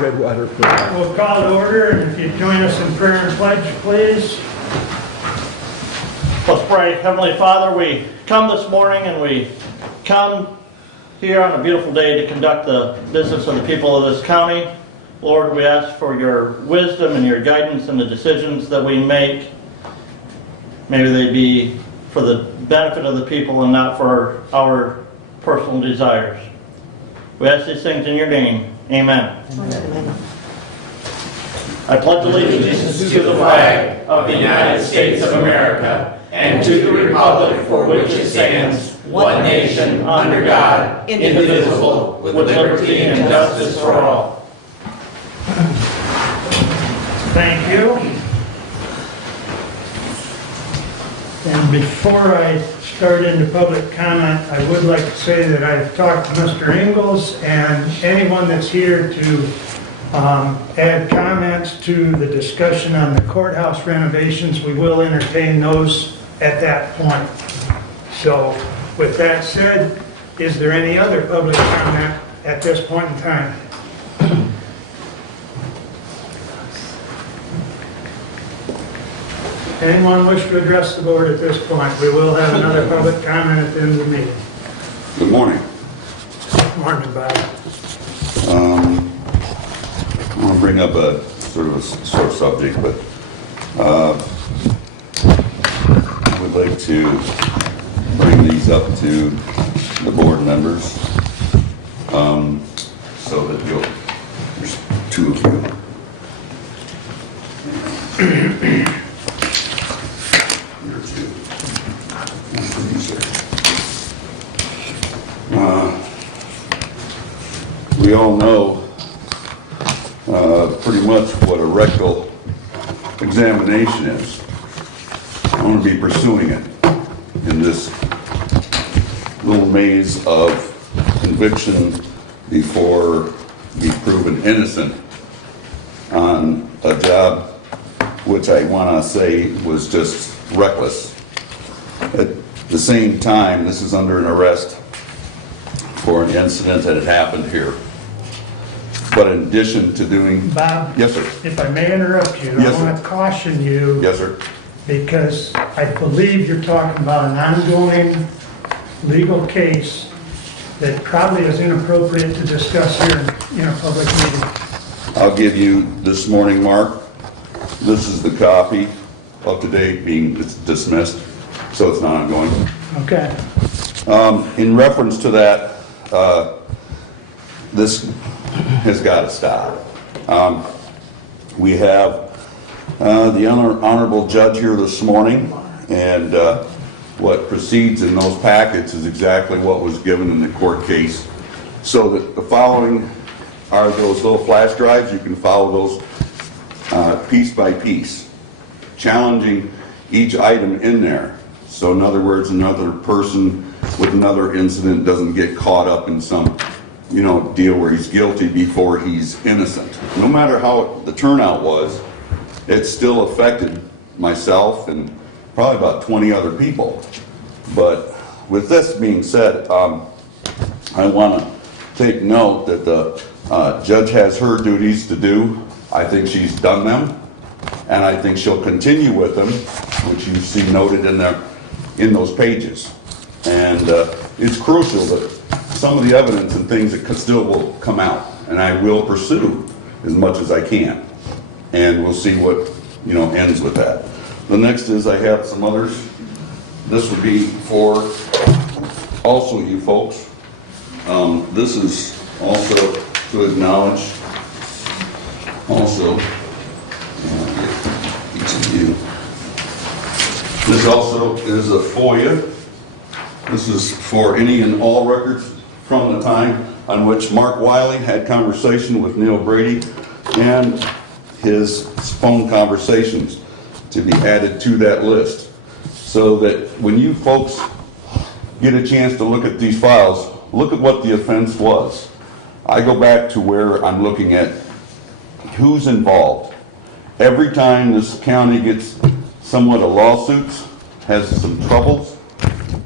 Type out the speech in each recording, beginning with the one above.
Red water, please. We'll call to order, and if you join us in prayer and pledge, please. Let's pray. Heavenly Father, we come this morning and we come here on a beautiful day to conduct the business of the people of this county. Lord, we ask for your wisdom and your guidance in the decisions that we make. Maybe they be for the benefit of the people and not for our personal desires. We ask these things in your name. Amen. Amen. I pledge allegiance to the flag of the United States of America and to the republic for which it stands, one nation, under God, indivisible, with liberty and justice for all. Thank you. And before I start into public comment, I would like to say that I've talked to Mr. Ingalls and anyone that's here to add comments to the discussion on the courthouse renovations. We will entertain those at that point. So with that said, is there any other public comment at this point in time? Anyone wish to address the board at this point? We will have another public comment at the end of the meeting. Good morning. Morning, Bob. I want to bring up a sort of subject, but I would like to bring these up to the board members so that there's two of you. We all know pretty much what a rectal examination is. I'm going to be pursuing it in this little maze of conviction before be proven innocent on a job which I want to say was just reckless. At the same time, this is under an arrest for an incident that had happened here. But in addition to doing... Bob? Yes, sir. If I may interrupt you, Yes, I want to caution you. Yes, sir. Because I believe you're talking about an ongoing legal case that probably is inappropriate to discuss here in a public meeting. I'll give you this morning, Mark. This is the copy, up to date, being dismissed, so it's not ongoing. Okay. In reference to that, this has got to stop. We have the honorable judge here this morning, and what proceeds in those packets is exactly what was given in the court case. So that the following are those little flash drives. You can follow those piece by piece, challenging each item in there. So in other words, another person with another incident doesn't get caught up in some deal where he's guilty before he's innocent. No matter how the turnout was, it still affected myself and probably about 20 other people. But with this being said, I want to take note that the judge has her duties to do. I think she's done them, and I think she'll continue with them, which you see noted in those pages. And it's crucial that some of the evidence and things that still will come out, and I will pursue as much as I can, and we'll see what ends with that. The next is I have some others. This would be for also you folks. This is also to acknowledge also each of you. This also is a FOIA. This is for any and all records from the time on which Mark Wiley had conversation with Neil Brady and his phone conversations to be added to that list, so that when you folks get a chance to look at these files, look at what the offense was. I go back to where I'm looking at who's involved. Every time this county gets somewhat of lawsuits, has some troubles,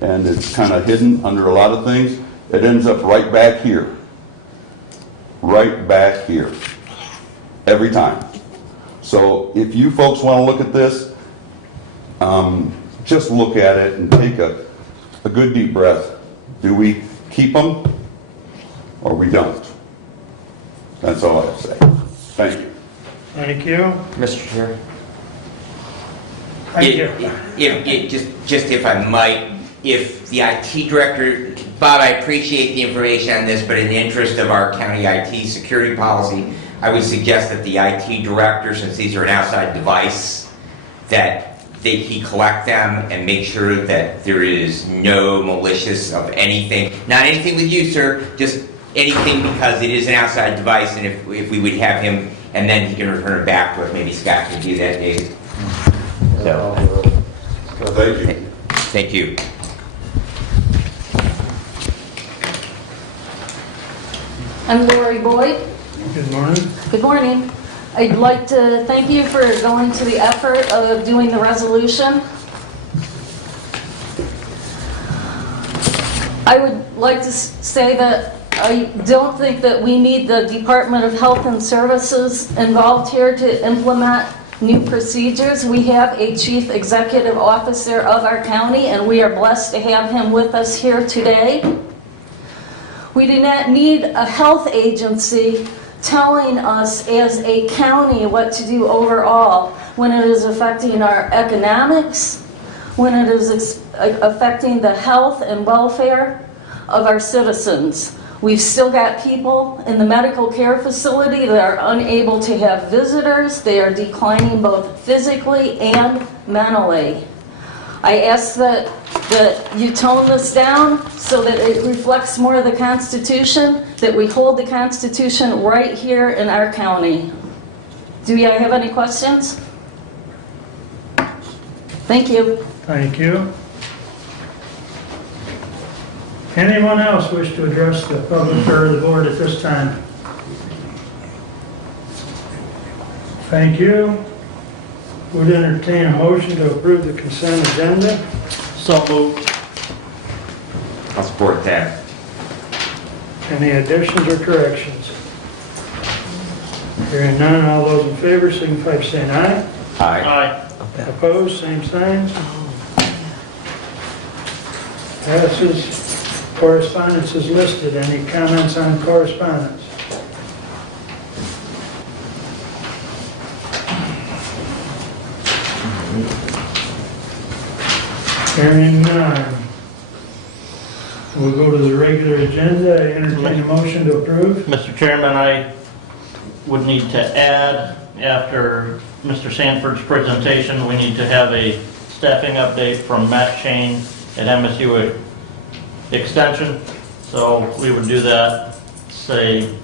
and it's kind of hidden under a lot of things, it ends up right back here. Right back here. every time. So if you folks want to look at this, just look at it and take a good deep breath. Do we keep them or we don't? That's all I have to say. Thank you. Thank you. Mr. Chair. Thank you. Just if I might, if the IT director, Bob, I appreciate the information on this, but in the interest of our county IT security policy, I would suggest that the IT director, since these are an outside device, that he collect them and make sure that there is no malicious of anything. Not anything with you, sir, just anything, because it is an outside device, and if we would have him, and then he can return it back to us. Maybe Scott can do that, Dave. So, Thank you. thank you. I'm Lori Boyd. Good morning. Good morning. I'd like to thank you for going to the effort of doing the resolution. I would like to say that I don't think that we need the Department of Health and Services involved here to implement new procedures. We have a chief executive officer of our county, and we are blessed to have him with us here today. We do not need a health agency telling us as a county what to do overall when it is affecting our economics, when it is affecting the health and welfare of our citizens. We've still got people in the medical care facility that are unable to have visitors. They are declining both physically and mentally. I ask that you tone this down so that it reflects more of the Constitution, that we hold the Constitution right here in our county. Do you have any questions? Thank you. Thank you. Anyone else wish to address the public or the board at this time? Thank you. Would entertain a motion to approve the consent agenda. So moved. I'll support that. Any additions or corrections? Hearing none, all those in favor signify by saying aye. Aye. Opposed, same sign. Passes. Correspondence is listed. Any comments on correspondence? Hearing none. We'll go to the regular agenda. I entertain a motion to approve. Mr. Chairman, I would need to add, after Mr. Sanford's presentation, we need to have a staffing update from Matt Shane at MSU Extension. So we would do that, said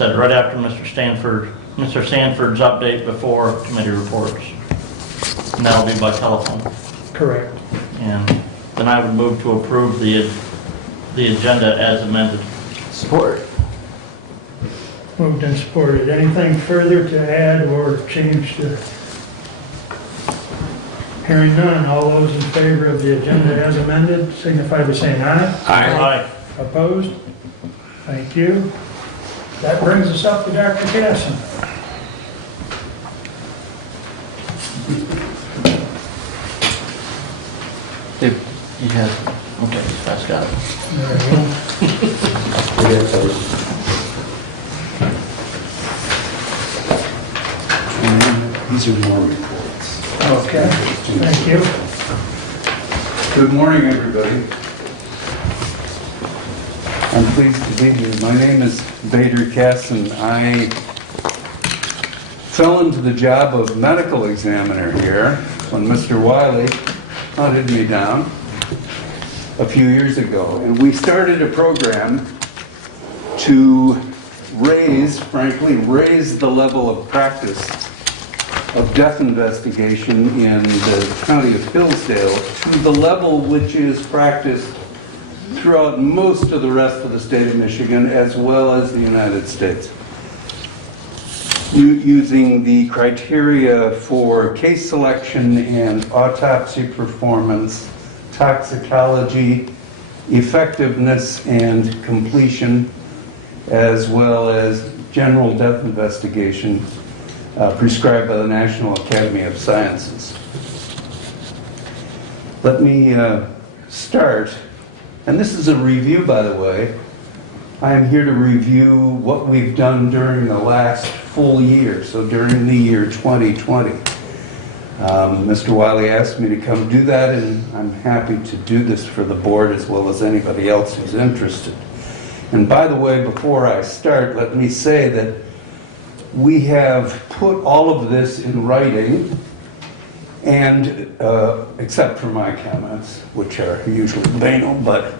right after Mr. Sanford's update before committee reports. And that'll be by telephone. Correct. And then I would move to approve the agenda as amended. Support. Moved and supported. Anything further to add or change to? Hearing none, all those in favor of the agenda as amended signify by saying aye. Aye. Opposed? Thank you. That brings us up to Dr. Casson. He has, okay, that's got it. There we go. These are more reports. Okay, thank you. Good morning, everybody. I'm pleased to be here. My name is Bader Casson. I fell into the job of medical examiner here when Mr. Wiley hunted me down a few years ago. And we started a program to frankly, raise the level of practice of death investigation in the county of Hillsdale to the level which is practiced throughout most of the rest of the state of Michigan as well as the United States. Using the criteria for case selection and autopsy performance, toxicology, effectiveness and completion, as well as general death investigation prescribed by the National Academy of Sciences. Let me start, and this is a review, by the way. I am here to review what we've done during the last full year, so during the year 2020. Mr. Wiley asked me to come do that, and I'm happy to do this for the board as well as anybody else who's interested. And by the way, before I start, let me say that we have put all of this in writing, and except for my comments, which are usually banal, but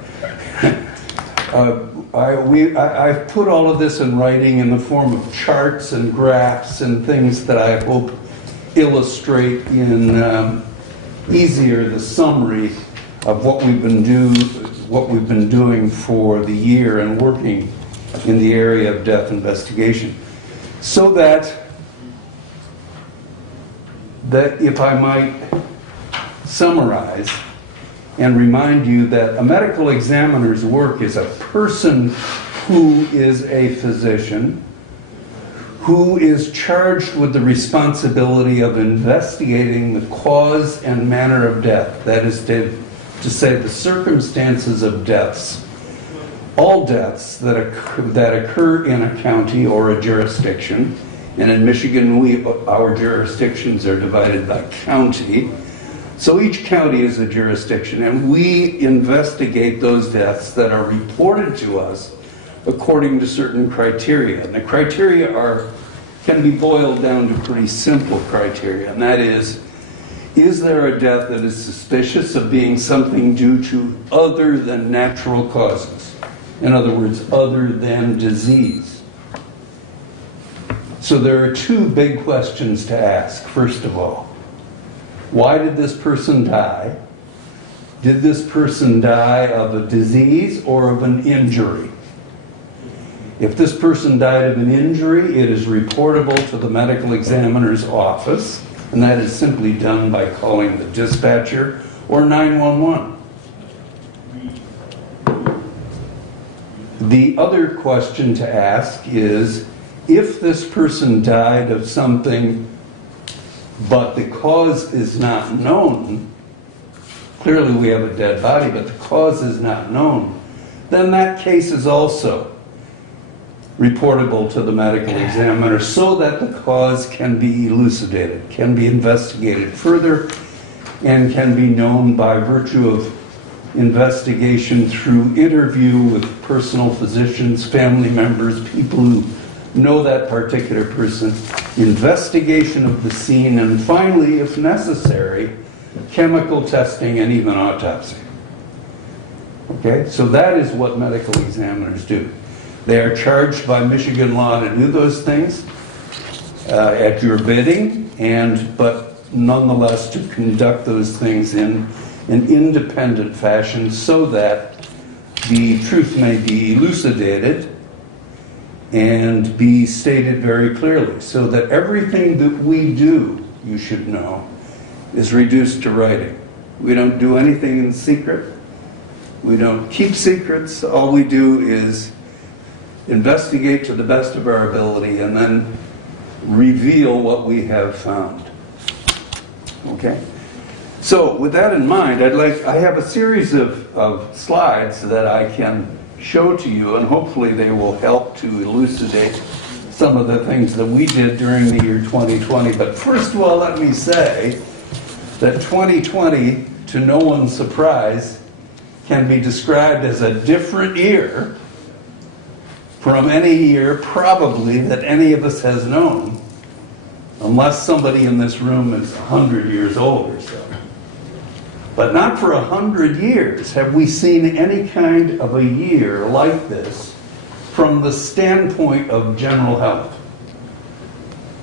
I've put all of this in writing in the form of charts and graphs and things that I hope illustrate in easier the summary of what we've been doing for the year and working in the area of death investigation, so that if I might summarize and remind you that a medical examiner's work is a person who is a physician who is charged with the responsibility of investigating the cause and manner of death. That is to say, the circumstances of deaths. All deaths that occur in a county or a jurisdiction, and in Michigan, our jurisdictions are divided by county. So each county is a jurisdiction, and we investigate those deaths that are reported to us according to certain criteria. And the criteria can be boiled down to pretty simple criteria, and that is there a death that is suspicious of being something due to other than natural causes? In other words, other than disease. So there are two big questions to ask. First of all, why did this person die? Did this person die of a disease or of an injury? If this person died of an injury, it is reportable to the medical examiner's office, and that is simply done by calling the dispatcher or 911. The other question to ask is, if this person died of something but the cause is not known, clearly we have a dead body, but the cause is not known, then that case is also reportable to the medical examiner so that the cause can be elucidated, can be investigated further, and can be known by virtue of investigation through interview with personal physicians, family members, people who know that particular person, investigation of the scene, and finally, if necessary, chemical testing and even autopsy. Okay, so that is what medical examiners do. They are charged by Michigan law to do those things at your bidding, but nonetheless to conduct those things in an independent fashion so that the truth may be elucidated and be stated very clearly, so that everything that we do, you should know, is reduced to writing. We don't do anything in secret. We don't keep secrets. All we do is investigate to the best of our ability and then reveal what we have found. Okay? So with that in mind, I have a series of slides that I can show to you, and hopefully they will help to elucidate some of the things that we did during the year 2020. But first of all, let me say that 2020, to no one's surprise, can be described as a different year from any year probably that any of us has known, unless somebody in this room is 100 years old or so. But not for 100 years have we seen any kind of a year like this from the standpoint of general health.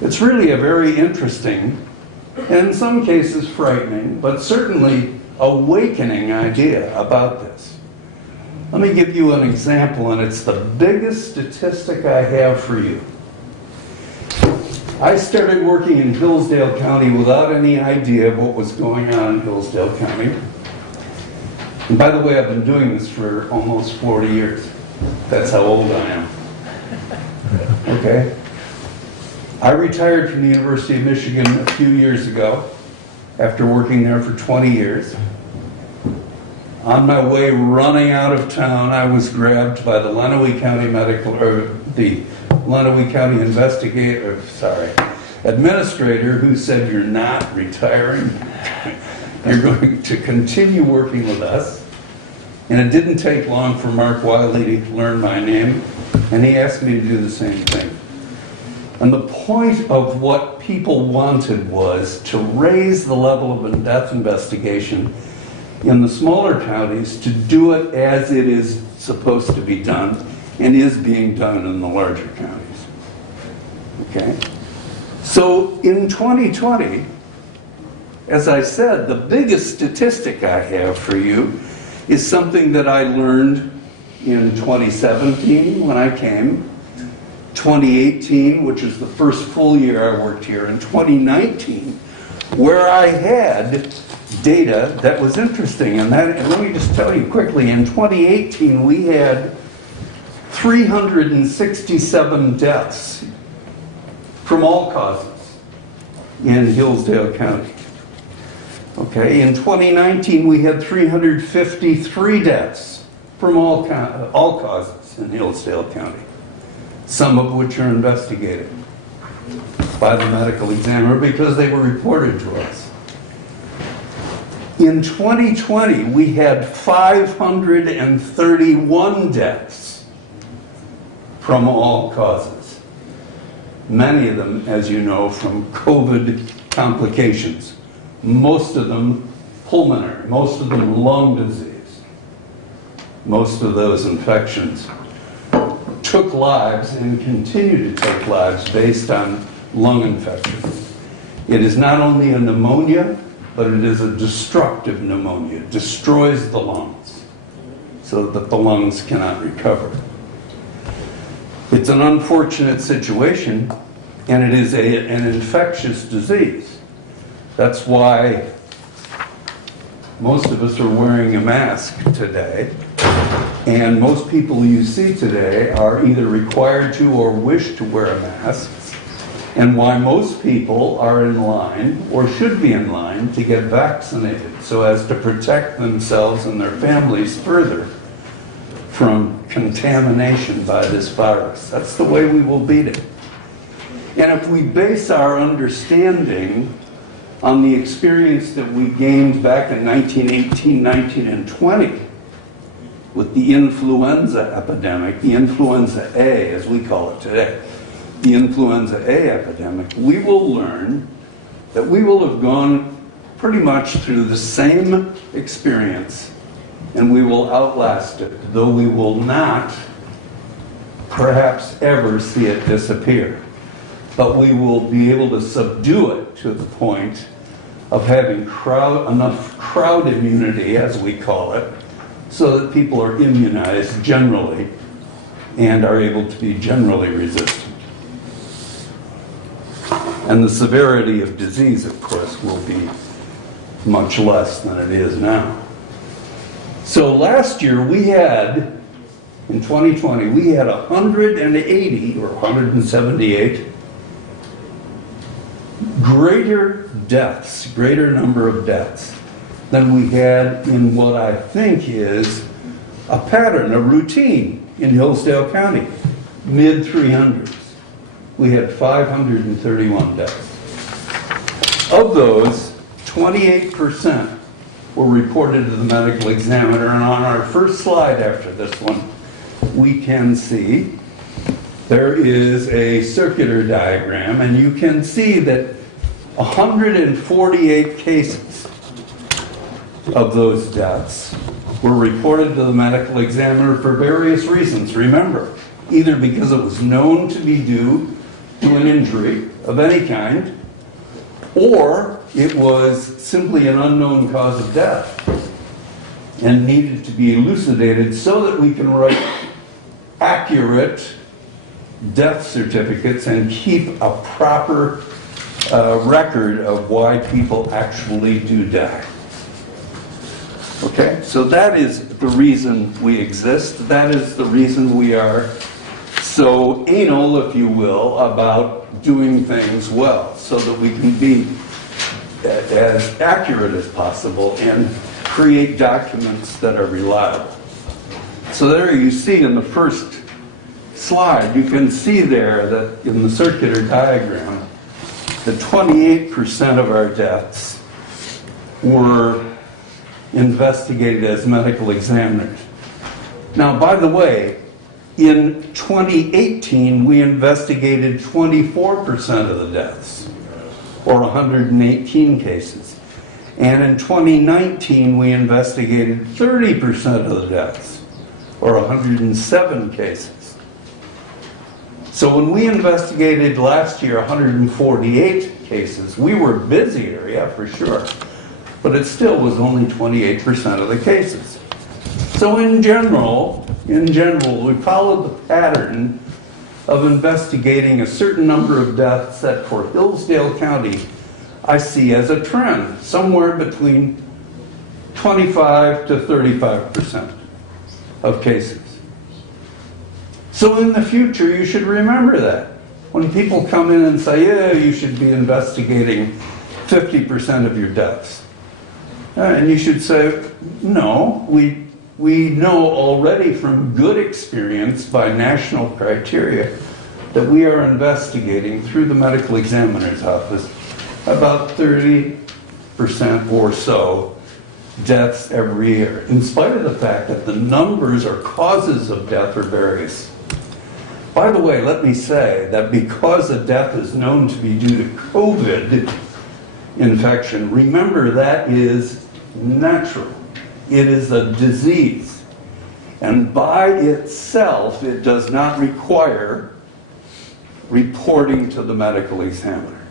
It's really a very interesting, and in some cases frightening, but certainly awakening idea about this. Let me give you an example, and it's the biggest statistic I have for you. I started working in Hillsdale County without any idea of what was going on in Hillsdale County. And by the way, I've been doing this for almost 40 years. That's how old I am. Okay? I retired from the University of Michigan a few years ago after working there for 20 years. On my way running out of town, I was grabbed by the Lenawee County administrator, who said, "You're not retiring. You're going to continue working with us." And it didn't take long for Mark Wiley to learn my name, and he asked me to do the same thing. And the point of what people wanted was to raise the level of death investigation in the smaller counties, to do it as it is supposed to be done and is being done in the larger counties. Okay? So in 2020, as I said, the biggest statistic I have for you is something that I learned in 2017 when I came, 2018, which is the first full year I worked here, and 2019, where I had data that was interesting. And let me just tell you quickly, in 2018 we had 367 deaths from all causes in Hillsdale County. Okay, in 2019 we had 353 deaths from all causes in Hillsdale County, some of which are investigated by the medical examiner because they were reported to us. In 2020, we had 531 deaths from all causes. Many of them, as you know, from COVID complications. Most of them pulmonary, most of them lung disease. Most of those infections took lives and continue to take lives based on lung infections. It is not only a pneumonia, but it is a destructive pneumonia. It destroys the lungs so that the lungs cannot recover. It's an unfortunate situation, and it is an infectious disease. That's why most of us are wearing a mask today, and most people you see today are either required to or wish to wear a mask, and why most people are in line, or should be in line, to get vaccinated so as to protect themselves and their families further from contamination by this virus. That's the way we will beat it. And if we base our understanding on the experience that we gained back in 1918, 19, and 20 with the influenza epidemic, the influenza A as we call it today, the influenza A epidemic, we will learn that we will have gone pretty much through the same experience, and we will outlast it, though we will not perhaps ever see it disappear. But we will be able to subdue it to the point of having enough crowd immunity, as we call it, so that people are immunized generally and are able to be generally resistant. And the severity of disease, of course, will be much less than it is now. So last year we had, in 2020, we had 180 or 178 greater number of deaths than we had in what I think is a pattern, a routine in Hillsdale County, mid-300s. We had 531 deaths. Of those, 28% were reported to the medical examiner, and on our first slide after this one, we can see there is a circular diagram, and you can see that 148 cases of those deaths were reported to the medical examiner for various reasons. Remember, either because it was known to be due to an injury of any kind, or it was simply an unknown cause of death and needed to be elucidated so that we can write accurate death certificates and keep a proper record of why people actually do die. Okay, so that is the reason we exist. That is the reason we are so anal, if you will, about doing things well so that we can be as accurate as possible and create documents that are reliable. So there you see in the first slide, you can see there that in the circular diagram, that 28% of our deaths were investigated as medical examiners. Now, by the way, in 2018, we investigated 24% of the deaths, or 118 cases. And in 2019, we investigated 30% of the deaths, or 107 cases. So when we investigated last year 148 cases, we were busier, yeah, for sure. But it still was only 28% of the cases. So in general, we followed the pattern of investigating a certain number of deaths that for Hillsdale County I see as a trend, somewhere between 25 to 35% of cases. So in the future, you should remember that. When people come in and say, yeah, you should be investigating 50% of your deaths. And you should say, no, we know already from good experience by national criteria that we are investigating through the medical examiner's office about 30% or so deaths every year, in spite of the fact that the numbers or causes of death are various. By the way, let me say that because a death is known to be due to COVID infection, remember that is natural. It is a disease. And by itself, it does not require reporting to the medical examiner.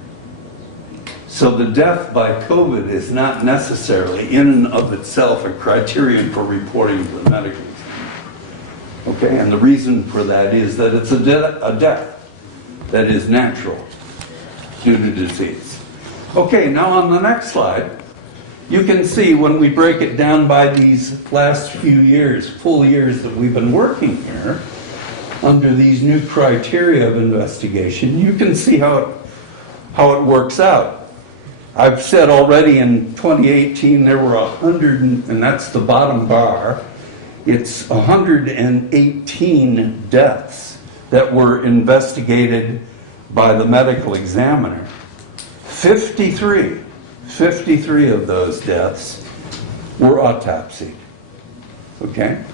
So the death by COVID is not necessarily in and of itself a criterion for reporting to the medical examiner. Okay, and the reason for that is that it's a death that is natural due to disease. Okay, now on the next slide, you can see when we break it down by these last few years, full years that we've been working here, under these new criteria of investigation, you can see how it works out. I've said already in 2018 there were 100, and that's the bottom bar, it's 118 deaths that were investigated by the medical examiner. 53 of those deaths were autopsied. Okay?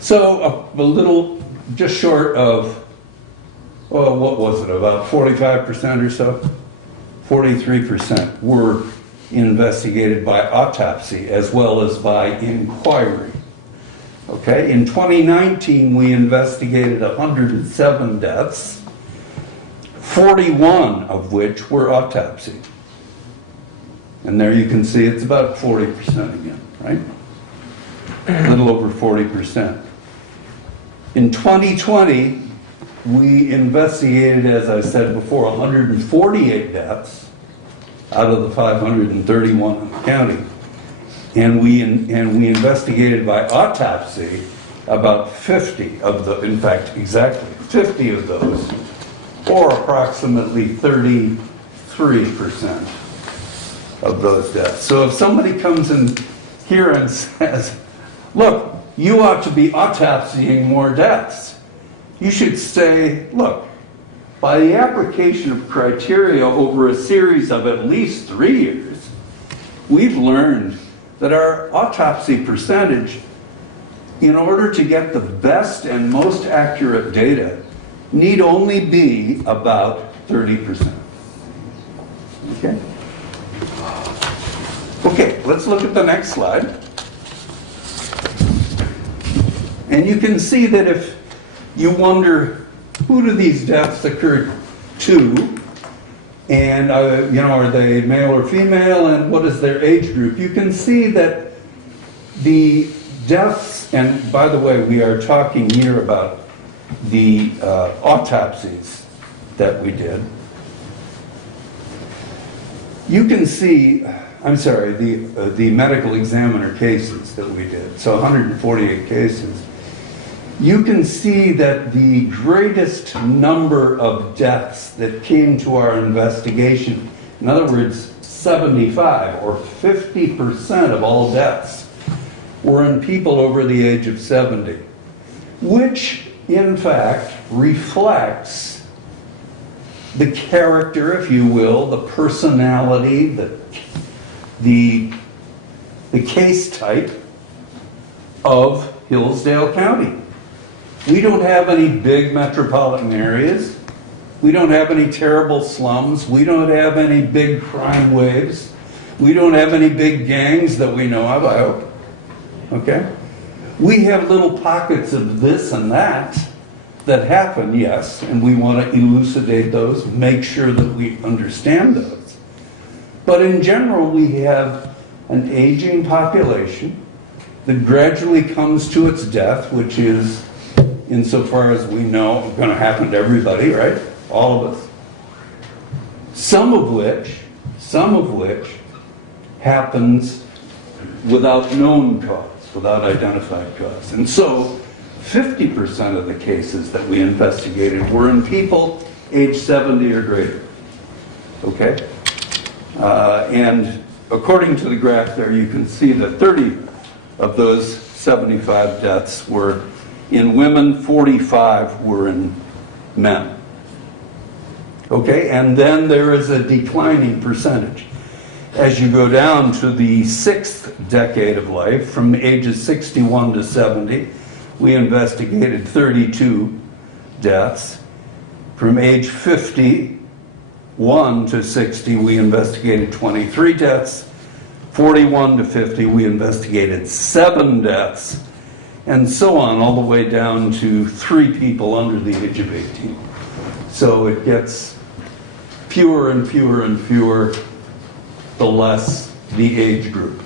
So a little, just short of, well, what was it, about 45% or so? 43% were investigated by autopsy as well as by inquiry. Okay, in 2019 we investigated 107 deaths, 41 of which were autopsied. And there you can see it's about 40% again, right? A little over 40%. In 2020, we investigated, as I said before, 148 deaths out of the 531 in the county. And we investigated by autopsy about 50 of the, in fact, exactly 50 of those, or approximately 33% of those deaths. So if somebody comes in here and says, look, you ought to be autopsying more deaths, you should say, look, by the application of criteria over a series of at least 3 years, we've learned that our autopsy percentage, in order to get the best and most accurate data, need only be about 30%. Okay? Okay, let's look at the next slide. And you can see that if you wonder, who do these deaths occur to? And, are they male or female, and what is their age group? You can see that the deaths, and by the way, we are talking here about the autopsies that we did. You can see, the medical examiner cases that we did, so 148 cases. you can see that the greatest number of deaths that came to our investigation, in other words, 75 or 50% of all deaths, were in people over the age of 70, which in fact reflects the character, if you will, the personality, the case type of Hillsdale County. We don't have any big metropolitan areas. We don't have any terrible slums. We don't have any big crime waves. We don't have any big gangs that we know of, I hope. Okay? We have little pockets of this and that happen, yes, and we want to elucidate those, make sure that we understand those. But in general, we have an aging population that gradually comes to its death, which is, insofar as we know, going to happen to everybody, right? All of us. Some of which happens without known cause, without identified cause. And so 50% of the cases that we investigated were in people age 70 or greater. Okay? And according to the graph there, you can see that 30 of those 75 deaths were in women, 45 were in men. Okay? And then there is a declining percentage. As you go down to the 6th decade of life, from ages 61 to 70, we investigated 32 deaths. From age 51 to 60, we investigated 23 deaths. 41 to 50, we investigated 7 deaths. And so on, all the way down to 3 people under the age of 18. So it gets fewer and fewer and fewer the less the age group.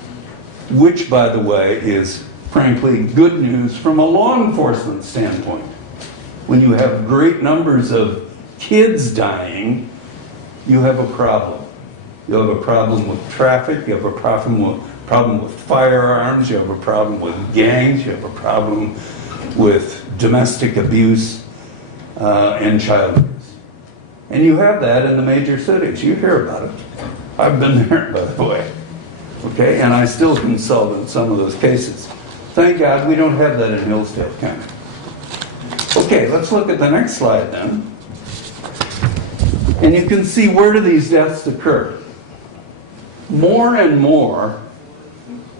Which, by the way, is frankly good news from a law enforcement standpoint. When you have great numbers of kids dying, you have a problem. You have a problem with traffic, you have a problem with firearms, you have a problem with gangs, you have a problem with domestic abuse and child abuse. And you have that in the major cities. You hear about it. I've been there, by the way. Okay, and I still consult in some of those cases. Thank God we don't have that in Hillsdale County. Okay, let's look at the next slide then. And you can see, where do these deaths occur? More and more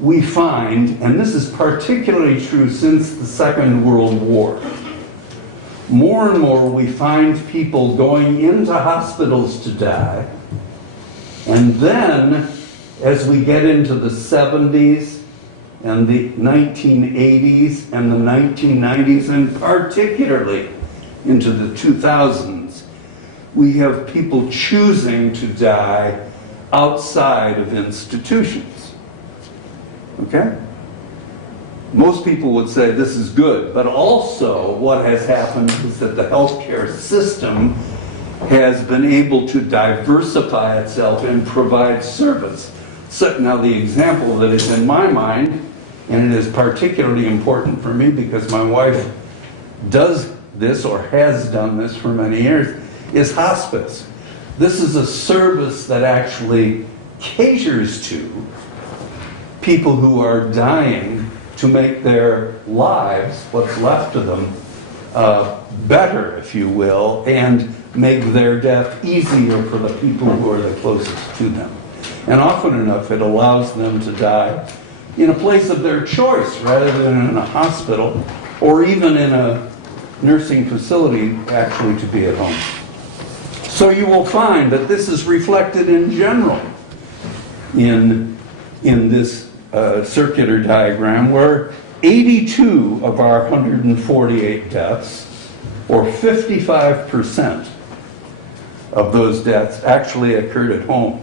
we find, and this is particularly true since the Second World War, more and more we find people going into hospitals to die, and then as we get into the 70s and the 1980s and the 1990s, and particularly into the 2000s, we have people choosing to die outside of institutions. Okay? Most people would say this is good, but also what has happened is that the healthcare system has been able to diversify itself and provide service. So now the example that is in my mind, and it is particularly important for me because my wife does this or has done this for many years, is hospice. This is a service that actually caters to people who are dying to make their lives, what's left of them, better, if you will, and make their death easier for the people who are the closest to them. And often enough, it allows them to die in a place of their choice rather than in a hospital or even in a nursing facility, actually to be at home. So you will find that this is reflected in general in this circular diagram, where 82 of our 148 deaths, or 55% of those deaths, actually occurred at home.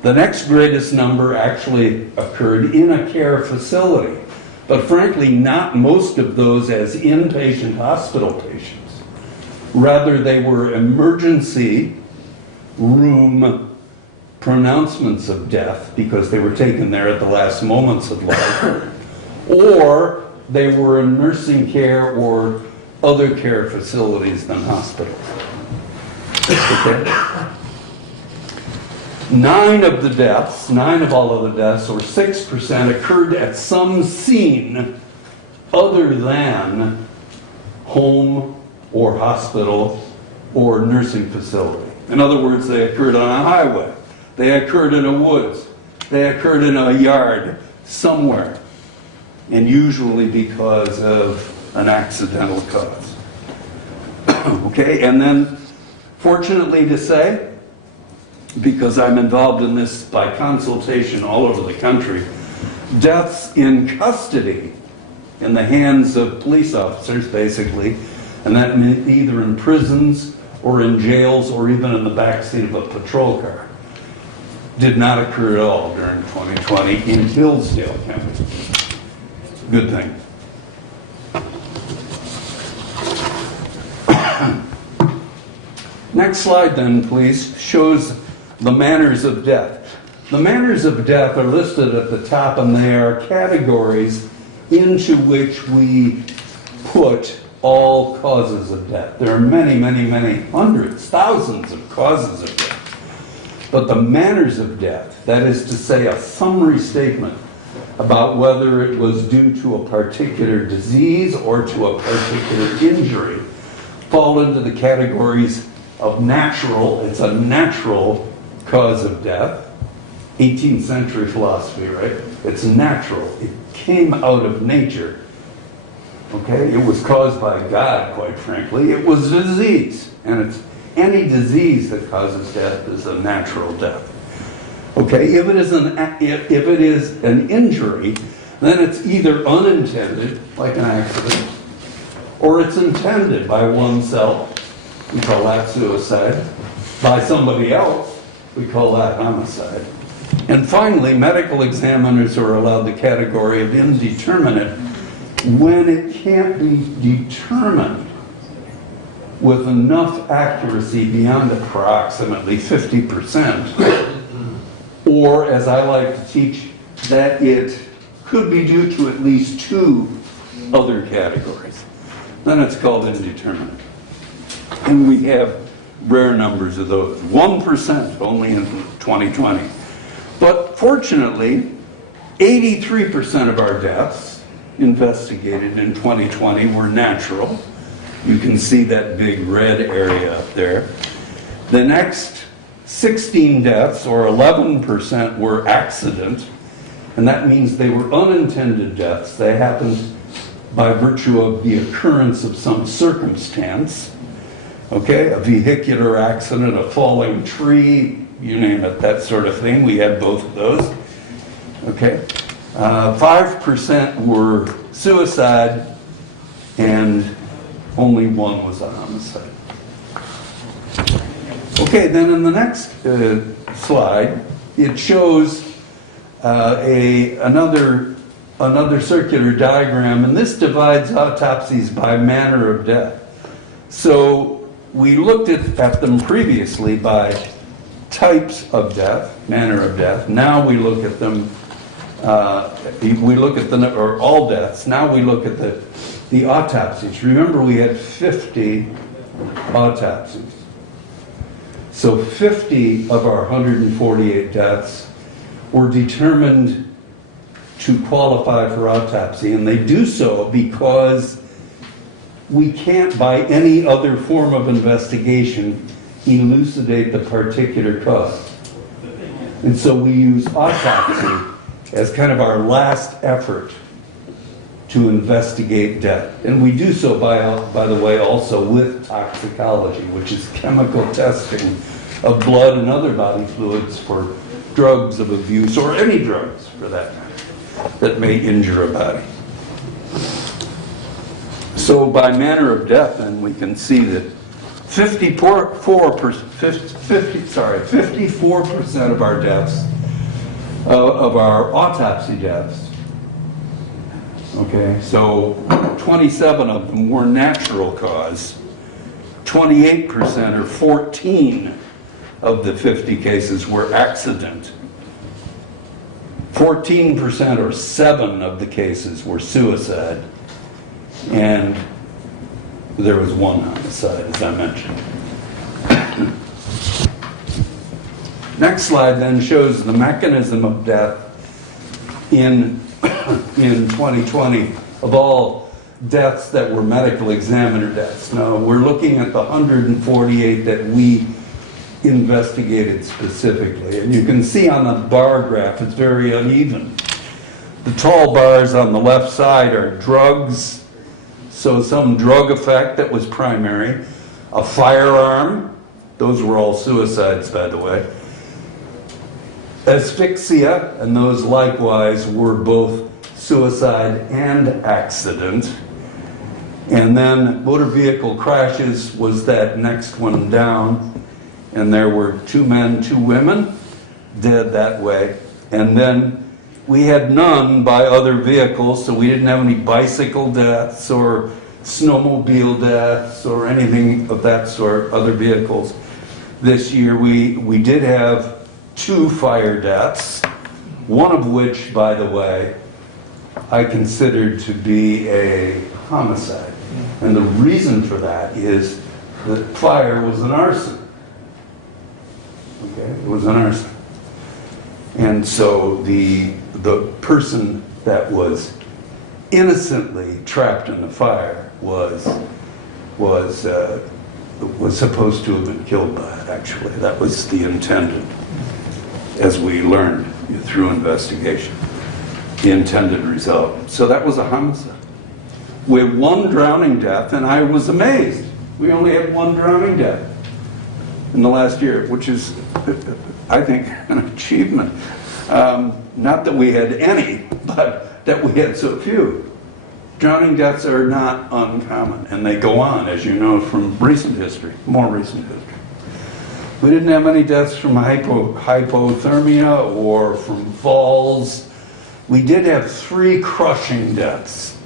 The next greatest number actually occurred in a care facility, but frankly, not most of those as inpatient hospital patients. Rather, they were emergency room pronouncements of death because they were taken there at the last moments of life, or they were in nursing care or other care facilities than hospitals. Okay? 9 of all of the deaths, or 6%, occurred at some scene other than home or hospital or nursing facility. In other words, they occurred on a highway, they occurred in a woods, they occurred in a yard somewhere, and usually because of an accidental cause. Okay, and then fortunately to say, because I'm involved in this by consultation all over the country, deaths in custody, in the hands of police officers basically, and that meant either in prisons or in jails or even in the backseat of a patrol car, did not occur at all during 2020 in Hillsdale County. Good thing. Next slide then, please, shows the manners of death. The manners of death are listed at the top, and they are categories into which we put all causes of death. There are many, many, many hundreds, thousands of causes of death. But the manners of death, that is to say, a summary statement about whether it was due to a particular disease or to a particular injury, fall into the categories of natural. It's a natural cause of death. 18th century philosophy, right? It's natural. It came out of nature. Okay? It was caused by God, quite frankly. It was a disease. And it's any disease that causes death is a natural death. Okay? If it is an injury, then it's either unintended, like an accident, or it's intended by oneself. We call that suicide. By somebody else, we call that homicide. And finally, medical examiners are allowed the category of indeterminate when it can't be determined with enough accuracy beyond approximately 50%, or, as I like to teach, that it could be due to at least 2 other categories. Then it's called indeterminate. And we have rare numbers of those, 1% only in 2020. But fortunately, 83% of our deaths investigated in 2020 were natural. You can see that big red area up there. The next 16 deaths, or 11%, were accident, and that means they were unintended deaths. They happened by virtue of the occurrence of some circumstance. Okay, a vehicular accident, a falling tree, you name it, that sort of thing. We had both of those. Okay, 5% were suicide, and only 1 was a homicide. Okay, then in the next slide, it shows another circular diagram, and this divides autopsies by manner of death. So we looked at them previously by types of death, manner of death. Now we look at them, or all deaths. Now we look at the autopsies. Remember, we had 50 autopsies. So 50 of our 148 deaths were determined to qualify for autopsy, and they do so because we can't, by any other form of investigation, elucidate the particular cause. And so we use autopsy as kind of our last effort to investigate death. And we do so, by the way, also with toxicology, which is chemical testing of blood and other body fluids for drugs of abuse, or any drugs, for that matter, that may injure a body. So by manner of death, then, we can see that 54% of our deaths, of our autopsy deaths, okay, so 27 of them were natural cause, 28% or 14 of the 50 cases were accident, 14% or 7 of the cases were suicide, and there was one homicide, as I mentioned. Next slide then shows the mechanism of death in 2020 of all deaths that were medical examiner deaths. Now, we're looking at the 148 that we investigated specifically. And you can see on the bar graph, it's very uneven. The tall bars on the left side are drugs, so some drug effect that was primary. A firearm, those were all suicides, by the way. Asphyxia, and those likewise were both suicide and accident. And then motor vehicle crashes was that next one down, and there were 2 men, 2 women dead that way. And then we had none by other vehicles, so we didn't have any bicycle deaths or snowmobile deaths or anything of that sort, other vehicles. This year we did have 2 fire deaths, one of which, by the way, I considered to be a homicide. And the reason for that is that fire was an arson. Okay, it was an arson. And so the person that was innocently trapped in the fire was supposed to have been killed by it, actually. That was the intended, as we learned through investigation, the intended result. So that was a homicide. We had 1 drowning death, and I was amazed. We only had 1 drowning death in the last year, which is, I think, an achievement. Not that we had any, but that we had so few. Drowning deaths are not uncommon, and they go on, as you know, from recent history, more recent history. We didn't have any deaths from hypothermia or from falls. We did have 3 crushing deaths.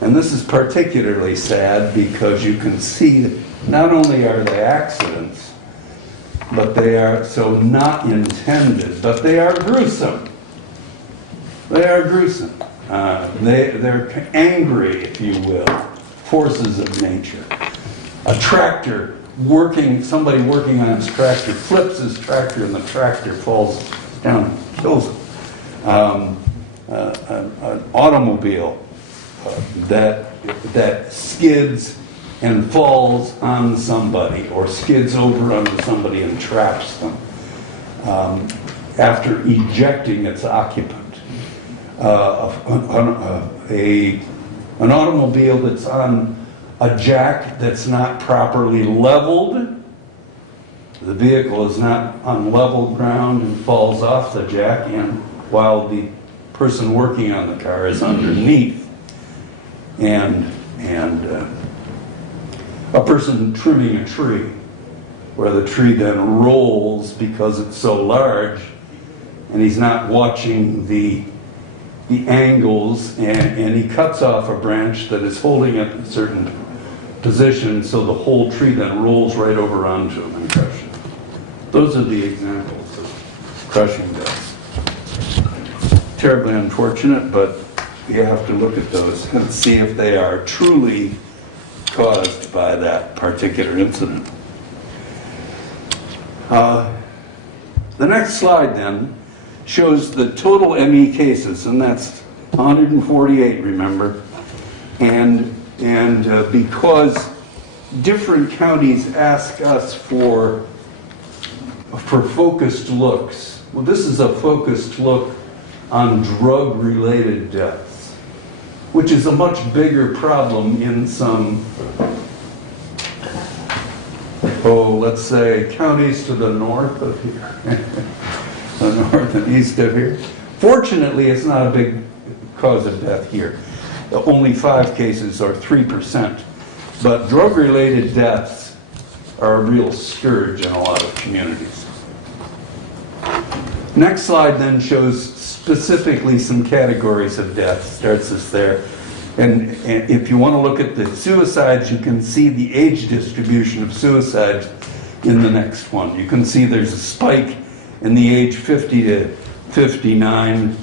And this is particularly sad because you can see that not only are they accidents, but they are so not intended, but they are gruesome. They are gruesome. They're angry, if you will, forces of nature. A tractor somebody working on his tractor flips his tractor and the tractor falls down and kills him. An automobile that skids and falls on somebody or skids over onto somebody and traps them after ejecting its occupant. An automobile that's on a jack that's not properly leveled. The vehicle is not on level ground and falls off the jack, and while the person working on the car is underneath. And a person trimming a tree, where the tree then rolls because it's so large, and he's not watching the angles, and he cuts off a branch that is holding it in a certain position, so the whole tree then rolls right over onto him and crushes him. Those are the examples of crushing deaths. Terribly unfortunate, but you have to look at those and see if they are truly caused by that particular incident. The next slide then shows the total ME cases, and that's 148, remember. And because different counties ask us for focused looks, well, this is a focused look on drug-related deaths, which is a much bigger problem in some, let's say, counties to the north of here, the north and east of here. Fortunately, it's not a big cause of death here. Only 5 cases, or 3%. But drug-related deaths are a real scourge in a lot of communities. Next slide then shows specifically some categories of death, starts us there. And if you want to look at the suicides, you can see the age distribution of suicides in the next one. You can see there's a spike in the age 50 to 59,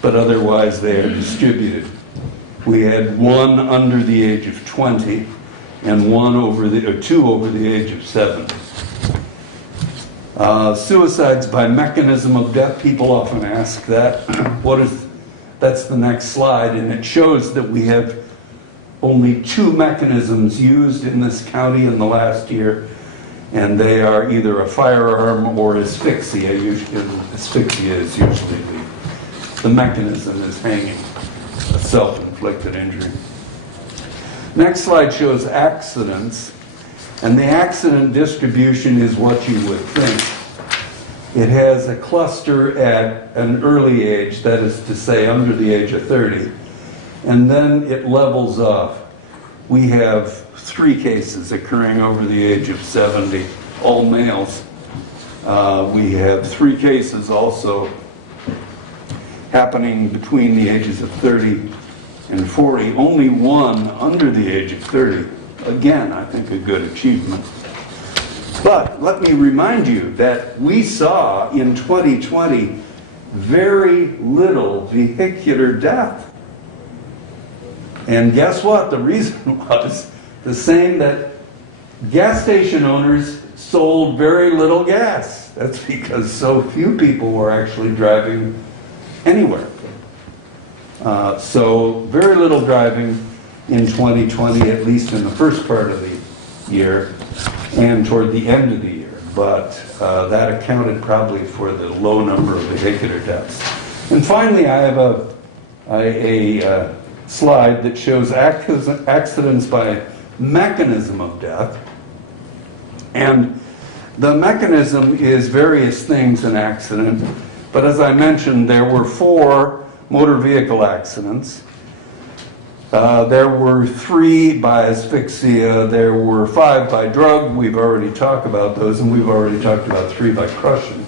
but otherwise they are distributed. We had one under the age of 20 and two over the age of 70. Suicides by mechanism of death, people often ask that. That's the next slide, and it shows that we have only 2 mechanisms used in this county in the last year, and they are either a firearm or asphyxia. Asphyxia is usually the mechanism is hanging, a self-inflicted injury. Next slide shows accidents, and the accident distribution is what you would think. It has a cluster at an early age, that is to say under the age of 30, and then it levels off. We have 3 cases occurring over the age of 70, all males. We have 3 cases also happening between the ages of 30 and 40, only 1 under the age of 30. Again, I think a good achievement. But let me remind you that we saw in 2020 very little vehicular death. And guess what? The reason was the same, that gas station owners sold very little gas. That's because so few people were actually driving anywhere. So very little driving in 2020, at least in the first part of the year and toward the end of the year. But that accounted probably for the low number of vehicular deaths. And finally, I have a slide that shows accidents by mechanism of death. And the mechanism is various things in accident. But as I mentioned, there were 4 motor vehicle accidents. There were 3 by asphyxia. There were 5 by drug. We've already talked about those, and we've already talked about 3 by crushing.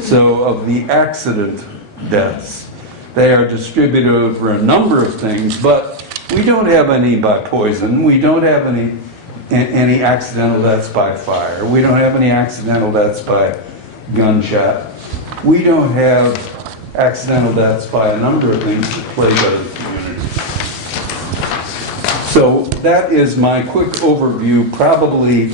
So of the accident deaths, they are distributed over a number of things, but we don't have any by poison. We don't have any accidental deaths by fire. We don't have any accidental deaths by gunshot. We don't have accidental deaths by a number of things that plague other communities. So that is my quick overview, probably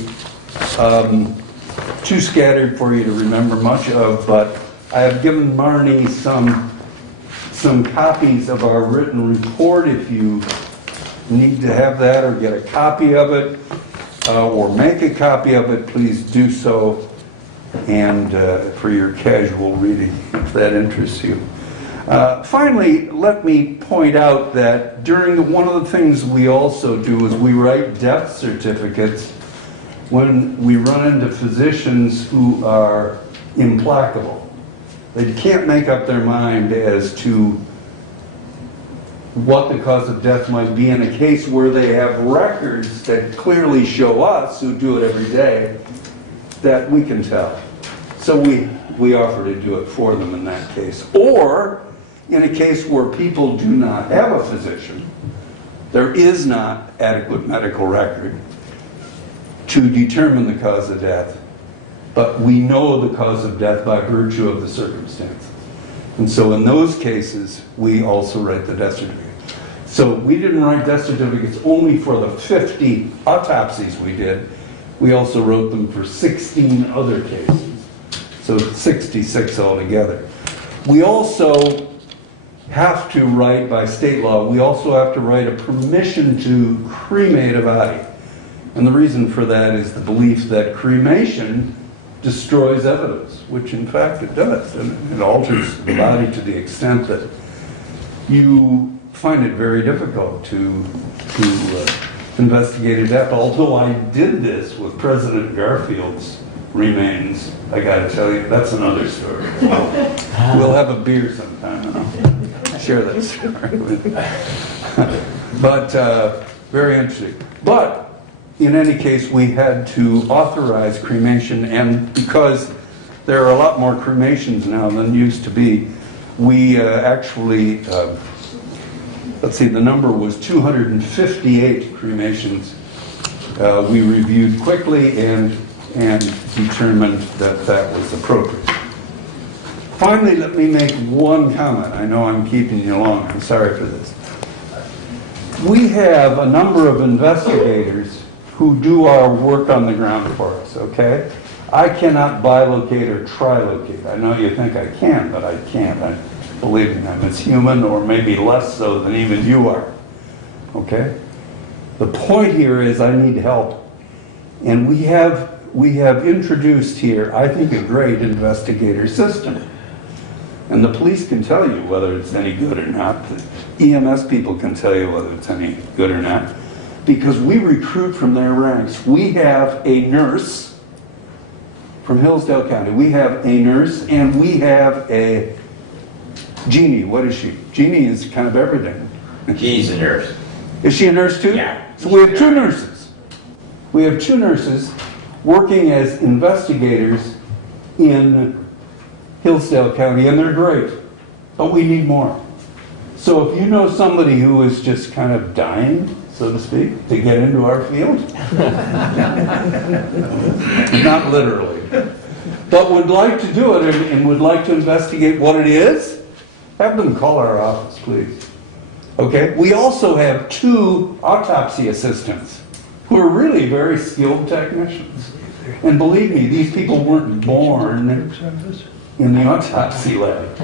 too scattered for you to remember much of, but I have given Marnie some copies of our written report. If you need to have that or get a copy of it, or make a copy of it, please do so, and for your casual reading, if that interests you. Finally, let me point out that one of the things we also do is we write death certificates when we run into physicians who are implacable. They can't make up their mind as to what the cause of death might be in a case where they have records that clearly show us, who do it every day, that we can tell. So we offer to do it for them in that case. Or in a case where people do not have a physician, there is not adequate medical record to determine the cause of death, but we know the cause of death by virtue of the circumstances. And so in those cases, we also write the death certificate. So we didn't write death certificates only for the 50 autopsies we did. We also wrote them for 16 other cases. So 66 altogether. We also have to write, by state law, we also have to write a permission to cremate a body. And the reason for that is the belief that cremation destroys evidence, which in fact it does. And it alters the body to the extent that you find it very difficult to investigate a death. Although I did this with President Garfield's remains, I gotta tell you, that's another story. We'll have a beer sometime and I'll share that story with you. But very interesting. But in any case, we had to authorize cremation, and because there are a lot more cremations now than used to be, we actually, let's see, the number was 258 cremations. We reviewed quickly and determined that that was appropriate. Finally, let me make one comment. I know I'm keeping you long. I'm sorry for this. We have a number of investigators who do our work on the ground for us, okay? I cannot bilocate or trilocate. I know you think I can, but I can't. Believe me, I'm as human, or maybe less so than even you are, okay? The point here is I need help. And we have introduced here, I think, a great investigator system. And the police can tell you whether it's any good or not. The EMS people can tell you whether it's any good or not. Because we recruit from their ranks. We have a nurse from Hillsdale County. We have a nurse, and we have a Jeannie. What is she? Jeannie is kind of everything. She's a nurse. Is she a nurse too? Yeah. So we have two nurses. We have two nurses working as investigators in Hillsdale County, and they're great, but we need more. So if you know somebody who is just kind of dying, so to speak, to get into our field, not literally, but would like to do it and would like to investigate what it is, have them call our office, please. Okay? We also have 2 autopsy assistants who are really very skilled technicians. And believe me, these people weren't born in the autopsy lab.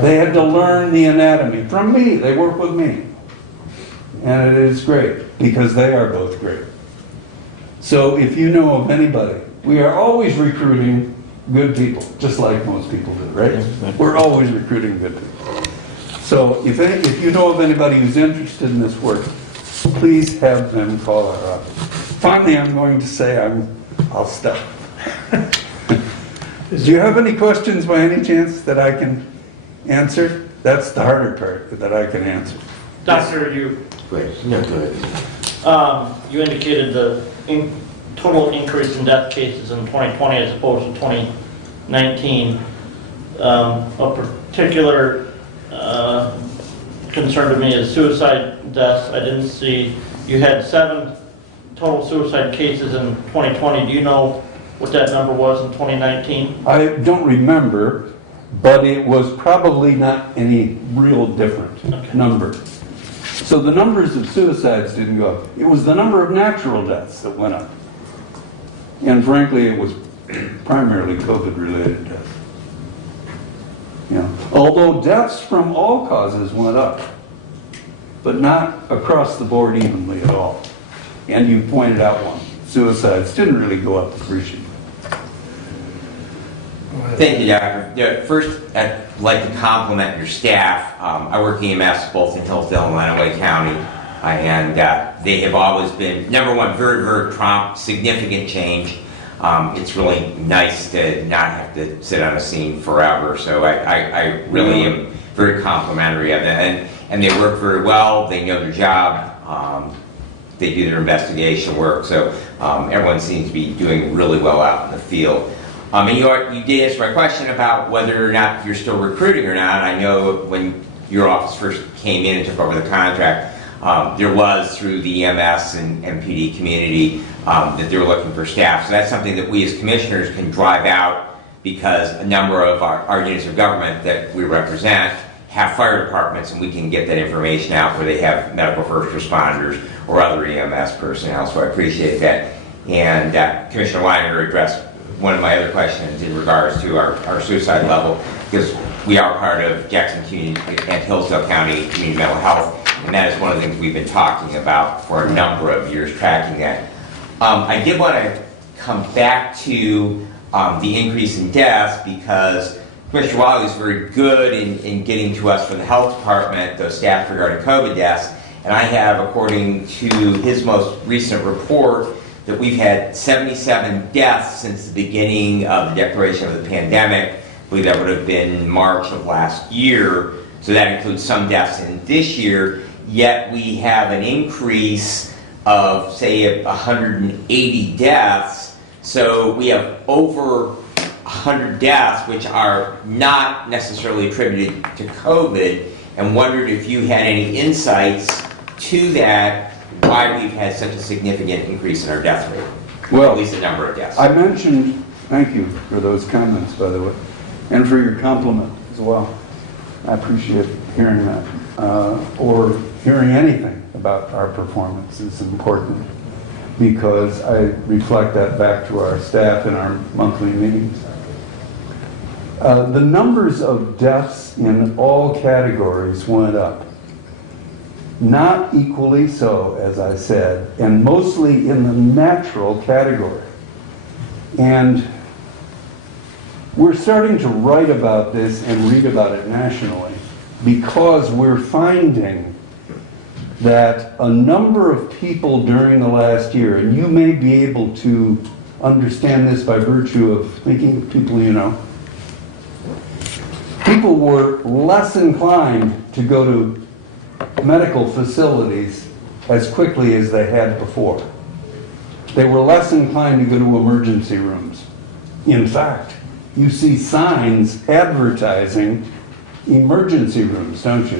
They had to learn the anatomy from me. They work with me. And it is great, because they are both great. So if you know of anybody, we are always recruiting good people, just like most people do, right? We're always recruiting good people. So if you know of anybody who's interested in this work, please have them call our office. Finally, I'm going to say I'll stop. Do you have any questions by any chance that I can answer? That's the harder part that I can answer. Doctor, you Great. No, good. you indicated the total increase in death cases in 2020 as opposed to 2019. A particular concern to me is suicide deaths. I didn't see, you had 7 total suicide cases in 2020. Do you know what that number was in 2019? I don't remember, but it was probably not any real different number. So the numbers of suicides didn't go up. It was the number of natural deaths that went up. And frankly, it was primarily COVID-related deaths. You know, although deaths from all causes went up, but not across the board evenly at all. And you pointed out one. Suicides didn't really go up appreciably. Thank you, Doctor. Yeah, first, I'd like to compliment your staff. I work EMS both in Hillsdale and Lenawee County, and they have always been, number one, very, very prompt, significant change. It's really nice to not have to sit on a scene forever, so I really am very complimentary of that. And they work very well, they know their job, they do their investigation work, so everyone seems to be doing really well out in the field. And you did answer my question about whether or not you're still recruiting or not. I know when your office first came in and took over the contract, there was, through the EMS and PD community, that they were looking for staff. So that's something that we as commissioners can drive out, because a number of our units of government that we represent have fire departments, and we can get that information out where they have medical first responders or other EMS personnel. So I appreciate that. And Commissioner Weiner addressed one of my other questions in regards to our suicide level, because we are part of Jackson Community and Hillsdale County Community Mental Health, and that is one of the things we've been talking about for a number of years, tracking that. I did want to come back to the increase in deaths, because Commissioner Wiley is very good in getting to us from the health department those stats regarding COVID deaths, and I have, according to his most recent report, that we've had 77 deaths since the beginning of the declaration of the pandemic. I believe that would have been March of last year, so that includes some deaths in this year, yet we have an increase of, say, 180 deaths, so we have over 100 deaths which are not necessarily attributed to COVID, and wondered if you had any insights to that, why we've had such a significant increase in our death rate, Well, at least the number of deaths. I mentioned, thank you for those comments, by the way, and for your compliment as well. I appreciate hearing that. or hearing anything about our performance is important, because I reflect that back to our staff in our monthly meetings. The numbers of deaths in all categories went up. Not equally so, as I said, and mostly in the natural category. And we're starting to write about this and read about it nationally, because we're finding that a number of people during the last year, and you may be able to understand this by virtue of thinking of people you know, people were less inclined to go to medical facilities as quickly as they had before. They were less inclined to go to emergency rooms. In fact, you see signs advertising emergency rooms, don't you?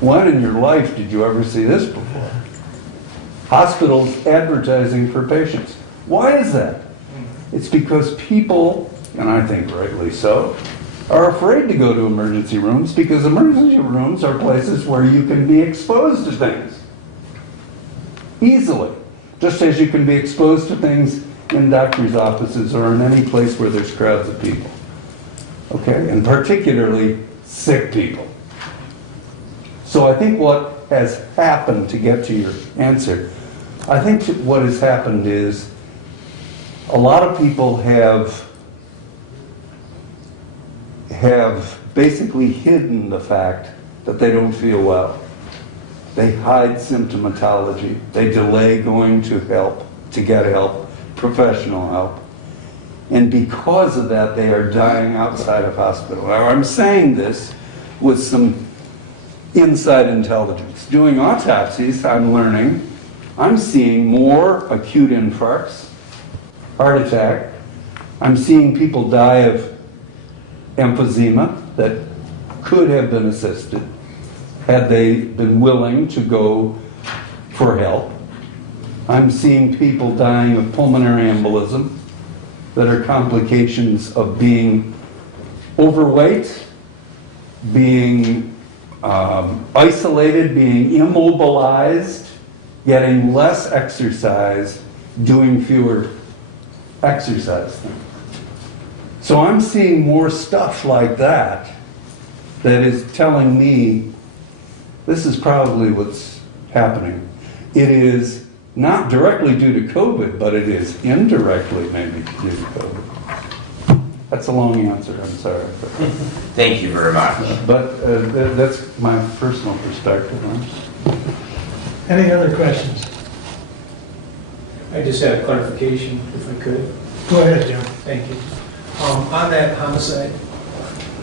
When in your life did you ever see this before? Hospitals advertising for patients. Why is that? It's because people, and I think rightly so, are afraid to go to emergency rooms, because emergency rooms are places where you can be exposed to things easily, just as you can be exposed to things in doctor's offices or in any place where there's crowds of people. Okay, and particularly sick people. So I think what has happened, to get to your answer, I think what has happened is a lot of people have basically hidden the fact that they don't feel well. They hide symptomatology. They delay going to get help, professional help. And because of that, they are dying outside of hospital. Now, I'm saying this with some inside intelligence. Doing autopsies, I'm learning, I'm seeing more acute infarcts, heart attack. I'm seeing people die of emphysema that could have been assisted had they been willing to go for help. I'm seeing people dying of pulmonary embolism that are complications of being overweight, being isolated, being immobilized, getting less exercise, doing fewer exercise things. So I'm seeing more stuff like that that is telling me this is probably what's happening. It is not directly due to COVID, but it is indirectly maybe due to COVID. That's a long answer, I'm sorry. Thank you very much. But that's my personal perspective on it. Any other questions? I just had a clarification, if I could. Go ahead, Jim. Thank you. On that homicide,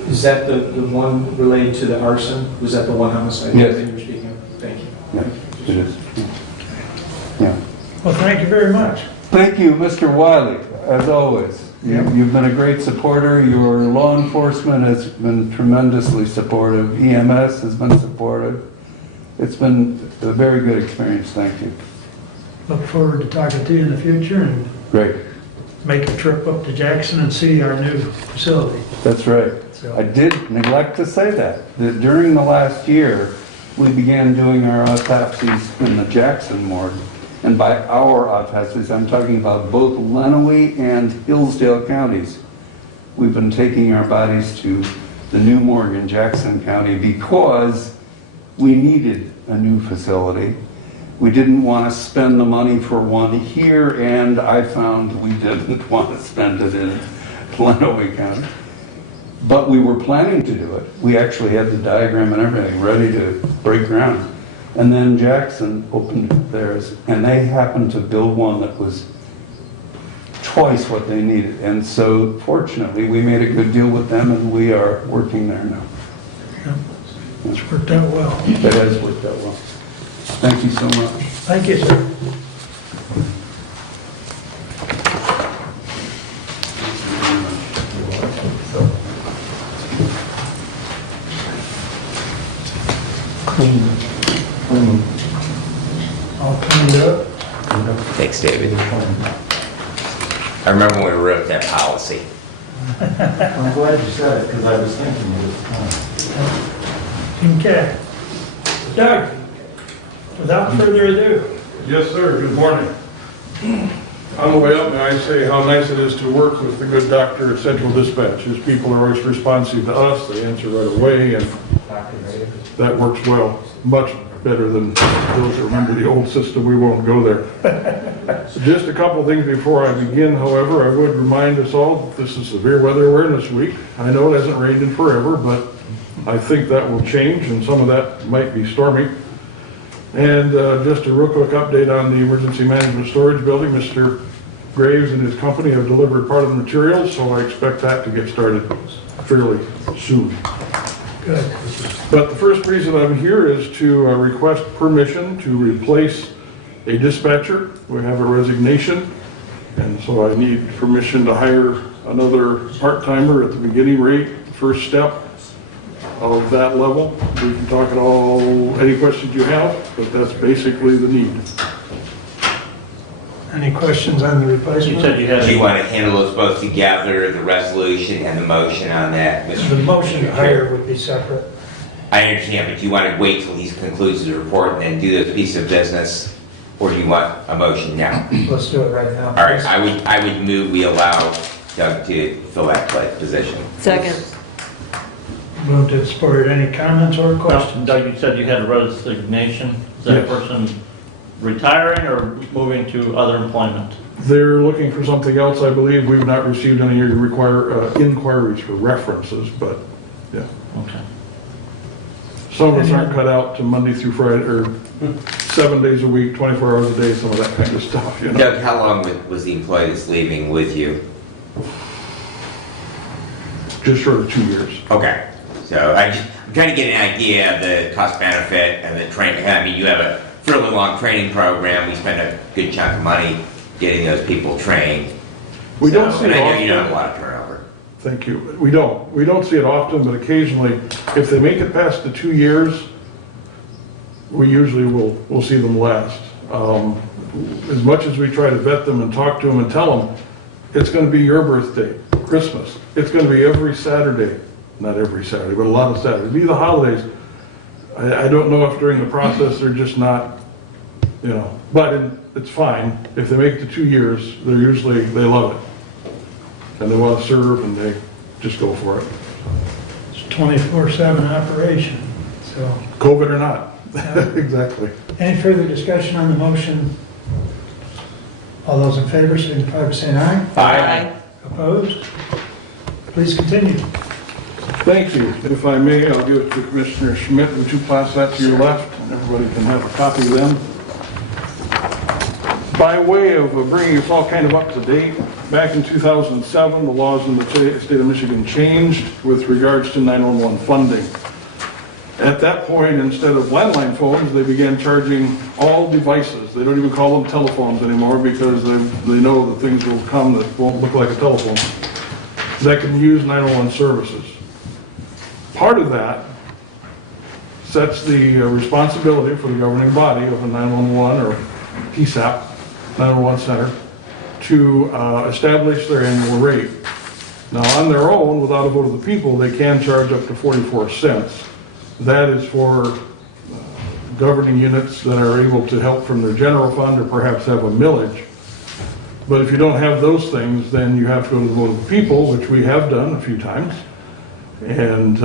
is that the one related to the arson? Was that the one homicide Yes. that you were speaking of? Thank you. Yeah, it is. Yeah. Well, thank you very much. Thank you, Mr. Wiley, as always. You've been a great supporter. Your law enforcement has been tremendously supportive. EMS has been supportive. It's been a very good experience. Thank you. Look forward to talking to you in the future and Great. make a trip up to Jackson and see our new facility. That's right. So- I did neglect to say that during the last year, we began doing our autopsies in the Jackson morgue. And by our autopsies, I'm talking about both Lenawee and Hillsdale counties. We've been taking our bodies to the new morgue in Jackson County because we needed a new facility. We didn't want to spend the money for one here, and I found we didn't want to spend it in Lenawee County. But we were planning to do it. We actually had the diagram and everything ready to break ground. And then Jackson opened theirs, and they happened to build one that was twice what they needed. And so fortunately, we made a good deal with them, and we are working there now. Yeah, it's worked out well. It has worked out well. Thank you so much. Thank you, sir. All cleaned up. Thanks, David. I remember when we wrote that policy. I'm glad you said it, because I was thinking it was Okay. Doug, without further ado. Yes, sir. Good morning. On the way up, may I say how nice it is to work with the good doctor at Central Dispatch. His people are always responsive to us, they answer right away, and that works well, much better than those that remember the old system. We won't go there. Just a couple of things before I begin, however, I would remind us all, this is Severe Weather Awareness Week. I know it hasn't rained in forever, but I think that will change, and some of that might be stormy. And just a real quick update on the Emergency Management Storage Building. Mr. Graves and his company have delivered part of the materials, so I expect that to get started fairly soon. Good. But the first reason I'm here is to request permission to replace a dispatcher. We have a resignation, and so I need permission to hire another part-timer at the beginning rate, first step of that level. We can talk at all, any questions you have, but that's basically the need. Any questions on the You replacement? said you had. Do you want to handle those both together, the resolution and the motion on that, Mr. The motion to Chair? hire would be separate. I understand, but do you want to wait till he concludes his report and then do this piece of business? Or do you want a motion now? Let's do it right now. All right, I would move we allow Doug to fill that position. Second. Moved and supported. Any comments or Now, questions? Doug, you said you had a resignation. Is that Yes. person retiring or moving to other employment? They're looking for something else, I believe. We've not received any inquiries for references, but yeah. Okay. Some of us aren't cut out to Monday through Friday, or 7 days a week, 24 hours a day, some of that kind of stuff, you know. Doug, how long was the employee that's leaving with you? Just short of 2 years. Okay, so I'm trying to get an idea of the cost benefit and the training. I mean, you have a fairly long training program. We spend a good chunk of money getting those people trained. We don't So- see and it I know you don't have a often. lot of turnover. Thank you. We don't see it often, but occasionally, if they make it past the 2 years, we usually will see them last. As much as we try to vet them and talk to them and tell them, it's going to be your birthday, Christmas. It's going to be every Saturday, not every Saturday, but a lot of Saturdays. Be the holidays. I don't know if during the process they're just not, you know, but it's fine. If they make it to 2 years, they love it. And they want to serve and they just go for it. It's a 24/7 operation, so. COVID or not. Exactly. Any further discussion on the motion? All those in favor, signify by saying aye. Aye. Opposed? Please continue. Thank you. If I may, I'll give it to Commissioner Schmidt. Would you pass that to your left? And everybody can have a copy of them. By way of bringing us all kind of up to date, back in 2007, the laws in the state of Michigan changed with regards to 911 funding. At that point, instead of landline phones, they began charging all devices. They don't even call them telephones anymore because they know that things will come that won't look like a telephone that can use 911 services. Part of that sets the responsibility for the governing body of a 911 or PSAP, 911 center, to establish their annual rate. Now, on their own, without a vote of the people, they can charge up to 44 cents. That is for governing units that are able to help from their general fund or perhaps have a millage. But if you don't have those things, then you have to go to the vote of the people, which we have done a few times. And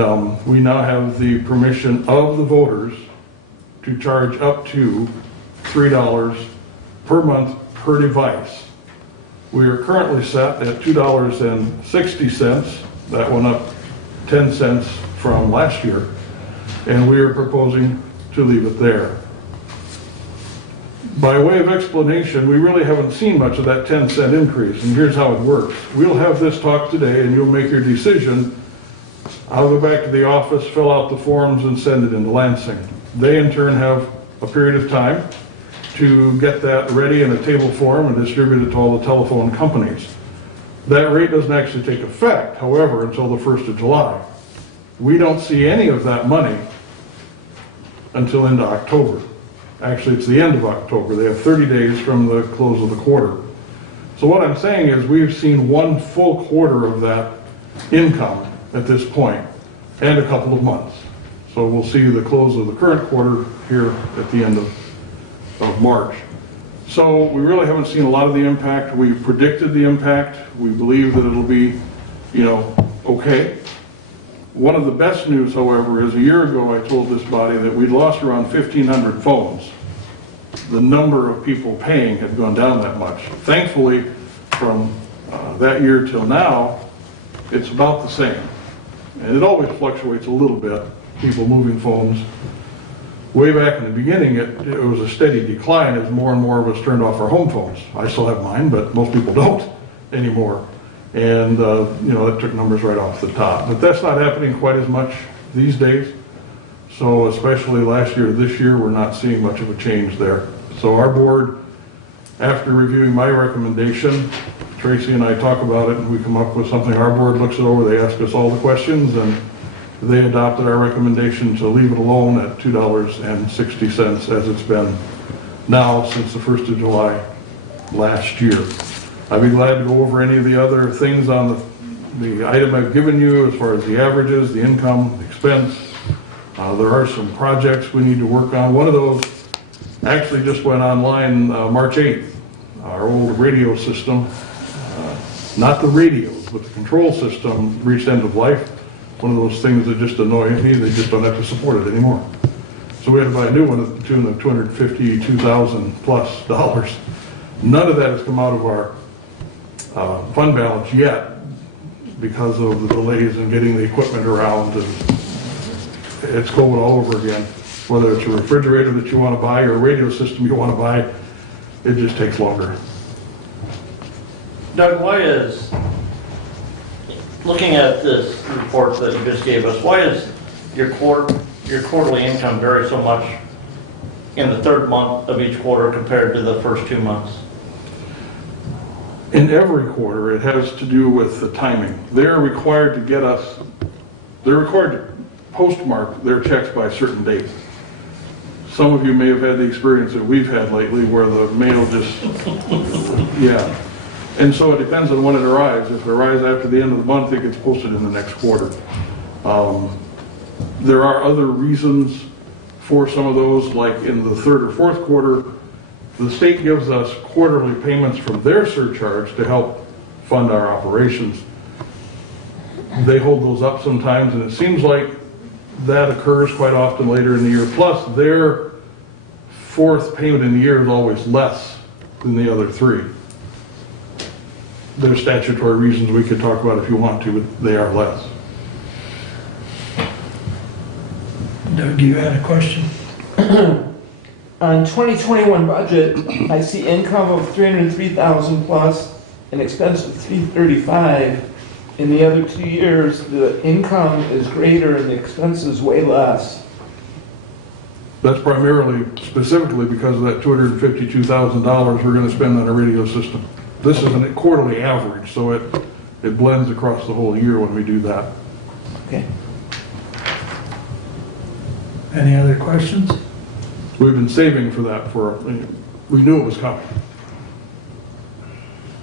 we now have the permission of the voters to charge up to $3 per month per device. We are currently set at $2.60. That went up 10 cents from last year. And we are proposing to leave it there. By way of explanation, we really haven't seen much of that 10-cent increase, and here's how it works. We'll have this talk today, and you'll make your decision. I'll go back to the office, fill out the forms, and send it into Lansing. They, in turn, have a period of time to get that ready in a table form and distribute it to all the telephone companies. That rate doesn't actually take effect, however, until the 1st of July. We don't see any of that money until into October. Actually, it's the end of October. They have 30 days from the close of the quarter. So what I'm saying is we've seen 1 full quarter of that income at this point, and a couple of months. So we'll see the close of the current quarter here at the end of March. So we really haven't seen a lot of the impact. We've predicted the impact. We believe that it'll be, okay. One of the best news, however, is a year ago I told this body that we'd lost around 1,500 phones. The number of people paying had gone down that much. Thankfully, from that year till now, it's about the same. And it always fluctuates a little bit, people moving phones. Way back in the beginning, it was a steady decline as more and more of us turned off our home phones. I still have mine, but most people don't anymore. And, that took numbers right off the top. But that's not happening quite as much these days. So especially last year to this year, we're not seeing much of a change there. So our board, after reviewing my recommendation, Tracy and I talk about it and we come up with something. Our board looks it over, they ask us all the questions, and they adopted our recommendation to leave it alone at $2.60 as it's been now since the 1st of July last year. I'd be glad to go over any of the other things on the item I've given you as far as the averages, the income, the expense. There are some projects we need to work on. One of those actually just went online March 8th. Our old radio system, not the radios, but the control system reached end of life. One of those things that just annoy me, they just don't have to support it anymore. So we had to buy a new one at the tune of $252,000 plus dollars. None of that has come out of our fund balance yet because of the delays in getting the equipment around, and it's COVID all over again. Whether it's a refrigerator that you want to buy or a radio system you want to buy, it just takes longer. Doug, why is, looking at this report that you just gave us, why is your quarterly income vary so much in the third month of each quarter compared to the first 2 months? In every quarter, it has to do with the timing. They're required to postmark their checks by a certain date. Some of you may have had the experience that we've had lately where the mail just, yeah. And so it depends on when it arrives. If it arrives after the end of the month, it gets posted in the next quarter. There are other reasons for some of those, like in the third or fourth quarter, the state gives us quarterly payments from their surcharge to help fund our operations. They hold those up sometimes, and it seems like that occurs quite often later in the year. Plus, their fourth payment in the year is always less than the other three. There's statutory reasons we could talk about if you want to, but they are less. Doug, you had a question? On 2021 budget, I see income of 303,000 plus and expense of 335. In the other 2 years, the income is greater and the expense is way less. That's primarily, specifically because of that $252,000 we're going to spend on a radio system. This is a quarterly average, so it blends across the whole year when we do that. Okay. Any other questions? We've been saving for that we knew it was coming.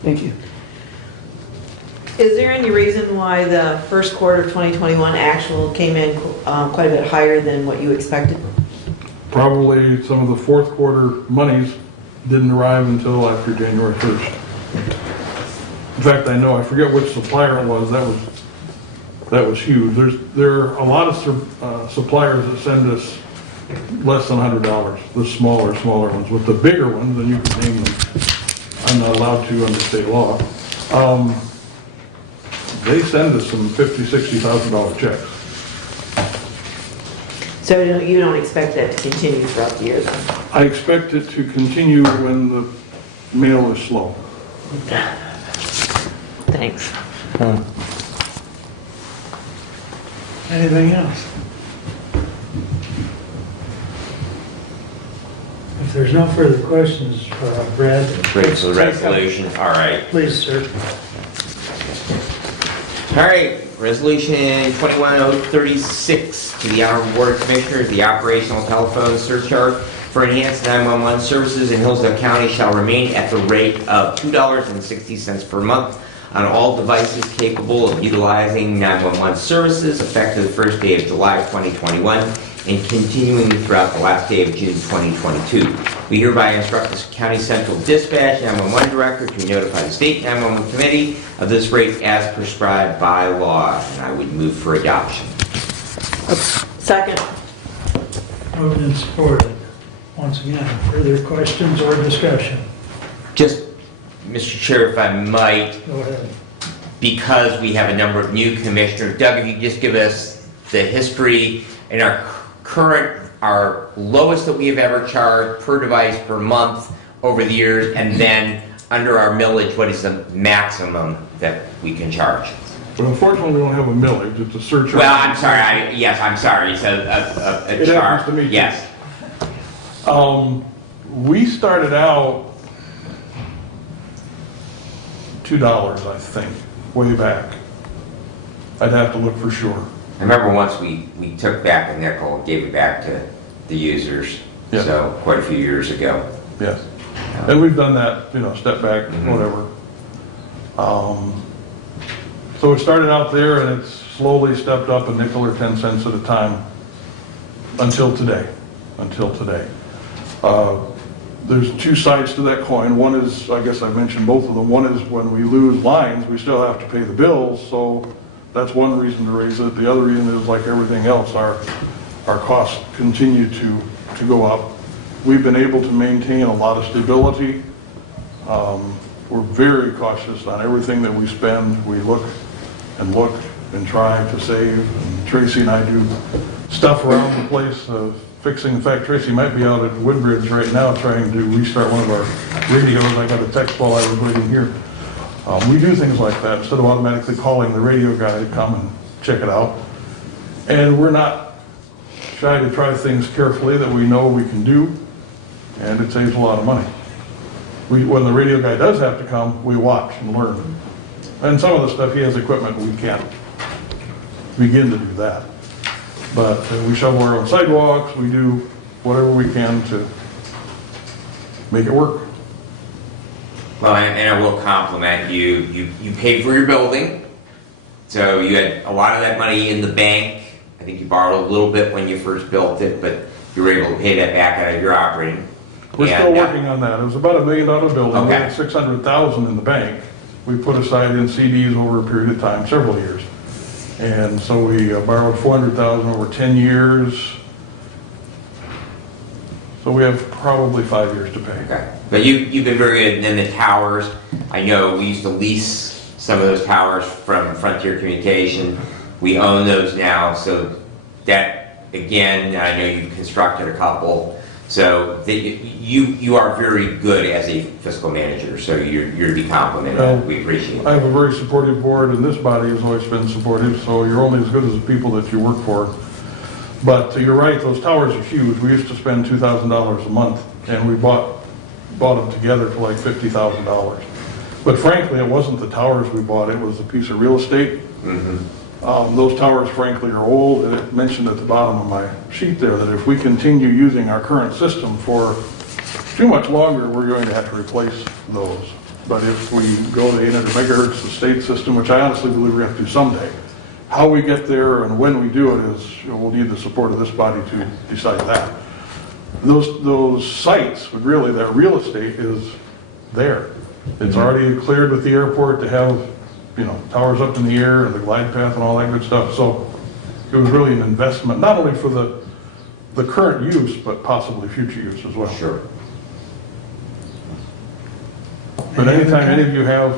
Thank you. Is there any reason why the first quarter of 2021 actual came in quite a bit higher than what you expected? Probably some of the fourth quarter monies didn't arrive until after January 1st. In fact, I forget which supplier it was, that was huge. There are a lot of suppliers that send us less than $100, the smaller ones. With the bigger ones, and you can name them, I'm not allowed to under state law, they send us some $50,000, $60,000 checks. So you don't expect that to continue throughout the year then? I expect it to continue when the mail is slow. Thanks. Anything else? If there's no further questions, Brad. Great, so the resolution, all right. Please, sir. All right, resolution 21036 to the Honorable Board of Commissioners, the operational telephone surcharge for enhanced 911 services in Hillsdale County shall remain at the rate of $2.60 per month on all devices capable of utilizing 911 services effective the first day of July 2021 and continuing throughout the last day of June 2022. We hereby instruct the County Central Dispatch 911 Director to notify the State 911 Committee of this rate as prescribed by law, and I would move for adoption. Second. Moved and supported. Once again, further questions or discussion? Just, Mr. Chair, if I might, Go ahead. because we have a number of new commissioners, Doug, if you could just give us the history and our current, our lowest that we have ever charged per device per month over the years, and then under our millage, what is the maximum that we can charge? But unfortunately, we don't have a millage, it's a surcharge. Well, I'm sorry, yes, I'm sorry, it's a It charge. happens to me, too. Yes. We started out $2, I think, way back. I'd have to look for sure. I remember once we took back a nickel and gave it back to the users, Yeah. so quite a few years ago. Yes. And we've done that, step back, whatever. So it started out there and it's slowly stepped up a nickel or 10 cents at a time until today. There's two sides to that coin. One is, I guess I mentioned both of them. One is when we lose lines, we still have to pay the bills, so that's one reason to raise it. The other reason is, like everything else, our costs continue to go up. We've been able to maintain a lot of stability. We're very cautious on everything that we spend. We look and try to save. And Tracy and I do stuff around the place, fixing. In fact, Tracy might be out at Woodbridge right now trying to restart one of our radios. I got a text while I was waiting here. We do things like that instead of automatically calling the radio guy to come and check it out. And we're not shy to try things carefully that we know we can do, and it saves a lot of money. When the radio guy does have to come, we watch and learn. And some of the stuff, he has equipment, we can't begin to do that. But we shovel our own sidewalks, we do whatever we can to make it work. Well, and I will compliment you. You paid for your building, so you had a lot of that money in the bank. I think you borrowed a little bit when you first built it, but you were able to pay that back out of your operating. We're still working on that. It was about $1 million building. We Okay. had $600,000 in the bank. We put aside in CDs over a period of time, several years. And so we borrowed $400,000 over 10 years. So we have probably 5 years to pay. Okay. But you've been very good. And then the towers, I know we used to lease some of those towers from Frontier Communication. We own those now, so that, again, I know you've constructed a couple. So you are very good as a fiscal manager, so you're to be complimented. Well, We appreciate it. I have a very supportive board, and this body has always been supportive, so you're only as good as the people that you work for. But you're right, those towers are huge. We used to spend $2,000 a month, and we bought them together for like $50,000. But frankly, it wasn't the towers we bought, it was a piece of real estate. Those towers, frankly, are old, and it mentioned at the bottom of my sheet there that if we continue using our current system for too much longer, we're going to have to replace those. But if we go to 800 megahertz, the state system, which I honestly believe we're going to have to do someday, how we get there and when we do it is, we'll need the support of this body to decide that. Those sites, but really that real estate is there. It's already cleared with the airport to have, towers up in the air and the glide path and all that good stuff. So it was really an investment, not only for the current use, but possibly future use as well. Sure. But anytime any of you have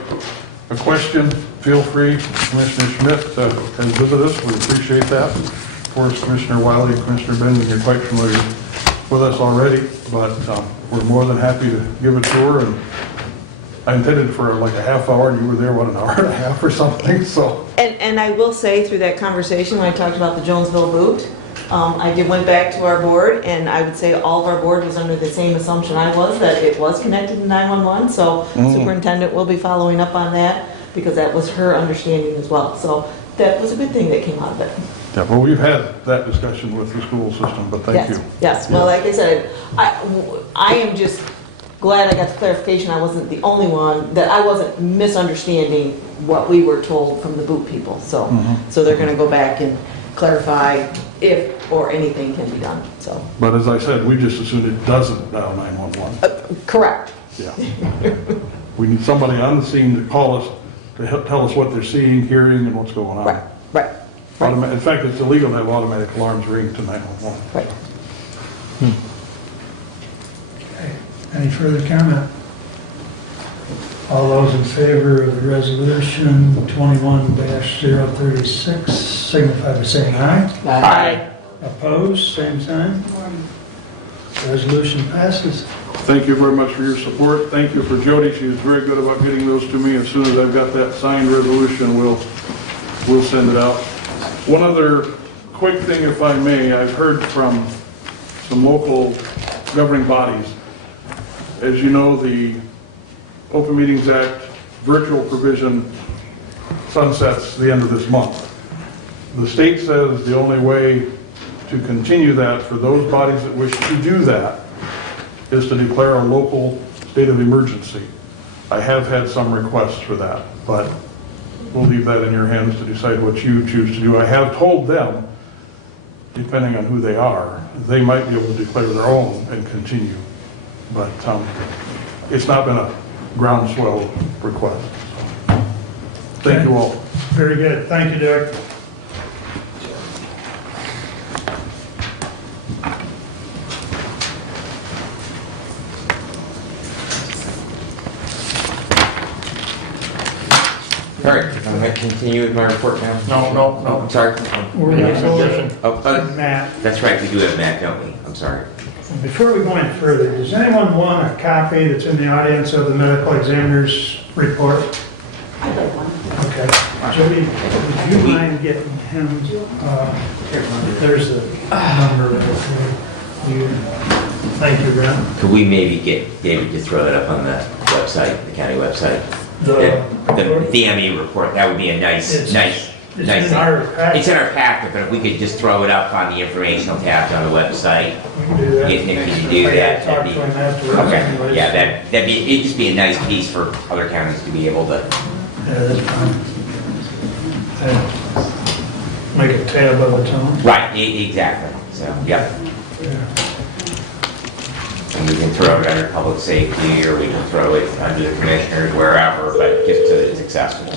a question, feel free. Commissioner Schmidt can visit us. We appreciate that. Of course, Commissioner Wiley, Commissioner Bendon, you're quite familiar with us already, but we're more than happy to give a tour. And I intended for like a half hour, and you were there, an hour and a half or something, so. And I will say through that conversation, when I talked about the Jonesville boot, I went back to our board, and I would say all of our board was under the same assumption I was, that it was connected to 911, so superintendent will be following up on that, because that was her understanding as well. So that was a good thing that came out of it. Yeah, well, we've had that discussion with the school system, but thank you. Yes, well, like I said, I am just glad I got the clarification I wasn't the only one, that I wasn't misunderstanding what we were told from the boot people. So, so they're gonna go back and clarify if or anything can be done, so. But as I said, we just assumed it doesn't dial 911. Correct. Yeah. We need somebody on the scene to call us, to tell us what they're seeing, hearing, and what's going on. Right, right, In fact, it's illegal to have automatic alarms ring to 911. right. Any further comment? All those in favor of the resolution 21-036 signify by saying aye. Aye. Opposed, same sign. Resolution passes. Thank you very much for your support. Thank you for Jody. She was very good about getting those to me. As soon as I've got that signed resolution, we'll send it out. One other quick thing, if I may. I've heard from some local governing bodies. As you know, the Open Meetings Act virtual provision sunsets the end of this month. The state says the only way to continue that for those bodies that wish to do that is to declare a local state of emergency. I have had some requests for that, but we'll leave that in your hands to decide what you choose to do. I have told them, depending on who they are, they might be able to declare their own and continue. But it's not been a groundswell request. Thank you all. Very good. Thank you, Derek. All right, I'm going to continue with my report now. No. I'm sorry. We're going to go Oh, Matt. that's right, we do have Matt, don't we? I'm sorry. Before we go any further, does anyone want a copy that's in the audience of the medical examiner's report? I'd like one. Okay. Jody, would you mind getting him, there's the number right there. Thank you, Brent. Could we maybe get David to throw that up on the website, the county website? The DME report, that would be a nice It's thing. in our packet. It's in our packet, but if we could just throw it up on the informational tabs on the website. We can do that. If you could do I that, gotta talk that'd to be- him afterwards Okay, anyways. yeah, it'd just be a nice piece for other counties to be able to, Yeah, that's fine. Make a tab of its own. right, exactly, so, yep. Yeah. And we can throw it under public safety, or we can throw it under the commissioners, wherever, but just so that it's accessible.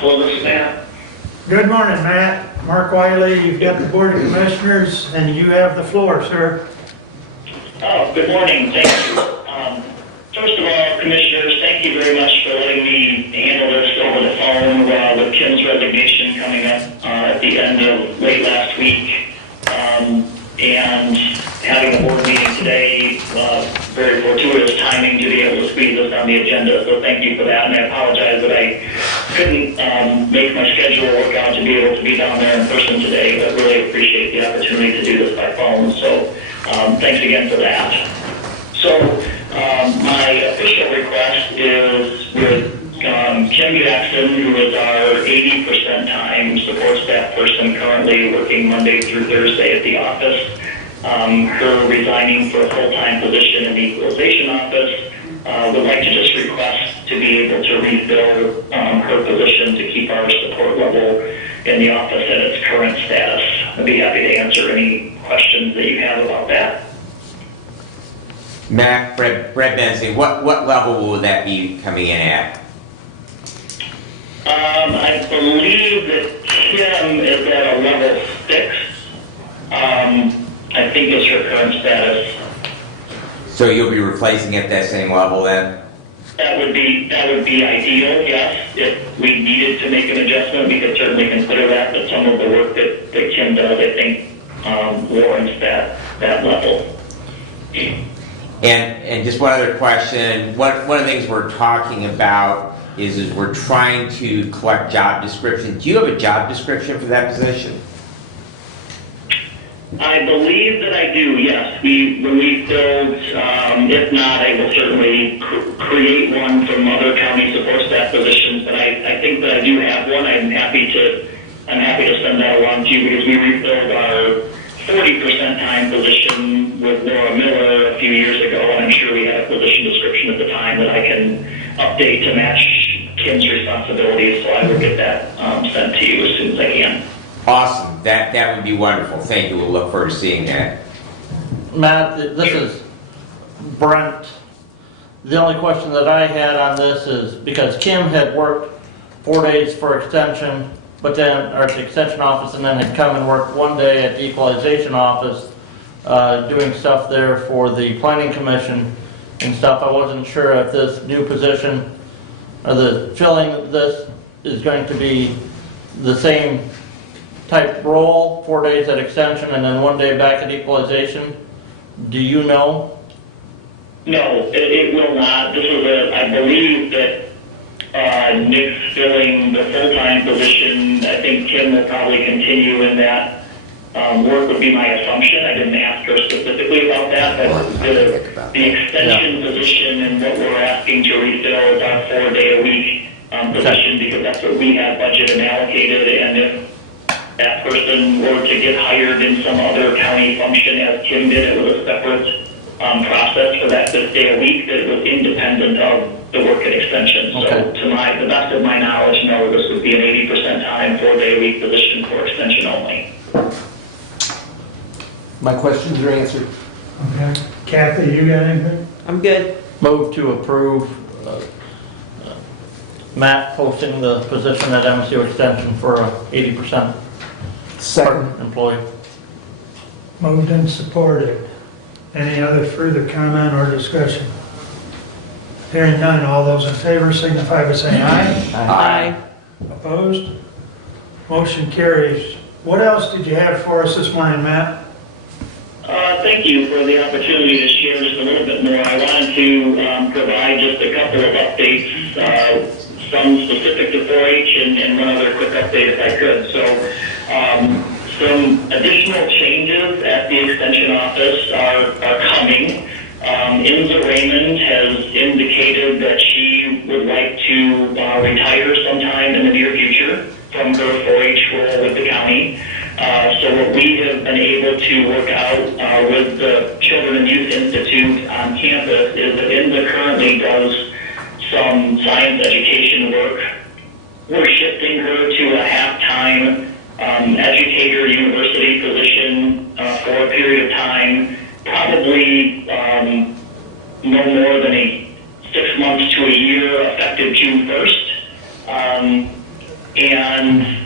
Hello, this is Matt. Good morning, Matt. Mark Wiley, you've got the Board of Commissioners, and you have the floor, sir. Oh, good morning, thank you. First of all, Commissioners, thank you very much for letting me handle this over the phone with Kim's resignation coming up at the end of late last week. And having a board meeting today, very fortuitous timing to be able to squeeze this on the agenda, so thank you for that. And I apologize that I couldn't make my schedule work out to be able to be down there in person today, but really appreciate the opportunity to do this by phone, so thanks again for that. So my official request is with Kim Jackson, who is our 80% time support staff person currently working Monday through Thursday at the office. Her resigning for a full-time position in the equalization office. Would like to just request to be able to refill her position to keep our support level in the office at its current status. I'd be happy to answer any questions that you have about that. Matt, Brett Bensley, what level will that be coming in at? I believe that Kim is at a level 6. I think is her current status. So you'll be replacing at that same level then? That would be ideal, yes. If we needed to make an adjustment, we could certainly consider that, but some of the work that Kim does, I think, warrants that level. And just one other question, one of the things we're talking about is we're trying to collect job descriptions. Do you have a job description for that position? I believe that I do, yes. When we filled, if not, I will certainly create one from other county support staff positions, but I think that I do have one. I'm happy to send that along to you because we refilled our 40% time position with Laura Miller a few years ago, and I'm sure we had a position description at the time that I can update to match Kim's responsibilities, so I will get that sent to you as soon as I can. Awesome, that would be wonderful, thank you, we'll look forward to seeing that. Matt, this is Brent. The only question that I had on this is because Kim had worked 4 days for extension, but then, or at the extension office, and then had come and worked 1 day at the equalization office, doing stuff there for the planning commission and stuff. I wasn't sure if this new position, or the filling this is going to be the same type role, 4 days at extension and then 1 day back at equalization. Do you know? No, it will not. This was I believe that Nick's filling the full-time position. I think Kim will probably continue in that work would be my assumption. I didn't ask her specifically about that, but the extension position and what we're asking to refill is our 4-day-a-week position because that's what we have budgeted and allocated, and if that person were to get hired in some other county function, as Kim did, it was a separate process for that 5th day a week that was independent of the work at extension. So Okay. to the best of my knowledge, no, this would be an 80% time, 4-day a week position for extension only. My questions are answered. Okay. Kathy, you got anything? I'm good. Move to approve Matt posting the position at MSU Extension for a 80% Second. employee. Moved and supported. Any other further comment or discussion? Hearing none, all those in favor signify by saying aye. Aye. Opposed? Motion carries. What else did you have for us this morning, Matt? Thank you for the opportunity to share just a little bit more. I wanted to provide just a couple of updates, some specific to 4-H and one other quick update if I could. So some additional changes at the extension office are coming. Inza Raymond has indicated that she would like to retire sometime in the near future from her 4-H role with the county. So what we have been able to work out with the Children and Youth Institute on campus is that Inza currently does some science education work. We're shifting her to a half-time educator university position for a period of time, probably no more than 6 months to a year, effective June 1st. And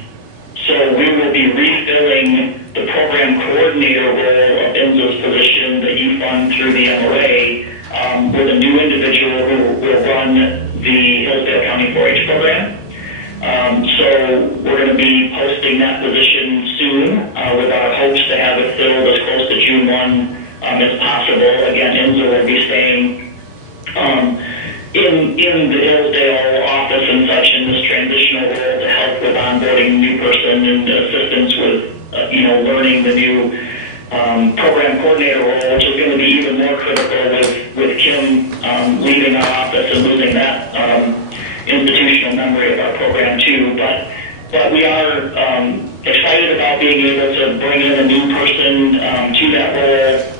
so we will be refilling the program coordinator role of Inza's position that you fund through the MRA with a new individual who will run the Hillsdale County 4-H program. So we're going to be posting that position soon with our hopes to have it filled as close to June 1 as possible. Again, Inza will be staying in the Hillsdale office and such in this transitional role to help with onboarding a new person and assistance with, learning the new program coordinator role, which is going to be even more critical with Kim leaving our office and losing that institutional memory of our program too. But we are excited about being able to bring in a new person to that role.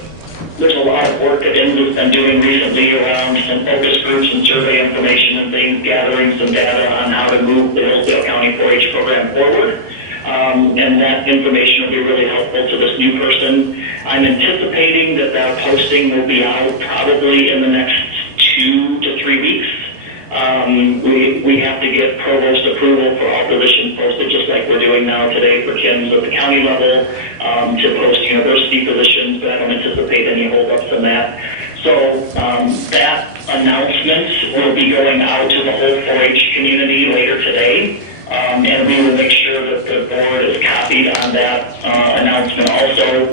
There's a lot of work that Inza's been doing recently around some focus groups and survey information and things, gathering some data on how to move the Hillsdale County 4-H program forward. And that information will be really helpful to this new person. I'm anticipating that posting will be out probably in the next 2 to 3 weeks. We have to get provost approval for all positions posted, just like we're doing now today for Kim's at the county level, to post university positions, but I don't anticipate any holdups in that. So that announcement will be going out to the whole 4-H community later today, and we will make sure that the board is copied on that announcement also.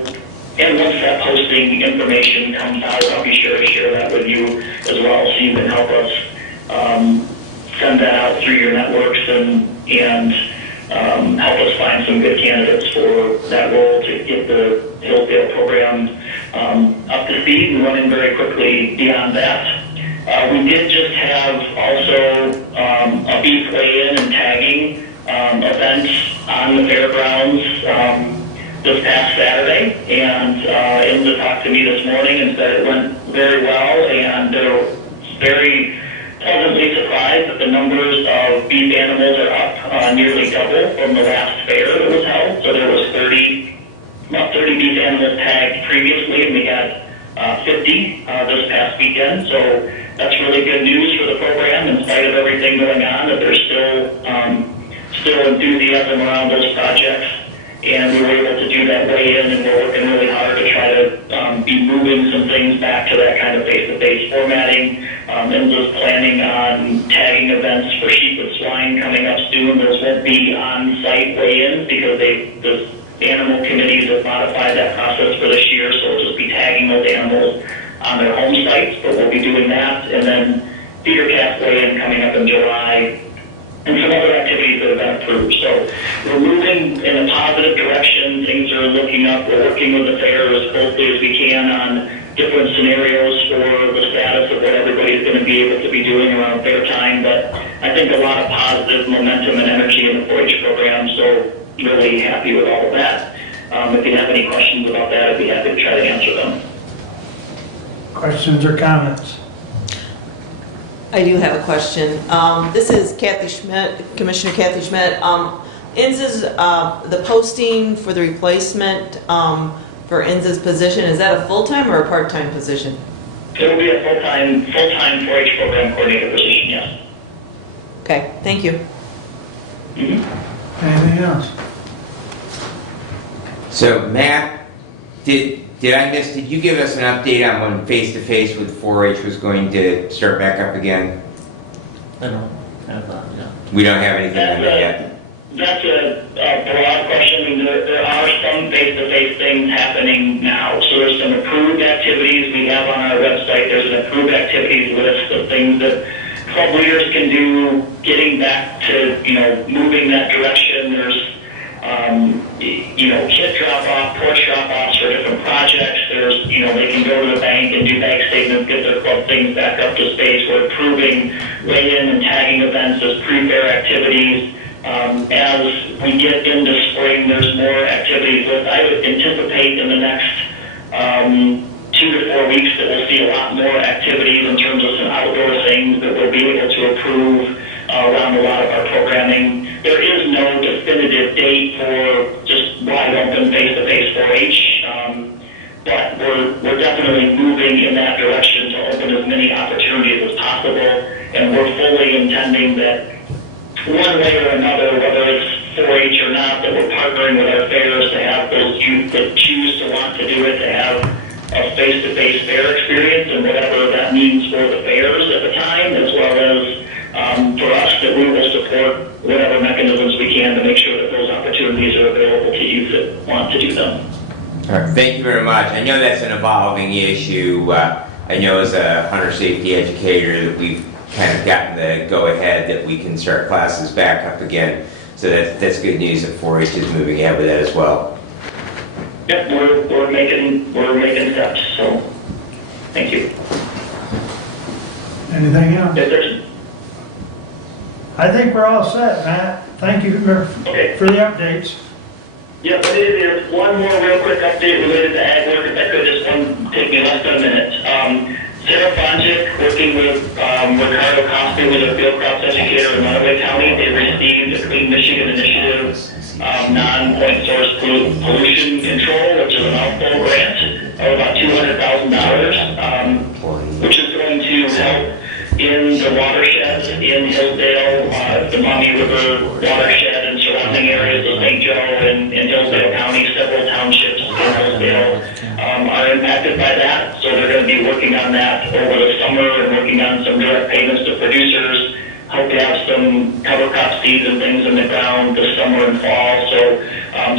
And once that posting information comes out, I'll be sure to share that with you as well, so you can help us send that out through your networks and help us find some good candidates for that role to get the Hillsdale up to speed and running very quickly beyond that. We did just have also a beef weigh-in and tagging event on the fairgrounds this past Saturday, and Inza talked to me this morning and said it went very well, and they're very pleasantly surprised that the numbers of beef animals are up nearly double from the last fair that was held. So there was about 30 beef animals tagged previously, and we had 50 this past weekend. So that's really good news for the program, in spite of everything going on, that there's still enthusiasm around those projects. And we were able to do that weigh-in, and we're working really hard to try to be moving some things back to that kind of face-to-face formatting. Inza's planning on tagging events for sheep and swine coming up soon. Those won't be on-site weigh-ins because the animal committees have modified that process for this year, so we'll just be tagging those animals on their home sites, but we'll be doing that. And then feeder calf weigh-in coming up in July, and some other activities that have been approved. So we're moving in a positive direction. Things are looking up. We're working with the fair as closely as we can on different scenarios for the status of what everybody's going to be able to be doing around fair time. But I think a lot of positive momentum and energy in the 4-H program, so really happy with all of that. If you have any questions about that, I'd be happy to try to answer them. Questions or comments? I do have a question. This is Kathy Schmidt, Commissioner Kathy Schmidt. Inza's, the posting for the replacement for Inza's position, is that a full-time or a part-time position? It will be a full-time 4-H program coordinator position, yes. Okay, thank you. Anything else? So Matt, did I miss, did you give us an update on when face-to-face with 4-H was going to start back up again? I don't have that, yeah. We don't have anything on that yet. That's a broad question. I mean, there are some face-to-face things happening now. So there's some approved activities we have on our website. There's an approved activities list of things that club leaders can do, getting back to, moving that direction. There's, kit drop-off, porch drop-offs for different projects. There's, they can go to the bank and do bank statements, get their club things back up to space. We're approving weigh-in and tagging events as pre-fair activities. As we get into spring, there's more activities. I would anticipate in the next 2 to 4 weeks that we'll see a lot more activities in terms of some outdoor things that we'll be able to approve around a lot of our programming. There is no definitive date for just wide open face-to-face 4-H, but we're definitely moving in that direction to open as many opportunities as possible, and we're fully intending that one way or another, whether it's 4-H or not, that we're partnering with our fairs to have those youth that choose to want to do it, to have a face-to-face fair experience, and whatever that means for the fairs at the time, as well as for us, that we will support whatever mechanisms we can to make sure that those opportunities are available to youth that want to do them. All right, thank you very much. I know that's an evolving issue. I know as a hunter safety educator that we've kind of gotten the go-ahead that we can start classes back up again. So that's good news that 4-H is moving ahead with that as well. Yep, we're making steps. So, thank you. Anything else? If there's I think we're all set, Matt. Thank you for the updates. Yeah, but there's one more real quick update related to ag work, if I could, just take me less than a minute. Sarah Fonjic, working with Ricardo Costa, who's a field crops educator in Nottoway County, they received a Clean Michigan Initiative non-point source pollution control, which is a mouthful grant of about $200,000, which is going to help in the watershed in Hillsdale, the Maumee River watershed and surrounding areas of St. Joe and Hillsdale County. Several townships in Hillsdale are impacted by that, so they're going to be working on that over the summer and working on some direct payments to producers. Hope to have some cover crop seeds and things in the ground this summer and fall, so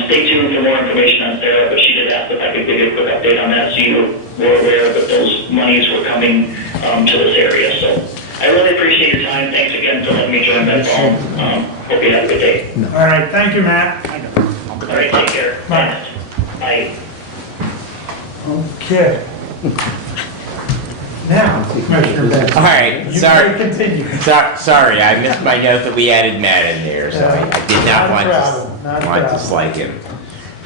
stay tuned for more information on Sarah, but she did ask if I could give you a quick update on that so you were aware that those monies were coming to this area. So I really appreciate your time. Thanks again for letting me join that call. Hope you have a good day. All right, thank you, Matt. All right, take care. Bye. Bye. Okay. Now, Commissioner Benson. All right, You sorry. may continue. Sorry, I missed my note that we added Matt in there, so I did not Not a problem, not a want to problem. slight him.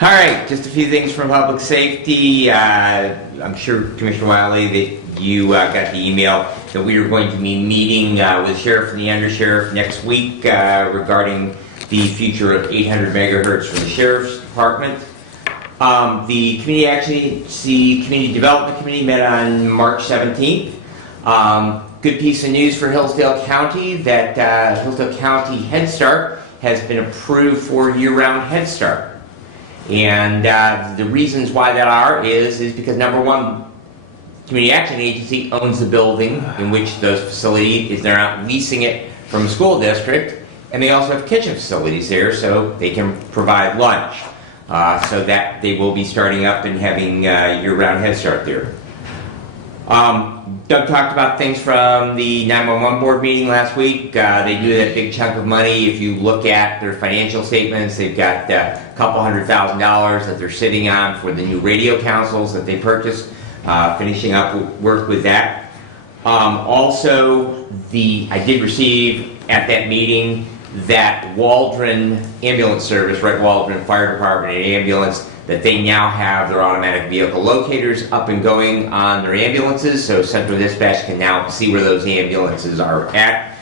All right, just a few things from public safety. I'm sure, Commissioner Wiley, that you got the email that we are going to be meeting with the sheriff and the undersheriff next week regarding the future of 800 megahertz for the sheriff's department. The Community Agency Community Development Committee met on March 17th. Good piece of news for Hillsdale County that Hillsdale County Head Start has been approved for year-round Head Start. And the reasons why that is because number one, Community Action Agency owns the building in which those facilities is. They're not leasing it from a school district, and they also have kitchen facilities there, so they can provide lunch. So that they will be starting up and having year-round Head Start there. Doug talked about things from the 911 board meeting last week. They do that big chunk of money. If you look at their financial statements, they've got a couple $100,000 that they're sitting on for the new radio consoles that they purchased, finishing up work with that. Also, I did receive at that meeting that Waldron Ambulance Service, right, Waldron Fire Department and Ambulance, that they now have their automatic vehicle locators up and going on their ambulances, so Central Dispatch can now see where those ambulances are at.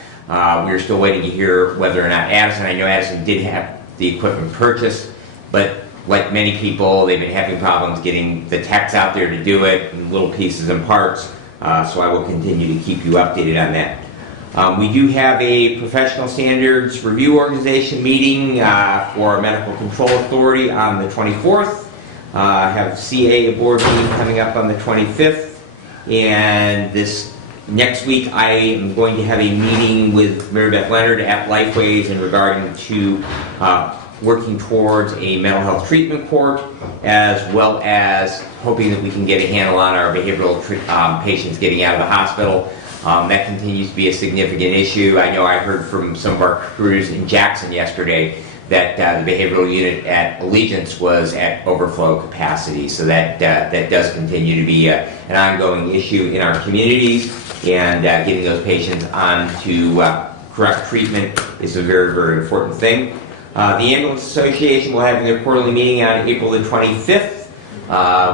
We're still waiting to hear whether or not Addison, I know Addison did have the equipment purchased, but like many people, they've been having problems getting the techs out there to do it in little pieces and parts, so I will continue to keep you updated on that. We do have a professional standards review organization meeting for our medical control authority on the 24th. Have CA board meeting coming up on the 25th. And this next week I am going to have a meeting with Mary Beth Leonard at Lifeways in regarding to working towards a mental health treatment court, as well as hoping that we can get a handle on our behavioral patients getting out of the hospital. That continues to be a significant issue. I know I heard from some of our crews in Jackson yesterday that the behavioral unit at Allegiance was at overflow capacity. So that does continue to be an ongoing issue in our communities, and getting those patients on to correct treatment is a very, very important thing. The Ambulance Association will have their quarterly meeting on April the 25th.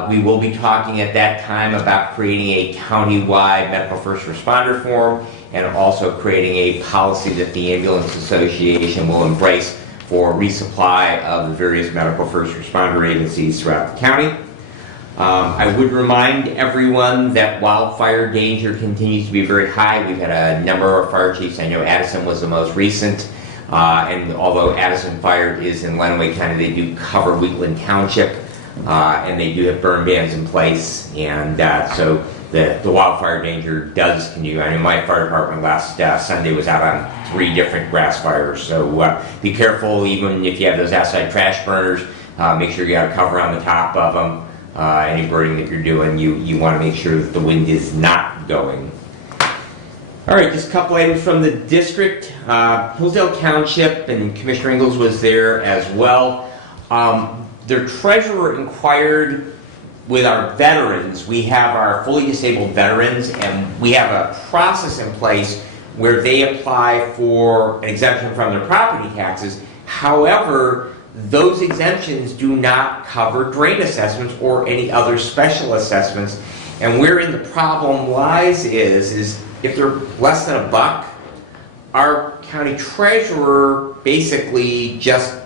We will be talking at that time about creating a county-wide medical first responder forum, and also creating a policy that the Ambulance Association will embrace for resupply of the various medical first responder agencies throughout the county. I would remind everyone that wildfire danger continues to be very high. We've had a number of fire chiefs. I know Addison was the most recent, and although Addison Fire is in Lenawee County, they do cover Wheatland Township. And they do have burn bans in place, and so the wildfire danger does continue. I mean, my fire department last Sunday was out on 3 different grass fires, so be careful. Even if you have those outside trash burners, make sure you got a cover on the top of them. Any burning that you're doing, you want to make sure that the wind is not going. All right, just a couple items from the district. Hillsdale Township, and Commissioner Ingalls was there as well. Their treasurer inquired with our veterans. We have our fully disabled veterans, and we have a process in place where they apply for an exemption from their property taxes. However, those exemptions do not cover drain assessments or any other special assessments. And wherein the problem lies is if they're less than $1, our county treasurer basically just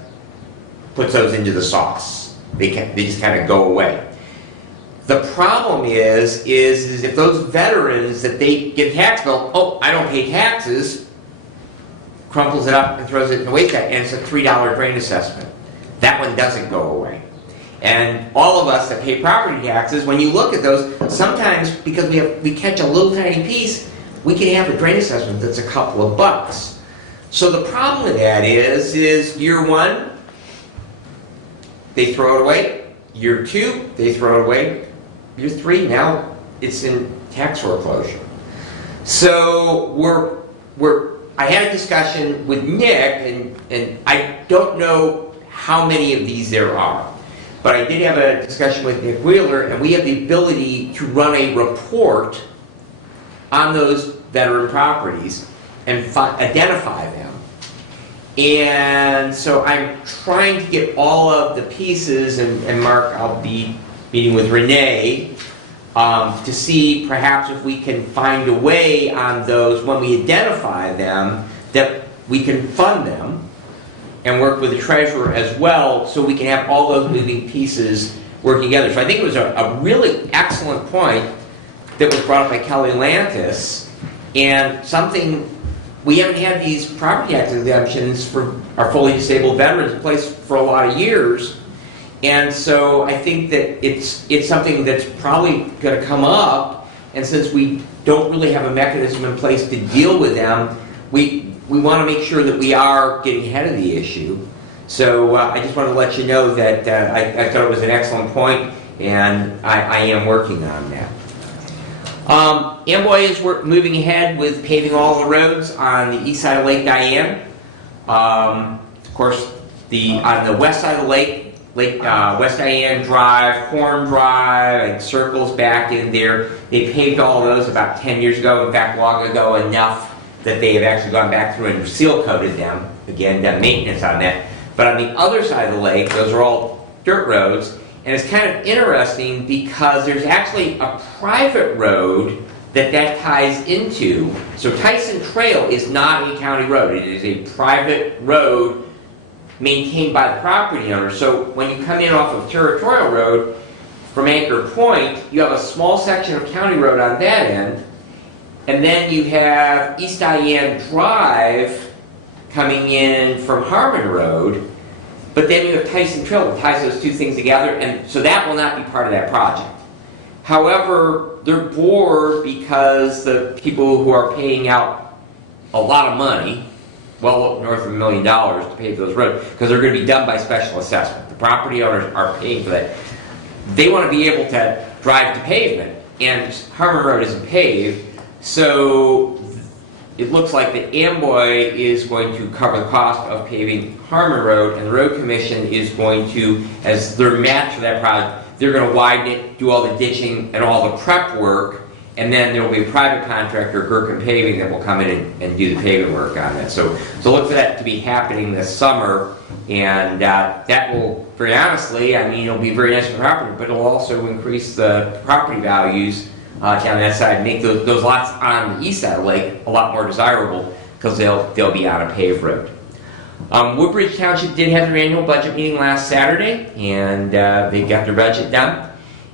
puts those into the sauce. They just kind of go away. The problem is if those veterans that they get a tax bill, oh, I don't pay taxes, crumples it up and throws it in the waste bag, and it's a $3 drain assessment. That one doesn't go away. And all of us that pay property taxes, when you look at those, sometimes because we catch a little tiny piece, we can have a drain assessment that's a couple of bucks. So the problem with that is year 1, they throw it away. Year 2, they throw it away. Year 3, now it's in tax foreclosure. So I had a discussion with Nick, and I don't know how many of these there are, But I did have a discussion with Nick Wheeler, and we have the ability to run a report on those veteran properties and identify them. And so I'm trying to get all of the pieces, and Mark, I'll be meeting with Renee to see perhaps if we can find a way on those, when we identify them, that we can fund them and work with the treasurer as well, so we can have all those moving pieces working together. So I think it was a really excellent point that was brought up by Kelly Lantis, and something, we haven't had these property tax exemptions for our fully disabled veterans in place for a lot of years. And so I think that it's something that's probably going to come up, and since we don't really have a mechanism in place to deal with them, we want to make sure that we are getting ahead of the issue. So I just want to let you know that I thought it was an excellent point, and I am working on that. Amboy is moving ahead with paving all the roads on the east side of Lake Diane. Of course, on the west side of the lake, West Diane Drive, Horn Drive, and Circles back in there, they paved all of those about 10 years ago. In fact, long ago enough that they have actually gone back through and seal coated them, again, done maintenance on that. But on the other side of the lake, those are all dirt roads, and it's kind of interesting because there's actually a private road that ties into. So Tyson Trail is not a county road, it is a private road maintained by the property owner. So when you come in off of Territorial Road from Anchor Point, you have a small section of county road on that end, and then you have East Diane Drive coming in from Harmon Road, but then you have Tyson Trail that ties those two things together, and so that will not be part of that project. However, they're bored because the people who are paying out a lot of money, well north of $1 million to pave those roads, because they're going to be done by special assessment. The property owners are paying for that. They want to be able to drive to pavement, and Harmon Road isn't paved, so it looks like the Amboy is going to cover the cost of paving Harmon Road, and the Road Commission is going to, as their match for that project, they're going to widen it, do all the ditching and all the prep work, and then there will be a private contractor, Gherkin Paving, that will come in and do the paving work on that. So look for that to be happening this summer, and that will, very honestly, I mean, it'll be very nice for the property, but it'll also increase the property values down that side, make those lots on the east side of the lake a lot more desirable because they'll be on a paved road. Woodbridge Township did have their annual budget meeting last Saturday, and they got their budget done.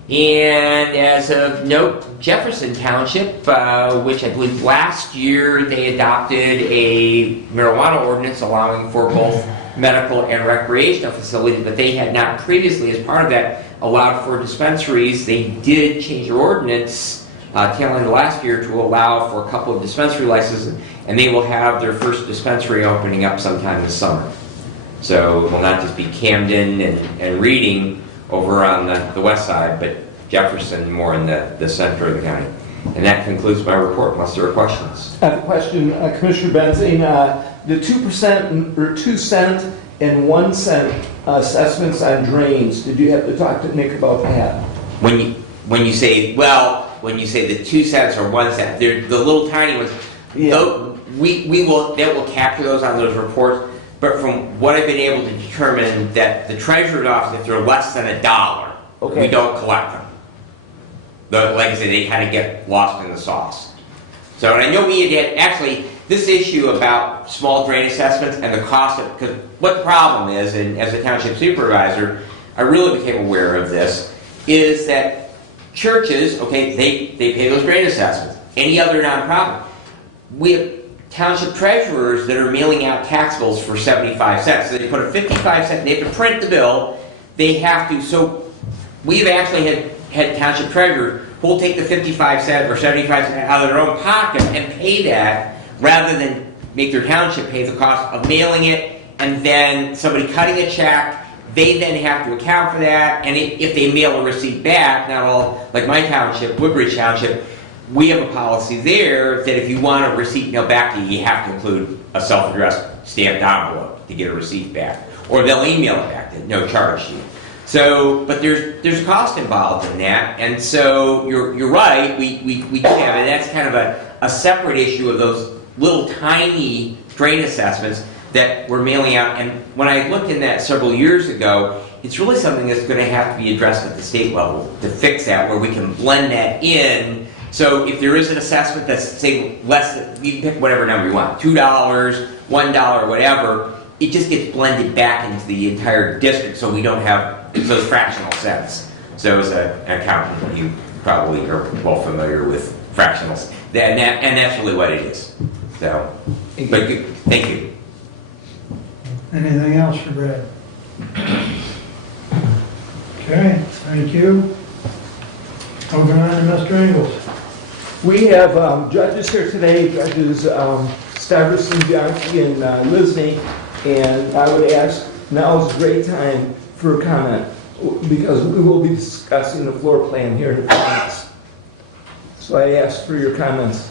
And as of note, Jefferson Township, which I believe last year they adopted a marijuana ordinance allowing for both medical and recreational facilities, but they had not previously, as part of that, allowed for dispensaries. They did change their ordinance tail end of last year to allow for a couple of dispensary licenses, and they will have their first dispensary opening up sometime this summer. So it will not just be Camden and Reading over on the west side, but Jefferson more in the center of the county. And that concludes my report, unless there are questions. I have a question, Commissioner Benzing. The 2% or 2 cent and 1 cent assessments on drains, did you have to talk to Nick about that? When you say the 2 cents or 1 cent, they're the little tiny ones. Yeah. That will capture those on those reports. But from what I've been able to determine, that the treasurer's office, if they're less than $1, okay, we don't collect them. Like I said, they kind of get lost in the sauce. So, and I know we had actually this issue about small drain assessments and the cost of, because what the problem is, and as a township supervisor, I really became aware of this, is that churches, okay, they pay those drain assessments. Any other nonprofit, we have township treasurers that are mailing out tax bills for 75 cents. So they put a 55 cent, they have to print the bill, they have to, so we've actually had township treasurers who will take the 55 cent or 75 cent out of their own pocket and pay that, rather than make their township pay the cost of mailing it, and then somebody cutting a check, they then have to account for that, and if they mail a receipt back, not all, like my township, Woodbridge Township, we have a policy there that if you want a receipt mailed back to you, you have to include a self-addressed stamped envelope to get a receipt back. Or they'll email it back, no charge to you. So, but there's a cost involved in that, and so you're right, we do have it. That's kind of a separate issue of those little tiny drain assessments that we're mailing out. And when I looked in that several years ago, it's really something that's going to have to be addressed at the state level to fix that, where we can blend that in. So if there is an assessment that's, say, less than, you can pick whatever number you want, $2, $1, whatever, it just gets blended back into the entire district, so we don't have those fractional cents. So as an accountant, you probably are well familiar with fractionals, and that's really what it is. So, but good, thank you. Anything else for Brad? Okay, thank you. Moving on to Mr. Ingles. We have judges here today, Judges Stuyvesant, Bianchi, and Lisney, and I would ask, now is a great time for a comment, because we will be discussing the floor plan here in a few minutes. So I ask for your comments.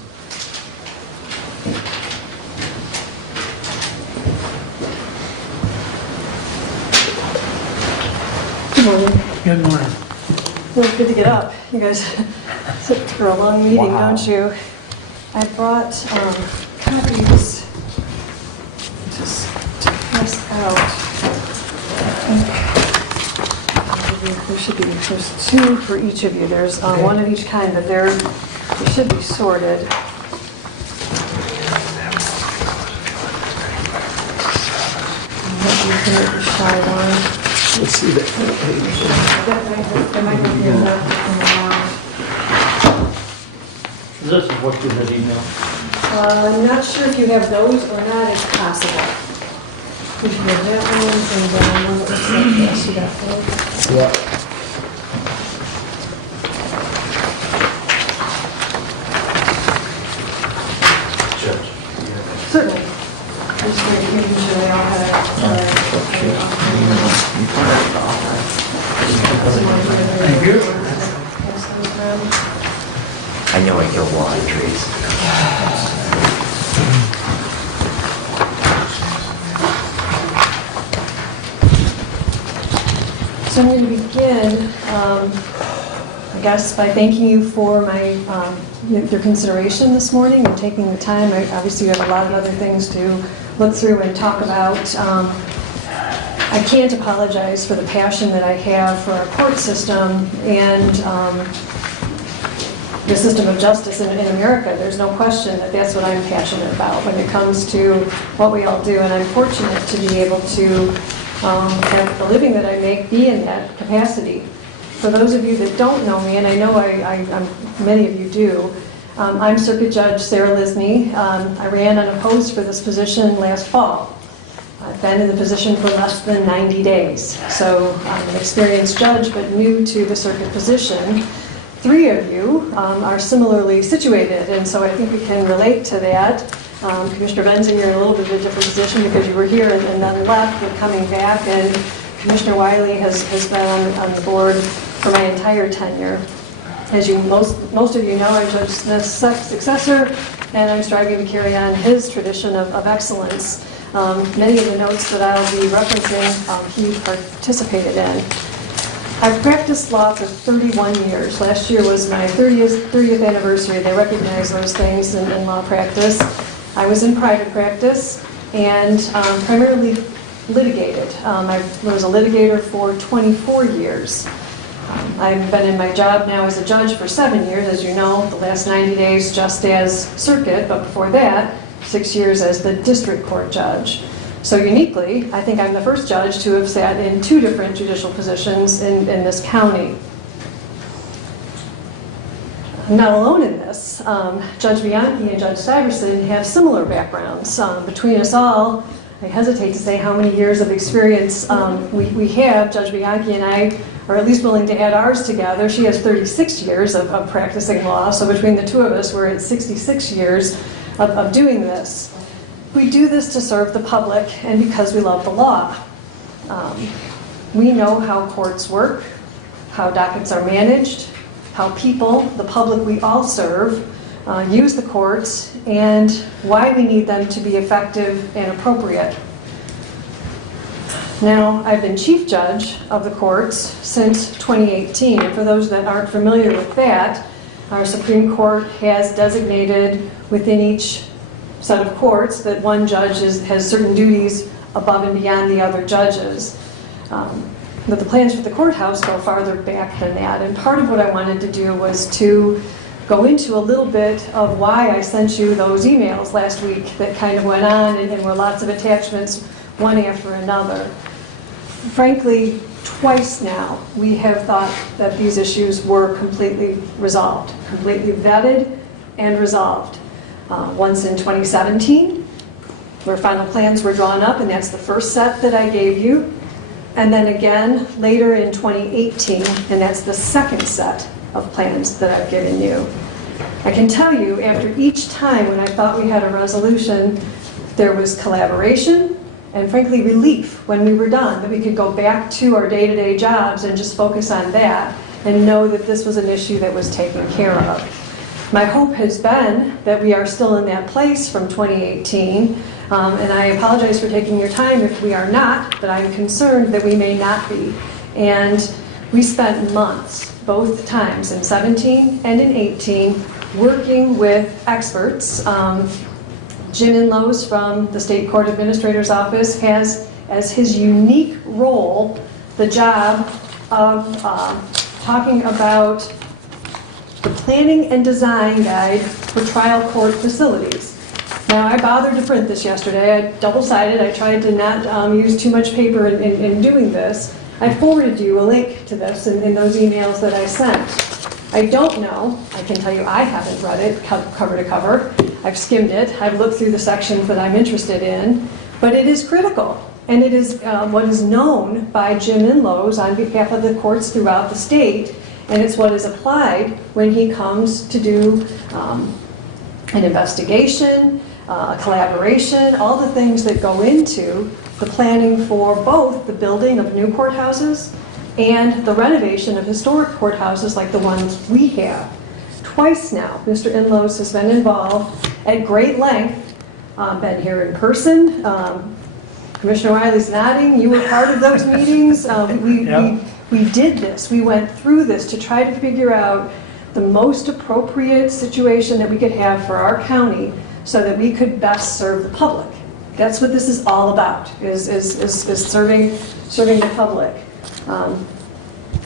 Good morning. Good morning. Feels good to get up. You guys sit for a long meeting, don't you? I brought copies just to pass out. There should be, there's 2 for each of you. There's one of each kind, but they should be sorted. Let's see that page. There might not be enough to come around. This is what you had emailed. I'm not sure if you have those or not, it's possible. If you have that one and then one that looks like this, you got those. Yeah. Certainly. Just making sure they all have Thank you. I know I killed a lot of trees. So I'm going to begin, I guess, by thanking you for your consideration this morning and taking the time. Obviously, you have a lot of other things to look through and talk about. I can't apologize for the passion that I have for our court system and the system of justice in America. There's no question that that's what I'm passionate about when it comes to what we all do. And I'm fortunate to be able to have the living that I make be in that capacity. For those of you that don't know me, and I know many of you do, I'm Circuit Judge Sarah Lisney. I ran unopposed for this position last fall. I've been in the position for less than 90 days. So I'm an experienced judge, but new to the circuit position. 3 of you are similarly situated, and so I think we can relate to that. Commissioner Benson, you're in a little bit of a different position because you were here and then left, but coming back, and Commissioner Wiley has been on the board for my entire tenure. As you most of you know, I'm Judge Smith's successor, and I'm striving to carry on his tradition of excellence. Many of the notes that I'll be referencing, he participated in. I've practiced law for 31 years. Last year was my 30th anniversary. They recognize those things in law practice. I was in private practice and primarily litigated. I was a litigator for 24 years. I've been in my job now as a judge for 7 years, as you know, the last 90 days just as circuit, but before that, 6 years as the district court judge. So uniquely, I think I'm the first judge to have sat in 2 different judicial positions in this county. I'm not alone in this. Judge Bianchi and Judge Stuyvesant have similar backgrounds. Between us all, I hesitate to say how many years of experience we have. Judge Bianchi and I are at least willing to add ours together. She has 36 years of practicing law, so between the 2 of us, we're at 66 years of doing this. We do this to serve the public and because we love the law. We know how courts work, how dockets are managed, how people, the public we all serve, use the courts, and why we need them to be effective and appropriate. Now, I've been chief judge of the courts since 2018, and for those that aren't familiar with that, our Supreme Court has designated within each set of courts that one judge has certain duties above and beyond the other judges. But the plans for the courthouse go farther back than that, and part of what I wanted to do was to go into a little bit of why I sent you those emails last week that kind of went on and were lots of attachments, one after another. Frankly, twice now, we have thought that these issues were completely resolved, completely vetted and resolved. Once in 2017, where final plans were drawn up, and that's the first set that I gave you. And then again, later in 2018, and that's the second set of plans that I've given you. I can tell you, after each time when I thought we had a resolution, there was collaboration, and frankly relief when we were done, that we could go back to our day-to-day jobs and just focus on that and know that this was an issue that was taken care of. My hope has been that we are still in that place from 2018, and I apologize for taking your time if we are not, but I'm concerned that we may not be. And we spent months, both times, in 17 and in 18, working with experts. Jim Inlows from the State Court Administrator's Office has, as his unique role, the job of talking about the planning and design guide for trial court facilities. Now, I bothered to print this yesterday. I double-sided. I tried to not use too much paper in doing this. I forwarded you a link to this in those emails that I sent. I don't know, I can tell you I haven't read it cover to cover. I've skimmed it, I've looked through the sections that I'm interested in, but it is critical. And it is what is known by Jim Inlows on behalf of the courts throughout the state, and it's what is applied when he comes to do an investigation, a collaboration, all the things that go into the planning for both the building of new courthouses and the renovation of historic courthouses like the ones we have. Twice now, Mr. Inlows has been involved at great length, been here in person. Commissioner Wiley's nodding, you were part of those meetings. We did this, we went through this to try to figure out the most appropriate situation that we could have for our county so that we could best serve the public. That's what this is all about, is serving the public.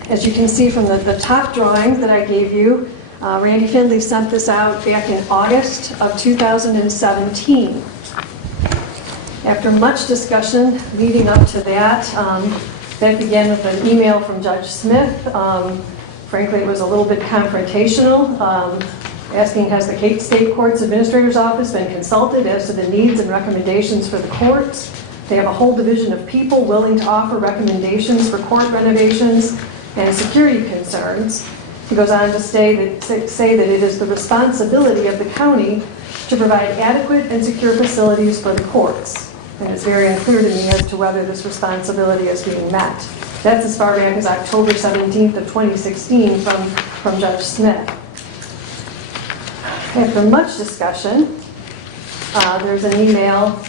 As you can see from the top drawing that I gave you, Randy Findley sent this out back in August of 2017. After much discussion leading up to that, that began with an email from Judge Smith. Frankly, it was a little bit confrontational, asking, has the State Courts Administrator's Office been consulted as to the needs and recommendations for the courts? They have a whole division of people willing to offer recommendations for court renovations and security concerns. He goes on to say that it is the responsibility of the county to provide adequate and secure facilities for the courts. And it's very unclear to me as to whether this responsibility is being met. That's as far back as October 17th of 2016 from Judge Smith. After much discussion, there's an email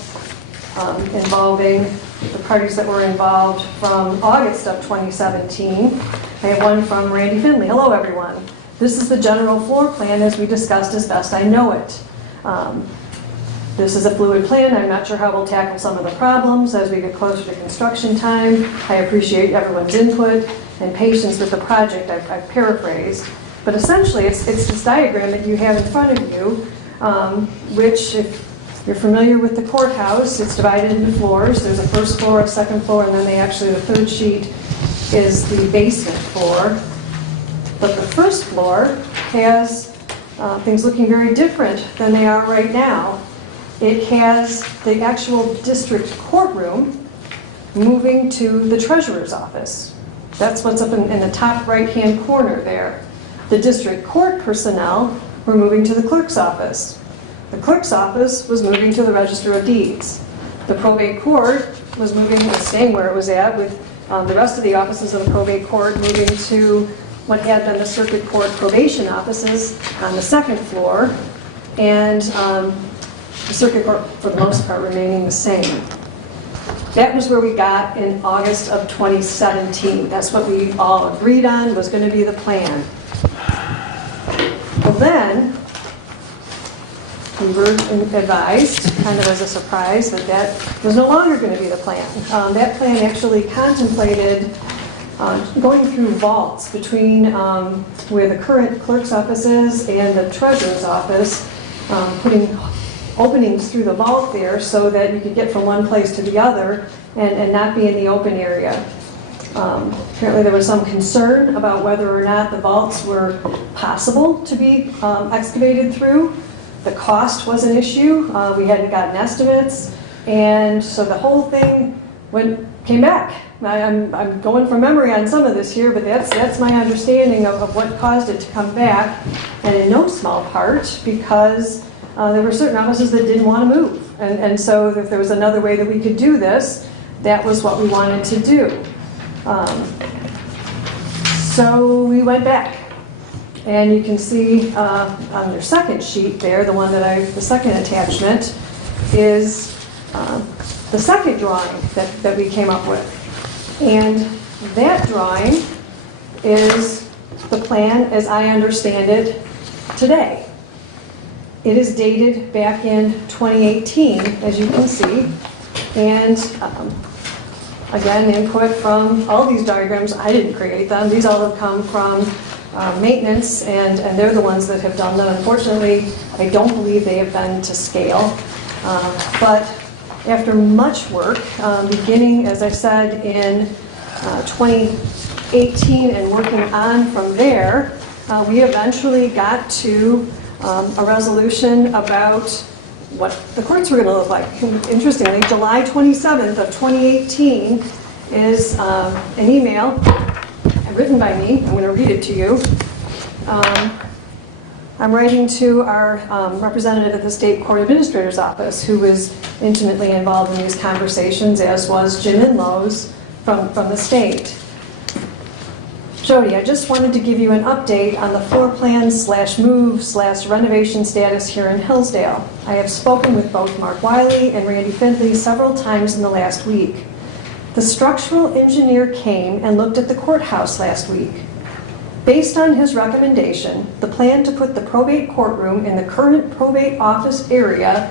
involving the parties that were involved from August of 2017. I have one from Randy Findley. Hello, everyone. This is the general floor plan as we discussed as best I know it. This is a fluid plan. I'm not sure how we'll tackle some of the problems as we get closer to construction time. I appreciate everyone's input and patience with the project. I've paraphrased. But essentially, it's this diagram that you have in front of you, which, if you're familiar with the courthouse, it's divided into floors. There's a first floor, a second floor, and then the third sheet is the basement floor. But the first floor has things looking very different than they are right now. It has the actual district courtroom moving to the treasurer's office. That's what's up in the top right-hand corner there. The district court personnel were moving to the clerk's office. The clerk's office was moving to the Register of Deeds. The probate court was staying where it was at, with the rest of the offices of the probate court moving to what had been the circuit court probation offices on the second floor, and the circuit court, for the most part, remaining the same. That was where we got in August of 2017. That's what we all agreed on was going to be the plan. Well, then, we were advised, kind of as a surprise, that that was no longer going to be the plan. That plan actually contemplated going through vaults between where the current clerk's office is and the treasurer's office, putting openings through the vault there so that you could get from one place to the other and not be in the open area. Apparently there was some concern about whether or not the vaults were possible to be excavated through. The cost was an issue. We hadn't gotten estimates. And so the whole thing came back. I'm going from memory on some of this here, but that's my understanding of what caused it to come back. And in no small part because there were certain offices that didn't want to move. And so if there was another way that we could do this, that was what we wanted to do. So we went back. And you can see on your second sheet there, the second attachment is the second drawing that we came up with. And that drawing is the plan as I understand it today. It is dated back in 2018, as you can see. And again, input from all these diagrams, I didn't create them. These all have come from maintenance, and they're the ones that have done them. Unfortunately, I don't believe they have been to scale. But after much work, beginning, as I said, in 2018 and working on from there, we eventually got to a resolution about what the courts were going to look like. Interestingly, July 27th of 2018 is an email written by me. I'm going to read it to you. I'm writing to our representative at the State Court Administrator's Office, who was intimately involved in these conversations, as was Jim Inlows from the state. Jody, I just wanted to give you an update on the floor plan /move /renovation status here in Hillsdale. I have spoken with both Mark Wiley and Randy Findley several times in the last week. The structural engineer came and looked at the courthouse last week. Based on his recommendation, the plan to put the probate courtroom in the current probate office area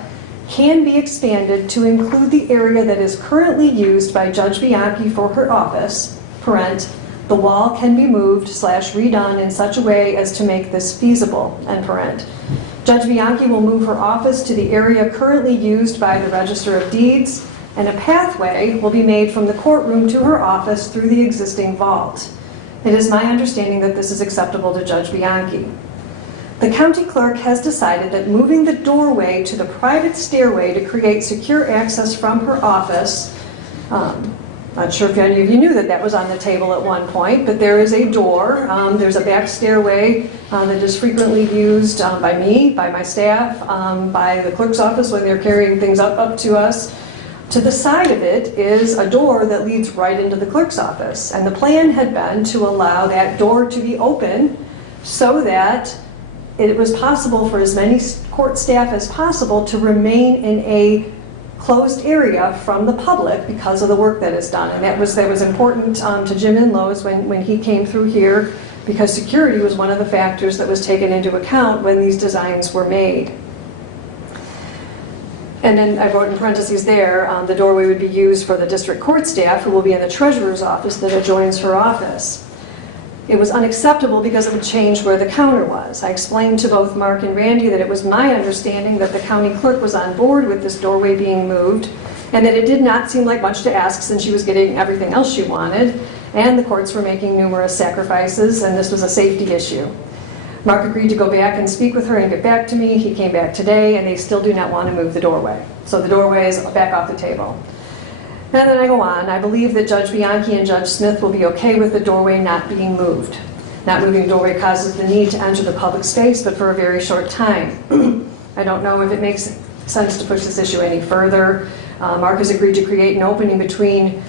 can be expanded to include the area that is currently used by Judge Bianchi for her office, parent. The wall can be moved /redone in such a way as to make this feasible, end parent. Judge Bianchi will move her office to the area currently used by the Register of Deeds, and a pathway will be made from the courtroom to her office through the existing vault. It is my understanding that this is acceptable to Judge Bianchi. The county clerk has decided that moving the doorway to the private stairway to create secure access from her office, not sure if any of you knew that was on the table at one point, but there is a door. There's a back stairway that is frequently used by me, by my staff, by the clerk's office when they're carrying things up to us. To the side of it is a door that leads right into the clerk's office. And the plan had been to allow that door to be open so that it was possible for as many court staff as possible to remain in a closed area from the public because of the work that is done. And that was important to Jim Inlows when he came through here, because security was one of the factors that was taken into account when these designs were made. And then I wrote in parentheses there, the doorway would be used for the district court staff who will be in the treasurer's office that adjoins her office. It was unacceptable because it would change where the counter was. I explained to both Mark and Randy that it was my understanding that the county clerk was on board with this doorway being moved, and that it did not seem like much to ask since she was getting everything else she wanted, and the courts were making numerous sacrifices, and this was a safety issue. Mark agreed to go back and speak with her and get back to me. He came back today, and they still do not want to move the doorway. So the doorway is back off the table. And then I go on. I believe that Judge Bianchi and Judge Smith will be okay with the doorway not being moved. Not moving the doorway causes the need to enter the public space, but for a very short time. I don't know if it makes sense to push this issue any further. Mark has agreed to create an opening between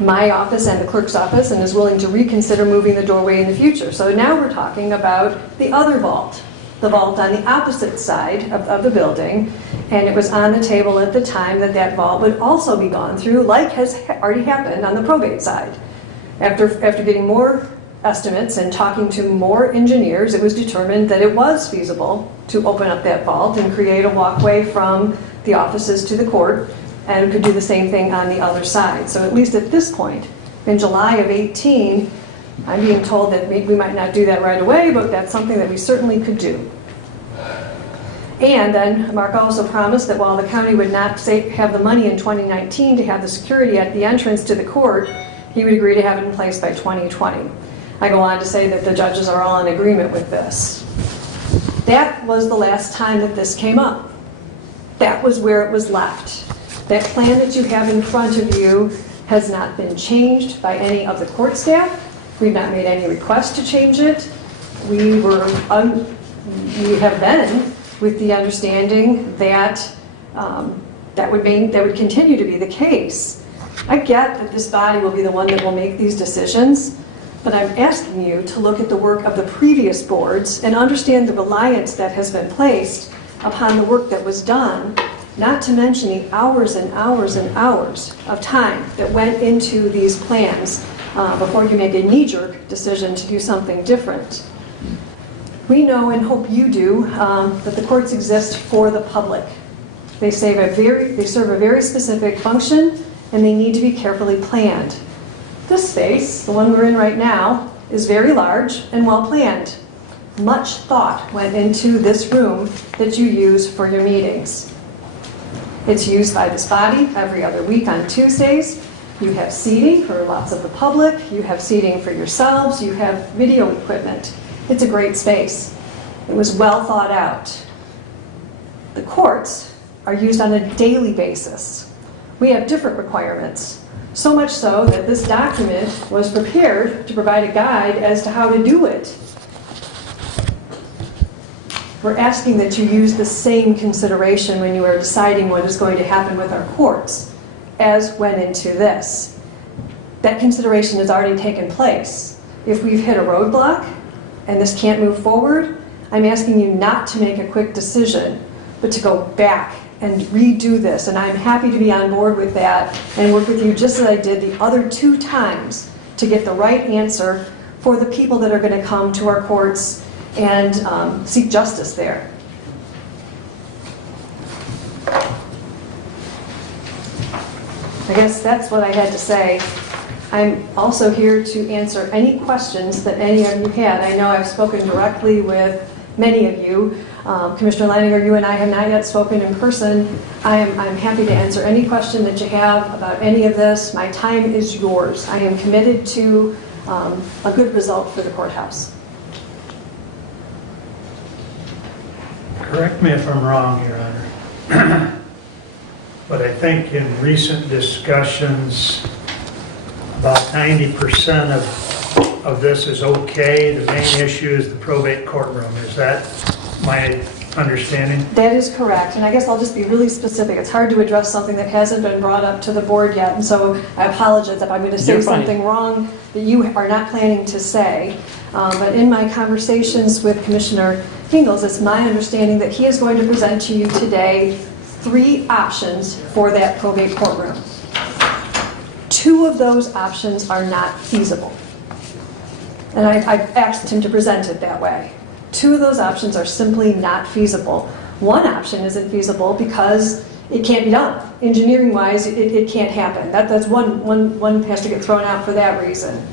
my office and the clerk's office, and is willing to reconsider moving the doorway in the future. So now we're talking about the other vault. the vault on the opposite side of the building, and it was on the table at the time that that vault would also be gone through, like has already happened on the probate side. After getting more estimates and talking to more engineers, it was determined that it was feasible to open up that vault and create a walkway from the offices to the court, and could do the same thing on the other side. So at least at this point, in July of 18, I'm being told that we might not do that right away, but that's something that we certainly could do. And then Mark also promised that while the county would not have the money in 2019 to have the security at the entrance to the court, he would agree to have it in place by 2020. I go on to say that the judges are all in agreement with this. That was the last time that this came up. That was where it was left. That plan that you have in front of you has not been changed by any of the court staff. We've not made any request to change it. We have been with the understanding that that would continue to be the case. I get that this body will be the one that will make these decisions, but I'm asking you to look at the work of the previous boards and understand the reliance that has been placed upon the work that was done, not to mention the hours and hours and hours of time that went into these plans before you make a knee-jerk decision to do something different. We know, and hope you do, that the courts exist for the public. They serve a very specific function, and they need to be carefully planned. This space, the one we're in right now, is very large and well planned. Much thought went into this room that you use for your meetings. It's used by this body every other week on Tuesdays. You have seating for lots of the public. You have seating for yourselves. You have video equipment. It's a great space. It was well thought out. The courts are used on a daily basis. We have different requirements. So much so that this document was prepared to provide a guide as to how to do it. We're asking that you use the same consideration when you are deciding what is going to happen with our courts as went into this. That consideration has already taken place. If we've hit a roadblock and this can't move forward, I'm asking you not to make a quick decision, but to go back and redo this. And I'm happy to be on board with that and work with you just as I did the other 2 times to get the right answer for the people that are going to come to our courts and seek justice there. I guess that's what I had to say. I'm also here to answer any questions that any of you had. I know I've spoken directly with many of you. Commissioner Leininger, you and I have not yet spoken in person. I'm happy to answer any question that you have about any of this. My time is yours. I am committed to a good result for the courthouse. Correct me if I'm wrong, Your Honor. But I think in recent discussions, about 90% of this is okay. The main issue is the probate courtroom. Is that my understanding? That is correct, and I guess I'll just be really specific. It's hard to address something that hasn't been brought up to the board yet, and so I apologize if I'm going to say something wrong that you are not planning to say. But in my conversations with Commissioner Ingalls, it's my understanding that he is going to present to you today 3 options for that probate courtroom. 2 of those options are not feasible. And I've asked him to present it that way. 2 of those options are simply not feasible. One option isn't feasible because it can't be done. Engineering-wise, it can't happen. That's one has to get thrown out for that reason.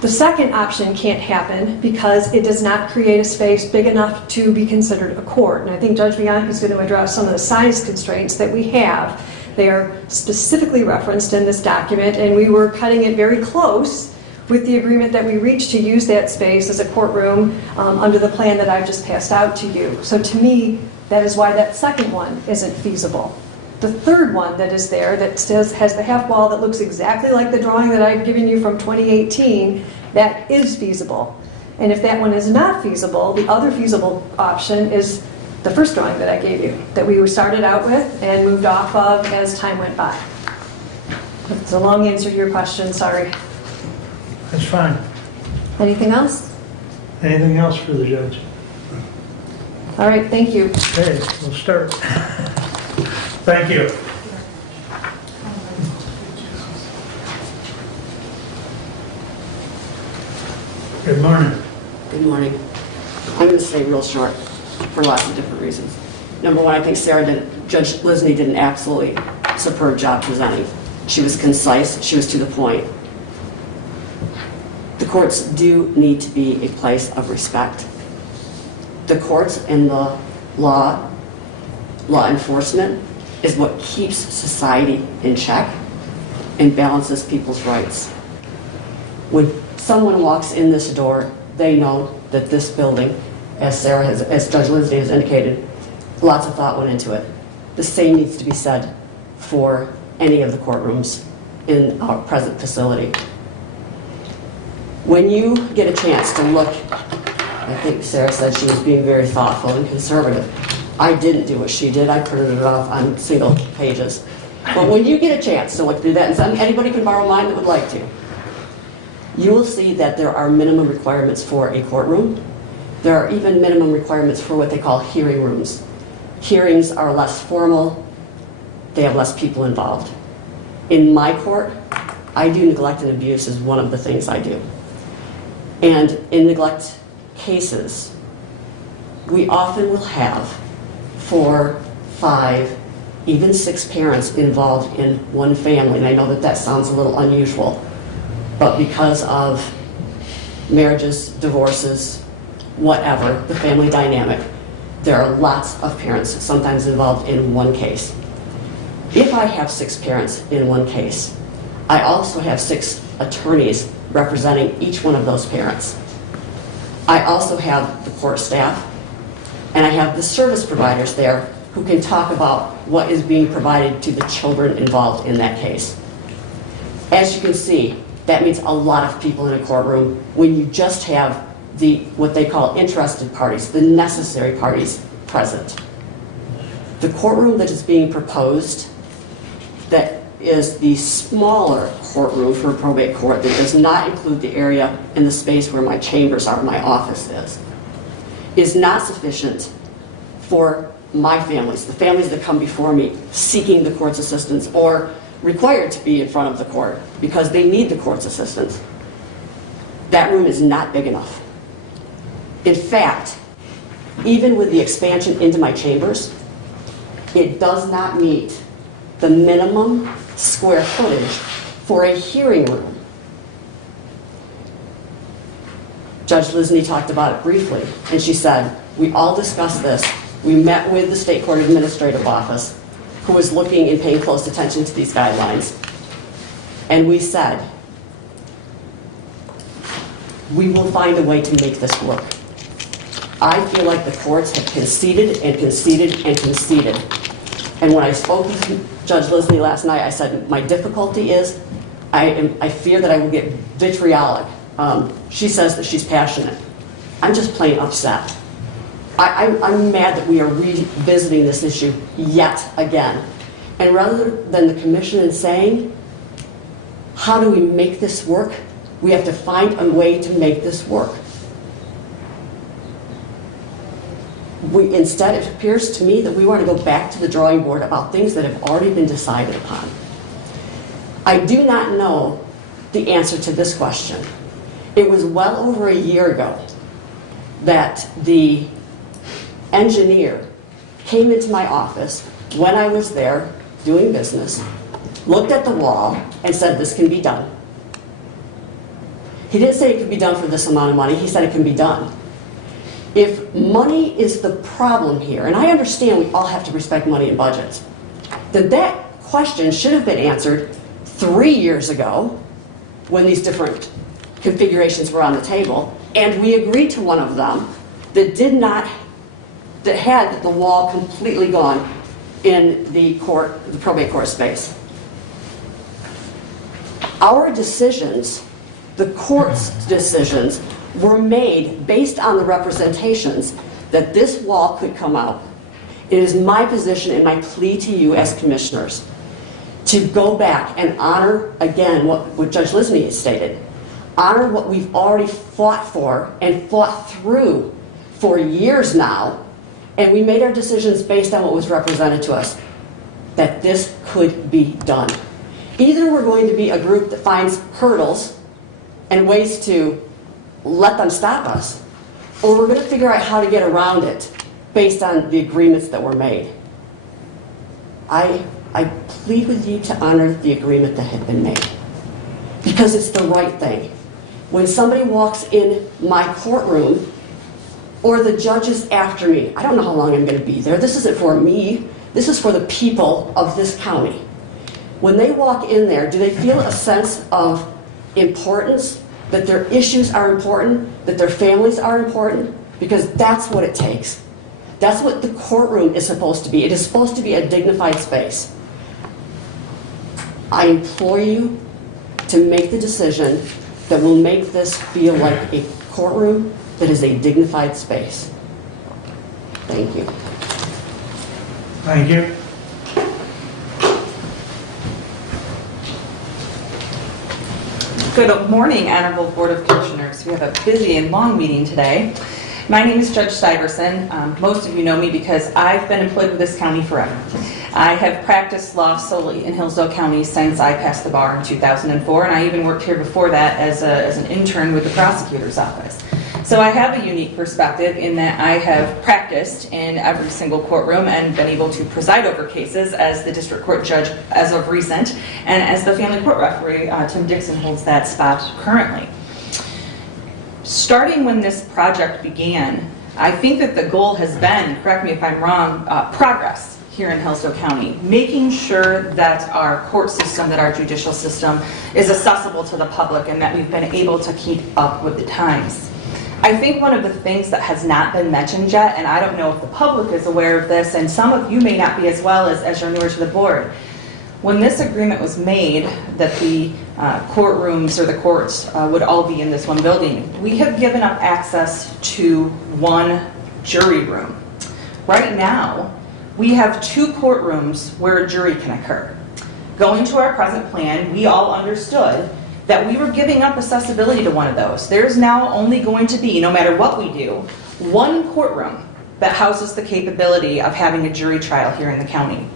The second option can't happen because it does not create a space big enough to be considered a court. And I think Judge Bianchi is going to address some of the size constraints that we have. They are specifically referenced in this document, and we were cutting it very close with the agreement that we reached to use that space as a courtroom under the plan that I've just passed out to you. So to me, that is why that second one isn't feasible. The third one that is there that has the half wall that looks exactly like the drawing that I've given you from 2018, that is feasible. And if that one is not feasible, the other feasible option is the first drawing that I gave you, that we started out with and moved off of as time went by. It's a long answer to your question, sorry. That's fine. Anything else? Anything else for the judge? All right, thank you. Okay, we'll start. Thank you. Good morning. Good morning. I'm going to stay real short for lots of different reasons. Number one, I think Judge Lisney did an absolutely superb job presenting. She was concise, she was to the point. The courts do need to be a place of respect. The courts and the law enforcement is what keeps society in check and balances people's rights. When someone walks in this door, they know that this building, as Judge Lisney has indicated, lots of thought went into it. The same needs to be said for any of the courtrooms in our present facility. When you get a chance to look, I think Sarah said she was being very thoughtful and conservative. I didn't do what she did. I printed it off on single pages. But when you get a chance to look through that, and anybody can borrow mine that would like to, you will see that there are minimum requirements for a courtroom. There are even minimum requirements for what they call hearing rooms. Hearings are less formal. They have less people involved. In my court, I do neglect and abuse as one of the things I do. And in neglect cases, we often will have 4, 5, even 6 parents involved in one family. And I know that that sounds a little unusual, but because of marriages, divorces, whatever, the family dynamic, there are lots of parents sometimes involved in one case. If I have 6 parents in one case, I also have 6 attorneys representing each one of those parents. I also have the court staff, and I have the service providers there who can talk about what is being provided to the children involved in that case. As you can see, that means a lot of people in a courtroom when you just have what they call interested parties, the necessary parties present. The courtroom that is being proposed, that is the smaller courtroom for a probate court that does not include the area and the space where my chambers are, my office is not sufficient for my families, the families that come before me seeking the court's assistance or required to be in front of the court because they need the court's assistance. That room is not big enough. In fact, even with the expansion into my chambers, it does not meet the minimum square footage for a hearing room. Judge Lisney talked about it briefly, and she said, we all discussed this. We met with the State Court Administrative Office, who was looking and paying close attention to these guidelines. And we said, we will find a way to make this work. I feel like the courts have conceded and conceded and conceded. And when I spoke with Judge Lisney last night, I said, my difficulty is I fear that I will get vitriolic. She says that she's passionate. I'm just plain upset. I'm mad that we are revisiting this issue yet again. And rather than the commission is saying, how do we make this work? We have to find a way to make this work. Instead, it appears to me that we want to go back to the drawing board about things that have already been decided upon. I do not know the answer to this question. It was well over a year ago that the engineer came into my office when I was there doing business, looked at the wall, and said, this can be done. He didn't say it could be done for this amount of money. He said it can be done. If money is the problem here, and I understand we all have to respect money and budgets, then that question should have been answered 3 years ago when these different configurations were on the table, and we agreed to one of them that had the wall completely gone in the probate court space. Our decisions, the court's decisions, were made based on the representations that this wall could come out. It is my position and my plea to you as commissioners to go back and honor, again, what Judge Lisney has stated, honor what we've already fought for and fought through for years now, And we made our decisions based on what was represented to us, that this could be done. Either we're going to be a group that finds hurdles and ways to let them stop us, or we're going to figure out how to get around it based on the agreements that were made. I plead with you to honor the agreement that had been made, because it's the right thing. When somebody walks in my courtroom, or the judge is after me, I don't know how long I'm going to be there. This isn't for me. This is for the people of this county. When they walk in there, do they feel a sense of importance, that their issues are important, that their families are important? Because that's what it takes. That's what the courtroom is supposed to be. It is supposed to be a dignified space. I implore you to make the decision that will make this feel like a courtroom that is a dignified space. Thank you. Thank you. Good morning, Honorable Board of Commissioners. We have a busy and long meeting today. My name is Judge Stuyvesant. Most of you know me because I've been employed with this county forever. I have practiced law solely in Hillsdale County since I passed the bar in 2004, and I even worked here before that as an intern with the prosecutor's office. So I have a unique perspective in that I have practiced in every single courtroom and been able to preside over cases as the district court judge as of recent, and as the family court referee, Tim Dixon holds that spot currently. Starting when this project began, I think that the goal has been, correct me if I'm wrong, progress here in Hillsdale County, making sure that our court system, that our judicial system is accessible to the public and that we've been able to keep up with the times. I think one of the things that has not been mentioned yet, and I don't know if the public is aware of this, and some of you may not be as well as you're newer to the board, when this agreement was made that the courtrooms or the courts would all be in this one building, we have given up access to one jury room. Right now, we have 2 courtrooms where a jury can occur. Going to our present plan, we all understood that we were giving up accessibility to one of those. There's now only going to be, no matter what we do, one courtroom that houses the capability of having a jury trial here in the county.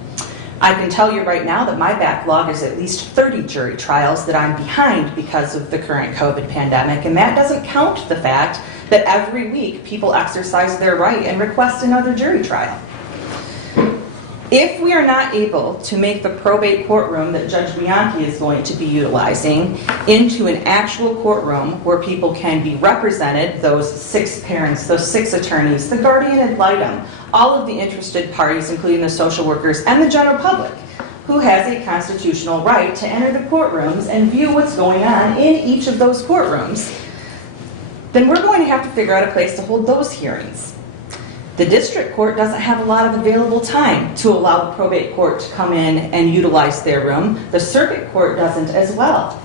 I can tell you right now that my backlog is at least 30 jury trials that I'm behind because of the current COVID pandemic, and that doesn't count the fact that every week people exercise their right and request another jury trial. If we are not able to make the probate courtroom that Judge Bianchi is going to be utilizing into an actual courtroom where people can be represented, those 6 parents, those 6 attorneys, the guardian ad litem, all of the interested parties, including the social workers and the general public, who has a constitutional right to enter the courtrooms and view what's going on in each of those courtrooms, then we're going to have to figure out a place to hold those hearings. The district court doesn't have a lot of available time to allow the probate court to come in and utilize their room. The circuit court doesn't as well.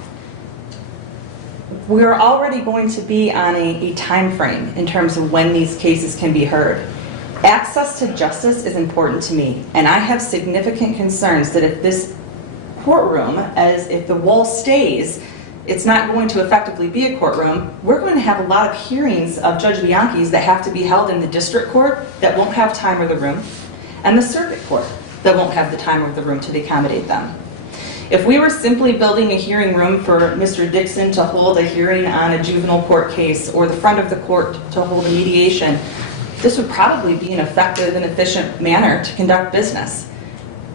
We're already going to be on a time frame in terms of when these cases can be heard. Access to justice is important to me, and I have significant concerns that if this courtroom, if the wall stays, it's not going to effectively be a courtroom. We're going to have a lot of hearings of Judge Bianchi's that have to be held in the district court that won't have time or the room, and the circuit court that won't have the time or the room to accommodate them. If we were simply building a hearing room for Mr. Dixon to hold a hearing on a juvenile court case, or the front of the court to hold a mediation, this would probably be an effective and efficient manner to conduct business.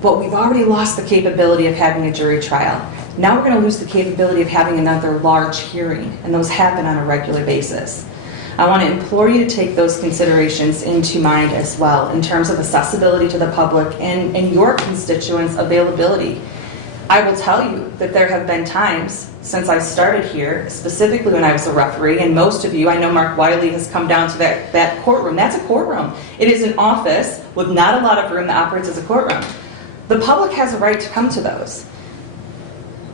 But we've already lost the capability of having a jury trial. Now we're going to lose the capability of having another large hearing, and those happen on a regular basis. I want to implore you to take those considerations into mind as well in terms of accessibility to the public and your constituents' availability. I will tell you that there have been times since I started here, specifically when I was a referee, and most of you, I know Mark Wiley has come down to that courtroom. That's a courtroom. It is an office with not a lot of room that operates as a courtroom. The public has a right to come to those.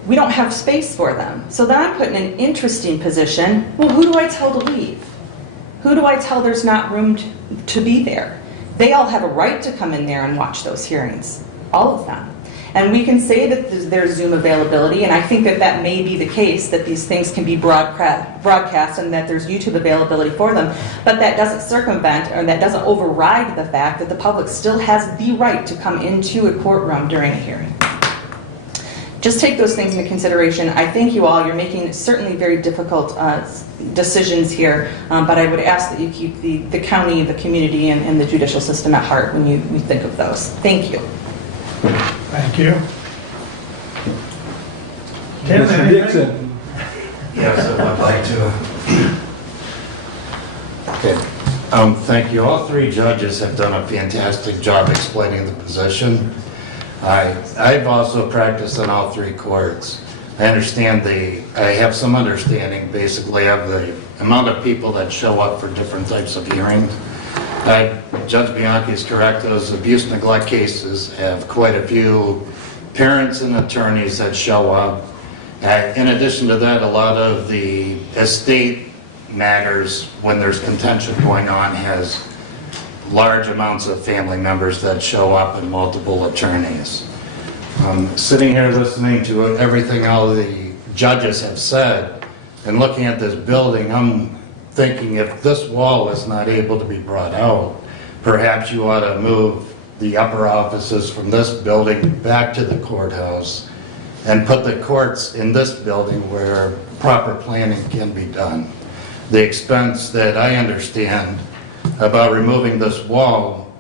We don't have space for them. So then I'm put in an interesting position. Well, who do I tell to leave? Who do I tell there's not room to be there? They all have a right to come in there and watch those hearings. All of them. And we can say that there's Zoom availability, and I think that that may be the case, that these things can be broadcast and that there's YouTube availability for them, but that doesn't circumvent or that doesn't override the fact that the public still has the right to come into a courtroom during a hearing. Just take those things into consideration. I thank you all. You're making certainly very difficult decisions here, but I would ask that you keep the county, the community, and the judicial system at heart when you think of those. Thank you. Thank you. Tim, Mr. anything? Dixon. Yes, I'd like to. Okay. Thank you. All three judges have done a fantastic job explaining the position. I've also practiced in all three courts. I have some understanding basically of the amount of people that show up for different types of hearings. Judge Bianchi is correct, those abuse neglect cases have quite a few parents and attorneys that show up. In addition to that, a lot of the estate matters, when there's contention going on, has large amounts of family members that show up and multiple attorneys. Sitting here listening to everything all the judges have said and looking at this building, I'm thinking if this wall is not able to be brought out, perhaps you ought to move the upper offices from this building back to the courthouse and put the courts in this building where proper planning can be done. The expense that I understand about removing this wall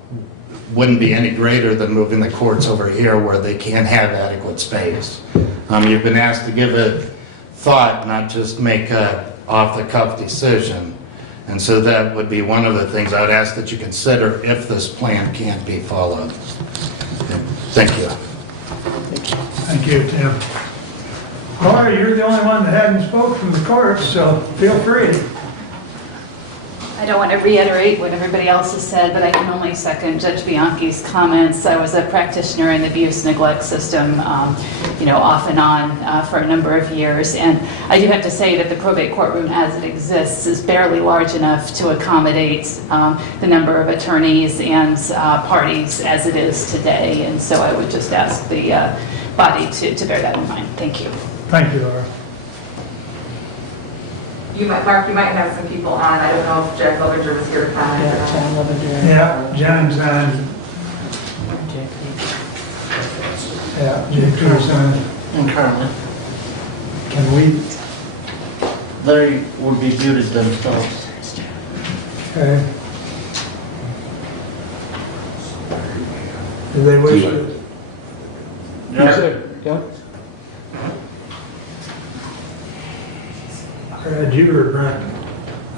wouldn't be any greater than moving the courts over here where they can't have adequate space. You've been asked to give it thought, not just make a off-the-cuff decision. And so that would be one of the things I would ask that you consider if this plan can't be followed. Thank you. Thank you, Tim. Laura, you're the only one that hadn't spoke from the court, so feel free. I don't want to reiterate what everybody else has said, but I can only second Judge Bianchi's comments. I was a practitioner in the abuse neglect system, off and on for a number of years. And I do have to say that the probate courtroom as it exists is barely large enough to accommodate the number of attorneys and parties as it is today. And so I would just ask the body to bear that in mind. Thank you. Thank you, Laura. Mark, you might have some people on. I don't know if Jack Lovinger was here to comment. Yeah, John's on. Yeah, JP's on. And Carmen. Can we? They would be muted themselves. Okay. Do they wish to? Yeah. Brad, you or Brent?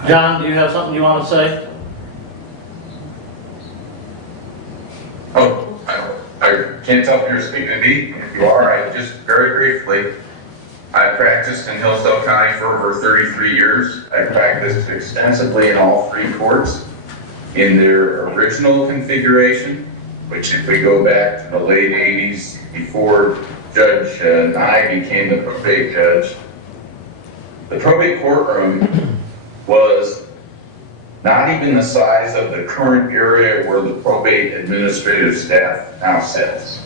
John, do you have something you want to say? Oh, I can't tell if you're speaking to me. If you are, I just very briefly, I practiced in Hillsdale County for over 33 years. I practiced extensively in all three courts in their original configuration, which if we go back to the late 80s, before Judge Nye became the probate judge, the probate courtroom was not even the size of the current area where the probate administrative staff now sits.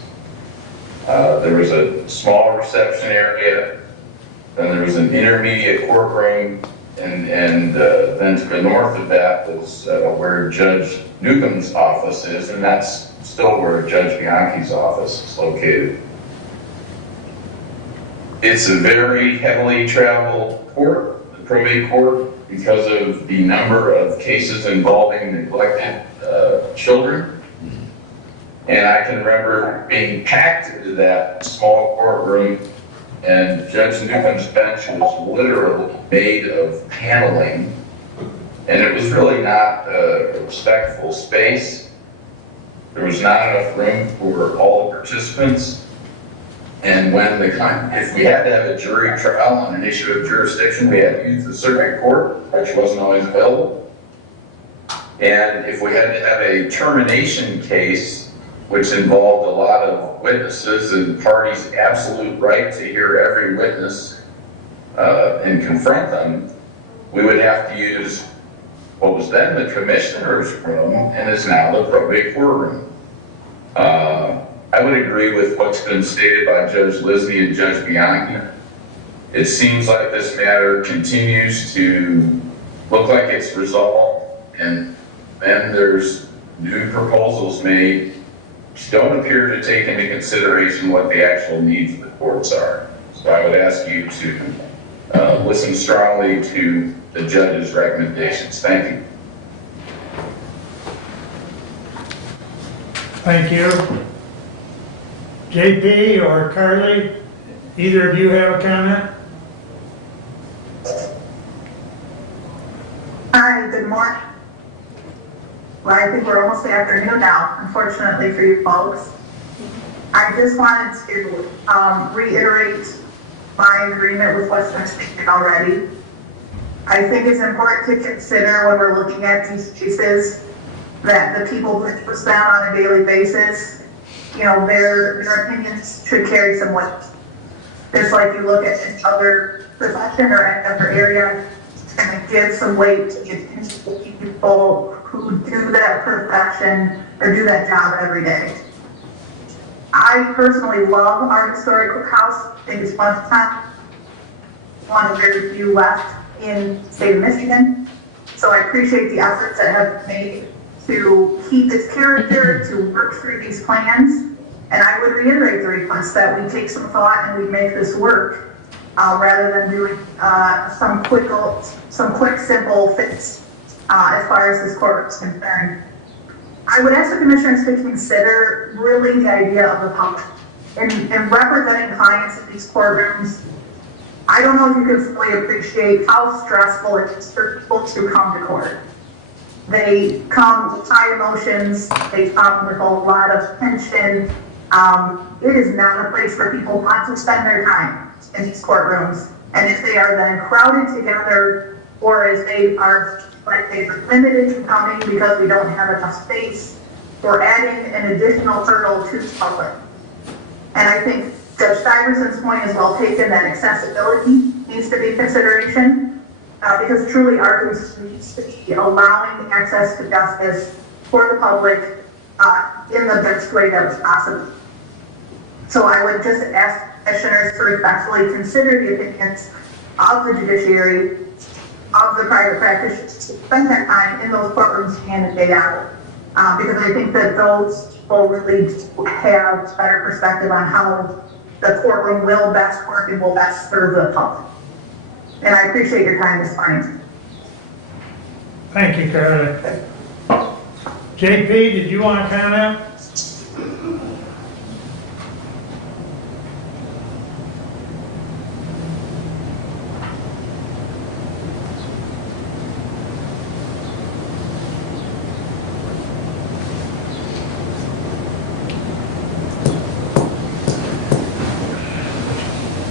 There was a small reception area, then there was an intermediate courtroom, and then to the north of that was where Judge Newcomb's office is, and that's still where Judge Bianchi's office is located. It's a very heavily traveled court, the probate court, because of the number of cases involving neglected children. And I can remember being packed into that small courtroom, and Judge Newcomb's bench was literally made of paneling. And it was really not a respectful space. There was not enough room for all the participants. And if we had to have a jury trial on an issue of jurisdiction, we had to use the circuit court, which wasn't always available. And if we had to have a termination case, which involved a lot of witnesses and parties' absolute right to hear every witness and confront them, we would have to use what was then the commissioner's room and is now the probate courtroom. I would agree with what's been stated by Judge Lisney and Judge Bianchi. It seems like this matter continues to look like it's resolved, and then there's new proposals made which don't appear to take into consideration what the actual needs of the courts are. So I would ask you to listen strongly to the judge's recommendations. Thank you. Thank you. JP or Carly, either of you have a comment? Hi, good morning. Well, I think we're almost the afternoon now, unfortunately for you folks. I just wanted to reiterate my agreement with what's been stated already. I think it's important to consider when we're looking at these cases that the people that pursue them on a daily basis, you know, their opinions should carry some weight. Just like you look at any other profession or other area, and it gives some weight to the people who do that profession or do that job every day. I personally love our historic courthouse. I think it's fun time. One of very few left in the state of Michigan. So I appreciate the efforts that have been made to keep this character, to work through these plans. And I would reiterate the request that we take some thought and we make this work rather than doing some quick, simple fix as far as this court is concerned. I would ask the commissioners to consider really the idea of the public. In representing clients in these courtrooms, I don't know if you can fully appreciate how stressful it is for people to come to court. They come with high emotions, they come with a lot of tension. It is not a place for people not to spend their time in these courtrooms. And if they are then crowded together, or if they are like they're limited to coming because we don't have enough space, we're adding an additional hurdle to the public. And I think Judge Stuyvesant's point is well taken that accessibility needs to be a consideration because truly our concern needs to be allowing access to justice for the public in the best way that was possible. So I would just ask commissioners to respectfully consider the opinions of the judiciary, of the private practitioners, to spend their time in those courtrooms day in and day out. Because I think that those people really have better perspective on how the courtroom will best work and will best serve the public. And I appreciate your time this morning. Thank you, Carly. JP, did you want to comment?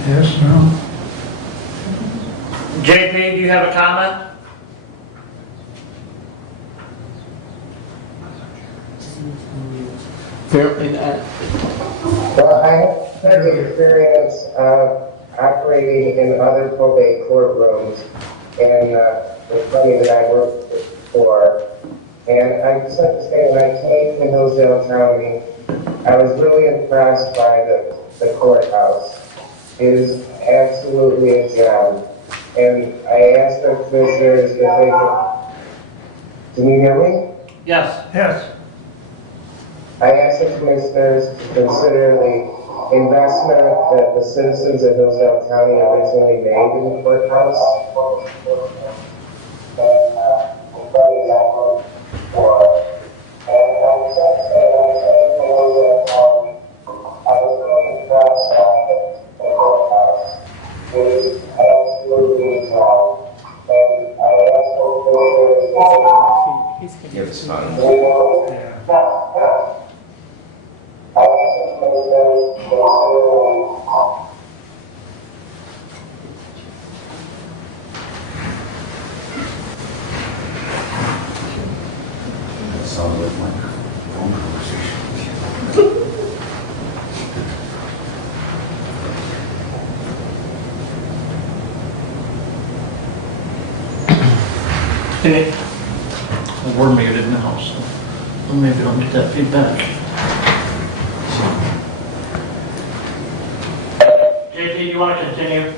Yes, no? JP, do you have a comment? Well, I have the experience of operating in other probate courtrooms in the county that I worked for. And I just have to say, when I came to Hillsdale County, I was really impressed by the courthouse. It is absolutely a gem. And I asked the commissioners if they can you hear me? Yes. Yes. I asked the commissioners to consider the investment that the citizens of Hillsdale County originally made in the courthouse. Give us fun. Sounds like my phone conversation. Hey, we're muted now, so maybe I'll get that feedback. want to continue?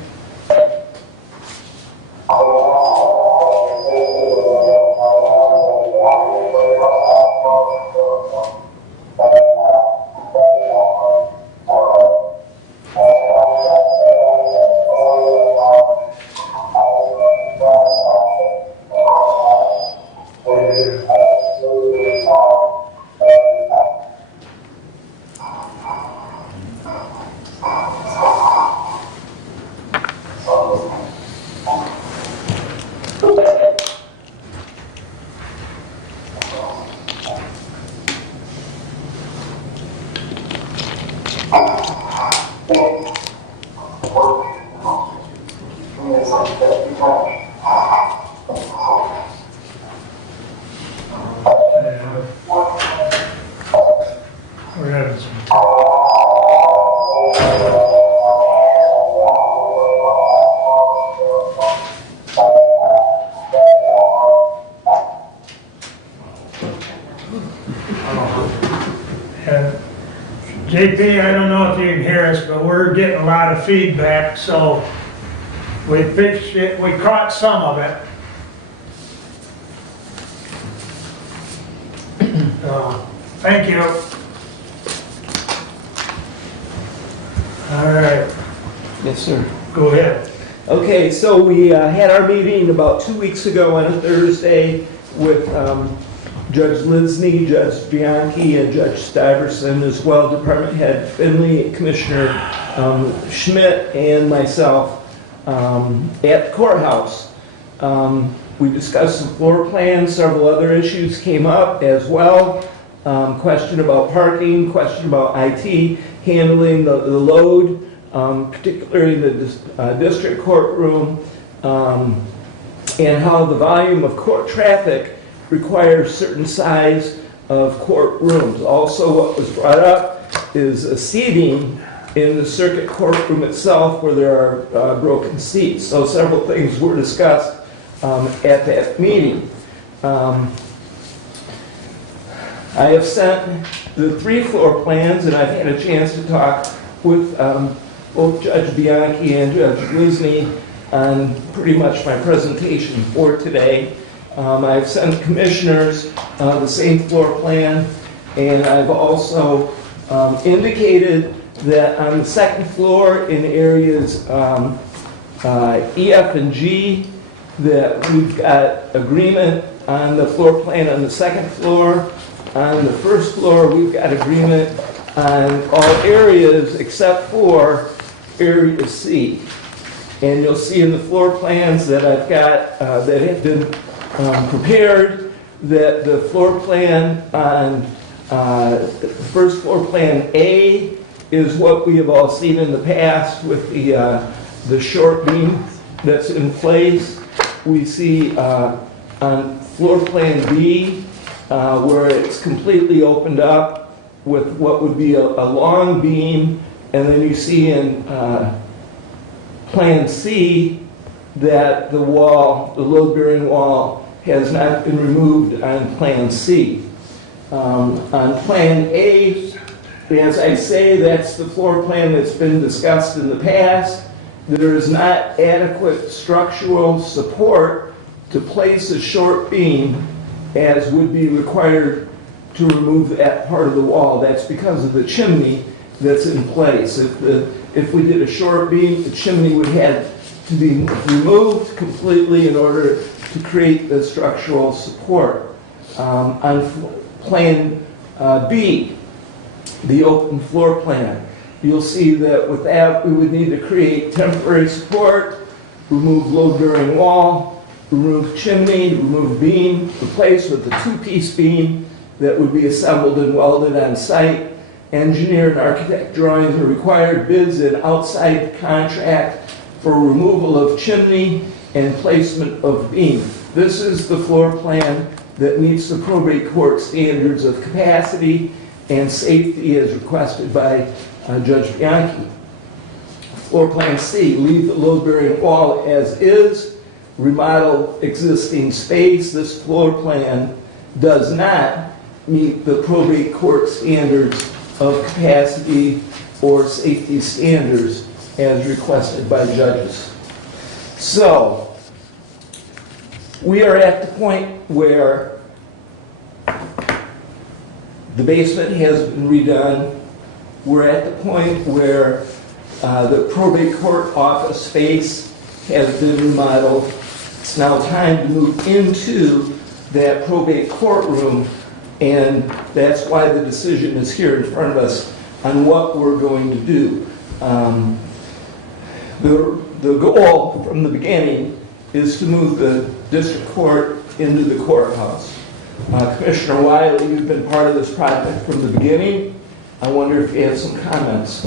We're having some. And JP, I don't know if you can hear us, but we're getting a lot of feedback, so we fixed it, we caught some of it. Thank you. All right, Yes, sir. go ahead. Okay, so we had our meeting about 2 weeks ago on a Thursday with Judge Lisney, Judge Bianchi, and Judge Stiverson, as well, Department Head Finley, Commissioner Schmidt, and myself at the courthouse. We discussed the floor plan, several other issues came up as well. Question about parking, question about IT, handling the load, particularly in the district courtroom, and how the volume of court traffic requires certain size of courtrooms. Also, what was brought up is a seating in the circuit courtroom itself where there are broken seats. So several things were discussed at that meeting. I have sent the 3 floor plans, and I've had a chance to talk with both Judge Bianchi and Judge Lisney on pretty much my presentation for today. I've sent commissioners the same floor plan, and I've also indicated that on the second floor in areas E, F, and G, that we've got agreement on the floor plan on the second floor. On the first floor, we've got agreement on all areas except for area C. And you'll see in the floor plans that I've got, that have been prepared, that the floor plan on the first floor plan A is what we have all seen in the past with the short beam that's in place. We see on floor plan B where it's completely opened up with what would be a long beam, and then you see in plan C that the wall, the load-bearing wall, has not been removed on plan C. On plan A, as I say, that's the floor plan that's been discussed in the past. There is not adequate structural support to place a short beam as would be required to remove that part of the wall. That's because of the chimney that's in place. If we did a short beam, the chimney would have to be removed completely in order to create the structural support. On plan B, the open floor plan, you'll see that with that we would need to create temporary support, remove load-bearing wall, remove chimney, remove beam, replace with a 2-piece beam that would be assembled and welded on site. Engineer and architect drawings are required, bids and outside contract for removal of chimney and placement of beam. This is the floor plan that meets the probate court standards of capacity and safety as requested by Judge Bianchi. Floor plan C, leave the load-bearing wall as is, remodel existing space. This floor plan does not meet the probate court standards of capacity or safety standards as requested by judges. So, we are at the point where the basement has been redone. We're at the point where the probate court office space has been remodeled. It's now time to move into that probate courtroom, and that's why the decision is here in front of us on what we're going to do. The goal from the beginning is to move the district court into the courthouse. Commissioner Wiley, you've been part of this project from the beginning. I wonder if you have some comments.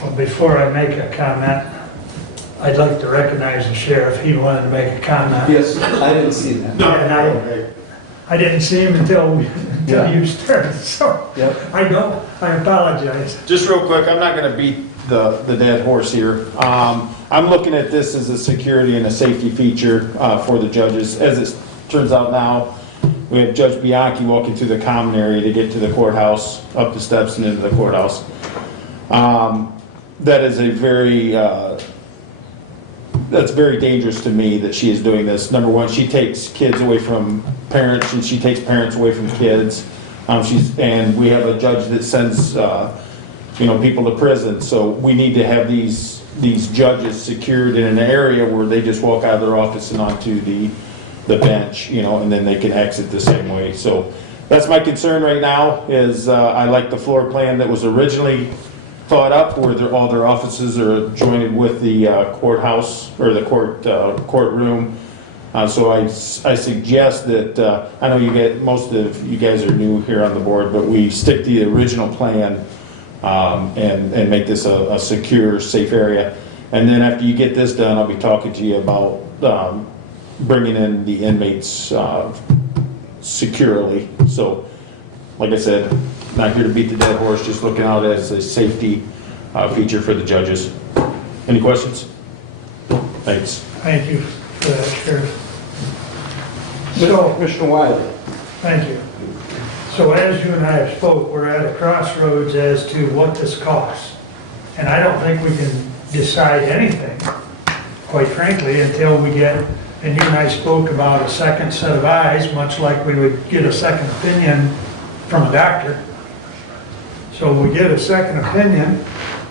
Well, before I make a comment, I'd like to recognize the sheriff. He wanted to make a comment. Yes, I didn't see that. No, and I didn't see him until you started, so I apologize. Just real quick, I'm not going to beat the dead horse here. I'm looking at this as a security and a safety feature for the judges. As it turns out now, we have Judge Bianchi walking through the common area to get to the courthouse, up the steps and into the courthouse. That is a very, that's very dangerous to me that she is doing this. Number one, she takes kids away from parents, and she takes parents away from kids. And we have a judge that sends, people to prison. So we need to have these judges secured in an area where they just walk out of their office and onto the bench, and then they can exit the same way. So that's my concern right now. Is I like the floor plan that was originally thought up, where all their offices are joined with the courthouse or the courtroom. So I suggest that I know most of you guys are new here on the board, but we stick to the original plan and make this a secure, safe area. And then after you get this done, I'll be talking to you about bringing in the inmates securely. So, like I said, not here to beat the dead horse, just looking out as a safety feature for the judges. Any questions? Thanks. Thank you for that, Sheriff. So, Commissioner Wiley. Thank you. So as you and I have spoke, we're at a crossroads as to what this costs. And I don't think we can decide anything, quite frankly, until we get, and you and I spoke about a second set of eyes, much like we would get a second opinion from a doctor. So we get a second opinion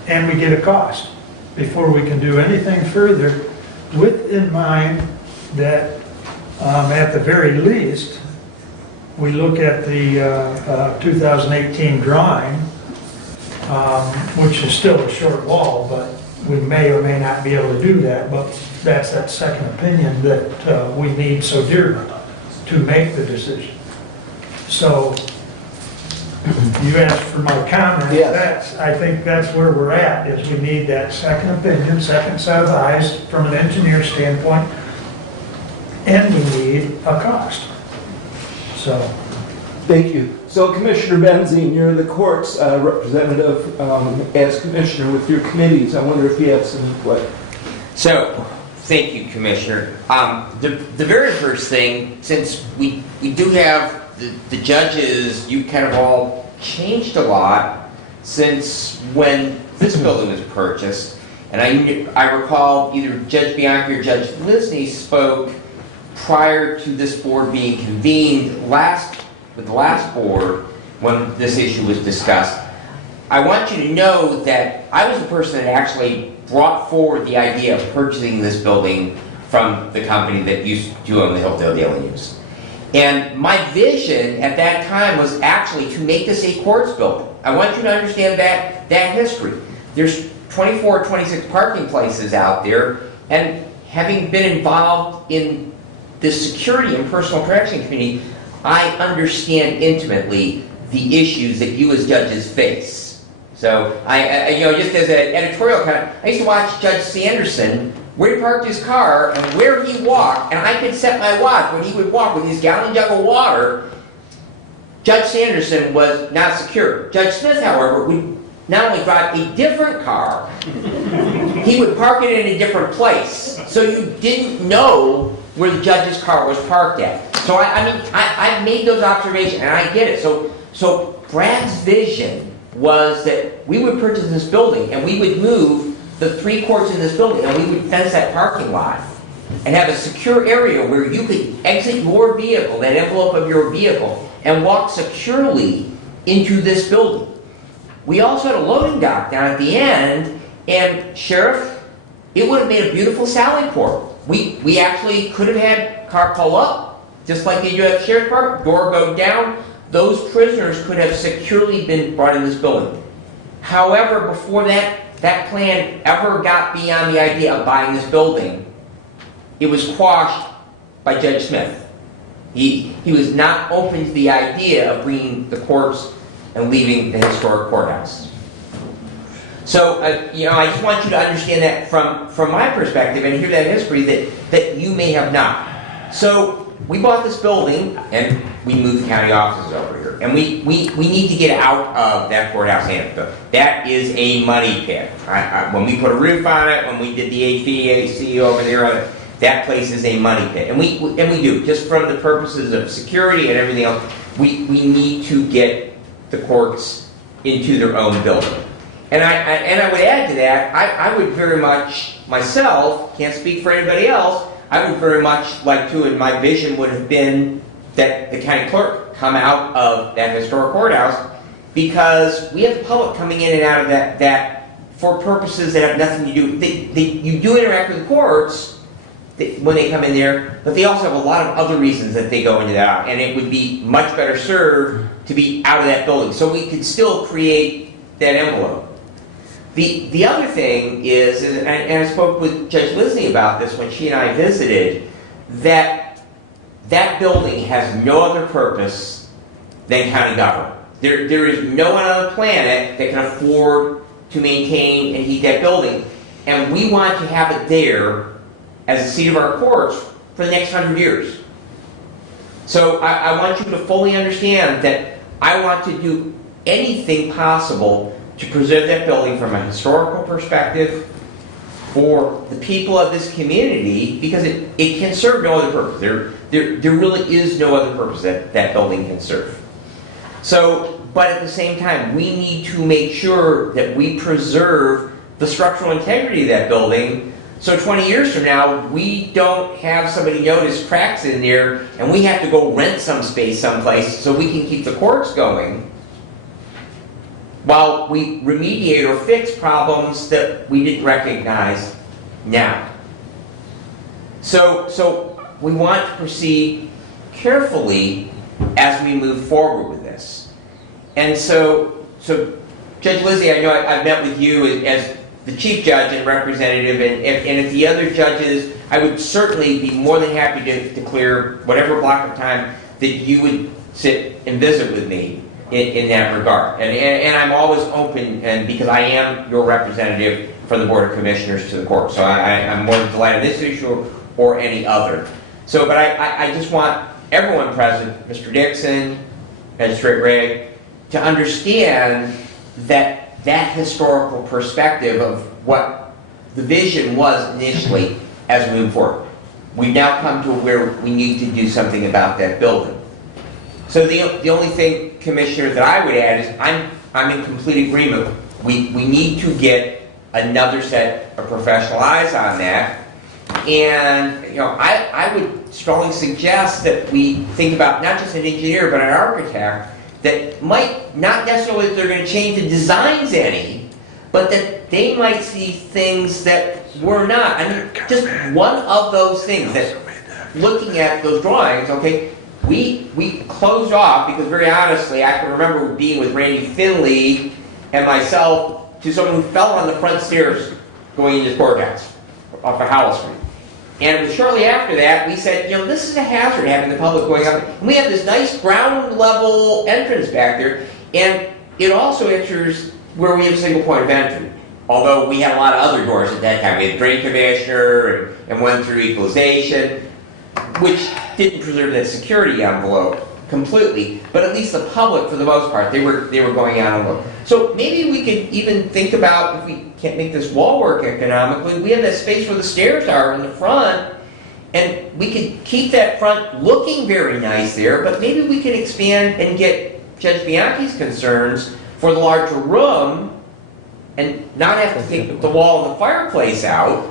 and we get a cost before we can do anything further, with in mind that at the very least, we look at the 2018 drawing, which is still a short wall, but we may or may not be able to do that, but that's that second opinion that we need so dearly to make the decision. So you asked for my comment. Yes. I think that's where we're at, is we need that second opinion, second set of eyes from an engineer standpoint, and we need a cost. So. Thank you. So, Commissioner Benzine, you're the court's representative as commissioner with your committees. I wonder if you have some input. So, thank you, Commissioner. The very first thing, since we do have the judges, you kind of all changed a lot since when this building was purchased. And I recall either Judge Bianchi or Judge Lisney spoke prior to this board being convened with the last board when this issue was discussed. I want you to know that I was the person that actually brought forward the idea of purchasing this building from the company that used to own the Hillsdale Daily News. And my vision at that time was actually to make this a courts building. I want you to understand that history. There's 24, 26 parking places out there, and having been involved in the security and personal protection community, I understand intimately the issues that you as judges face. So I just as an editorial comment, I used to watch Judge Sanderson, where he parked his car and where he walked, and I could set my watch when he would walk with his gallon jug of water. Judge Sanderson was not secure. Judge Smith, however, would not only drive a different car, he would park it in a different place. So you didn't know where the judge's car was parked at. So I made those observations, and I get it. So Brad's vision was that we would purchase this building and we would move the 3 courts in this building, and we would fence that parking lot and have a secure area where you could exit your vehicle, that envelope of your vehicle, and walk securely into this building. We also had a loading dock down at the end, and Sheriff, it would have made a beautiful sally port. We actually could have had car pull up, just like they do at the Sheriff's Department, door go down. Those prisoners could have securely been brought in this building. However, before that plan ever got beyond the idea of buying this building, it was quashed by Judge Smith. He was not open to the idea of bringing the courts and leaving the historic courthouse. So, I just want you to understand that from my perspective and hear that history that you may have not. So, we bought this building and we moved the county offices over here. And we need to get out of that courthouse anecdote. That is a money pit. When we put a roof on it, when we did the HVAC over there, that place is a money pit. And we do, just from the purposes of security and everything else, we need to get the courts into their own building. And I would add to that, I would very much, myself, can't speak for anybody else, I would very much like to, and my vision would have been that the county clerk come out of that historic courthouse, because we have the public coming in and out of that for purposes that have nothing to do, you do interact with the courts when they come in there, but they also have a lot of other reasons that they go into that, and it would be much better served to be out of that building, so we could still create that envelope. The other thing is, and I spoke with Judge Lisney about this when she and I visited, that building has no other purpose than county government. There is no one on the planet that can afford to maintain and heat that building, and we want to have it there as the seat of our courts for the next 100 years. So I want you to fully understand that I want to do anything possible to preserve that building from a historical perspective for the people of this community, because it can serve no other purpose. There really is no other purpose that building can serve. So, but at the same time, we need to make sure that we preserve the structural integrity of that building, so 20 years from now, we don't have somebody notice cracks in there and we have to go rent some space someplace so we can keep the courts going while we remediate or fix problems that we didn't recognize now. So we want to proceed carefully as we move forward with this. And so Judge Lizzie, I know I've met with you as the chief judge and representative, and if the other judges, I would certainly be more than happy to clear whatever block of time that you would sit and visit with me in that regard. And I'm always open, and because I am your representative from the Board of Commissioners to the court. So I'm more than delighted this issue or any other. So, but I just want everyone present, Mr. Dixon, Magistrate Ray, to understand that historical perspective of what the vision was initially as we move forward. We've now come to where we need to do something about that building. So the only thing, Commissioner, that I would add is I'm in complete agreement. We need to get another set of professional eyes on that. And I would strongly suggest that we think about not just an engineer but an architect that might not necessarily that they're going to change the designs any, but that they might see things that we're not. I mean, just one of those things that looking at those drawings, okay, we closed off, because very honestly, I can remember being with Randy Finley and myself to someone who fell on the front stairs going into the courthouse off of Howell Street. And it was shortly after that, we said, this is a hazard having the public going up. And we have this nice ground level entrance back there, and it also enters where we have a single point of entry. Although we had a lot of other doors at that time. We had drain commissioner and went through equalization, which didn't preserve that security envelope completely, but at least the public, for the most part, they were going out and look. So maybe we could even think about, if we can't make this wall work economically, we have that space where the stairs are in the front, and we could keep that front looking very nice there, but maybe we can expand and get Judge Bianchi's concerns for the larger room and not have to take the wall of the fireplace out,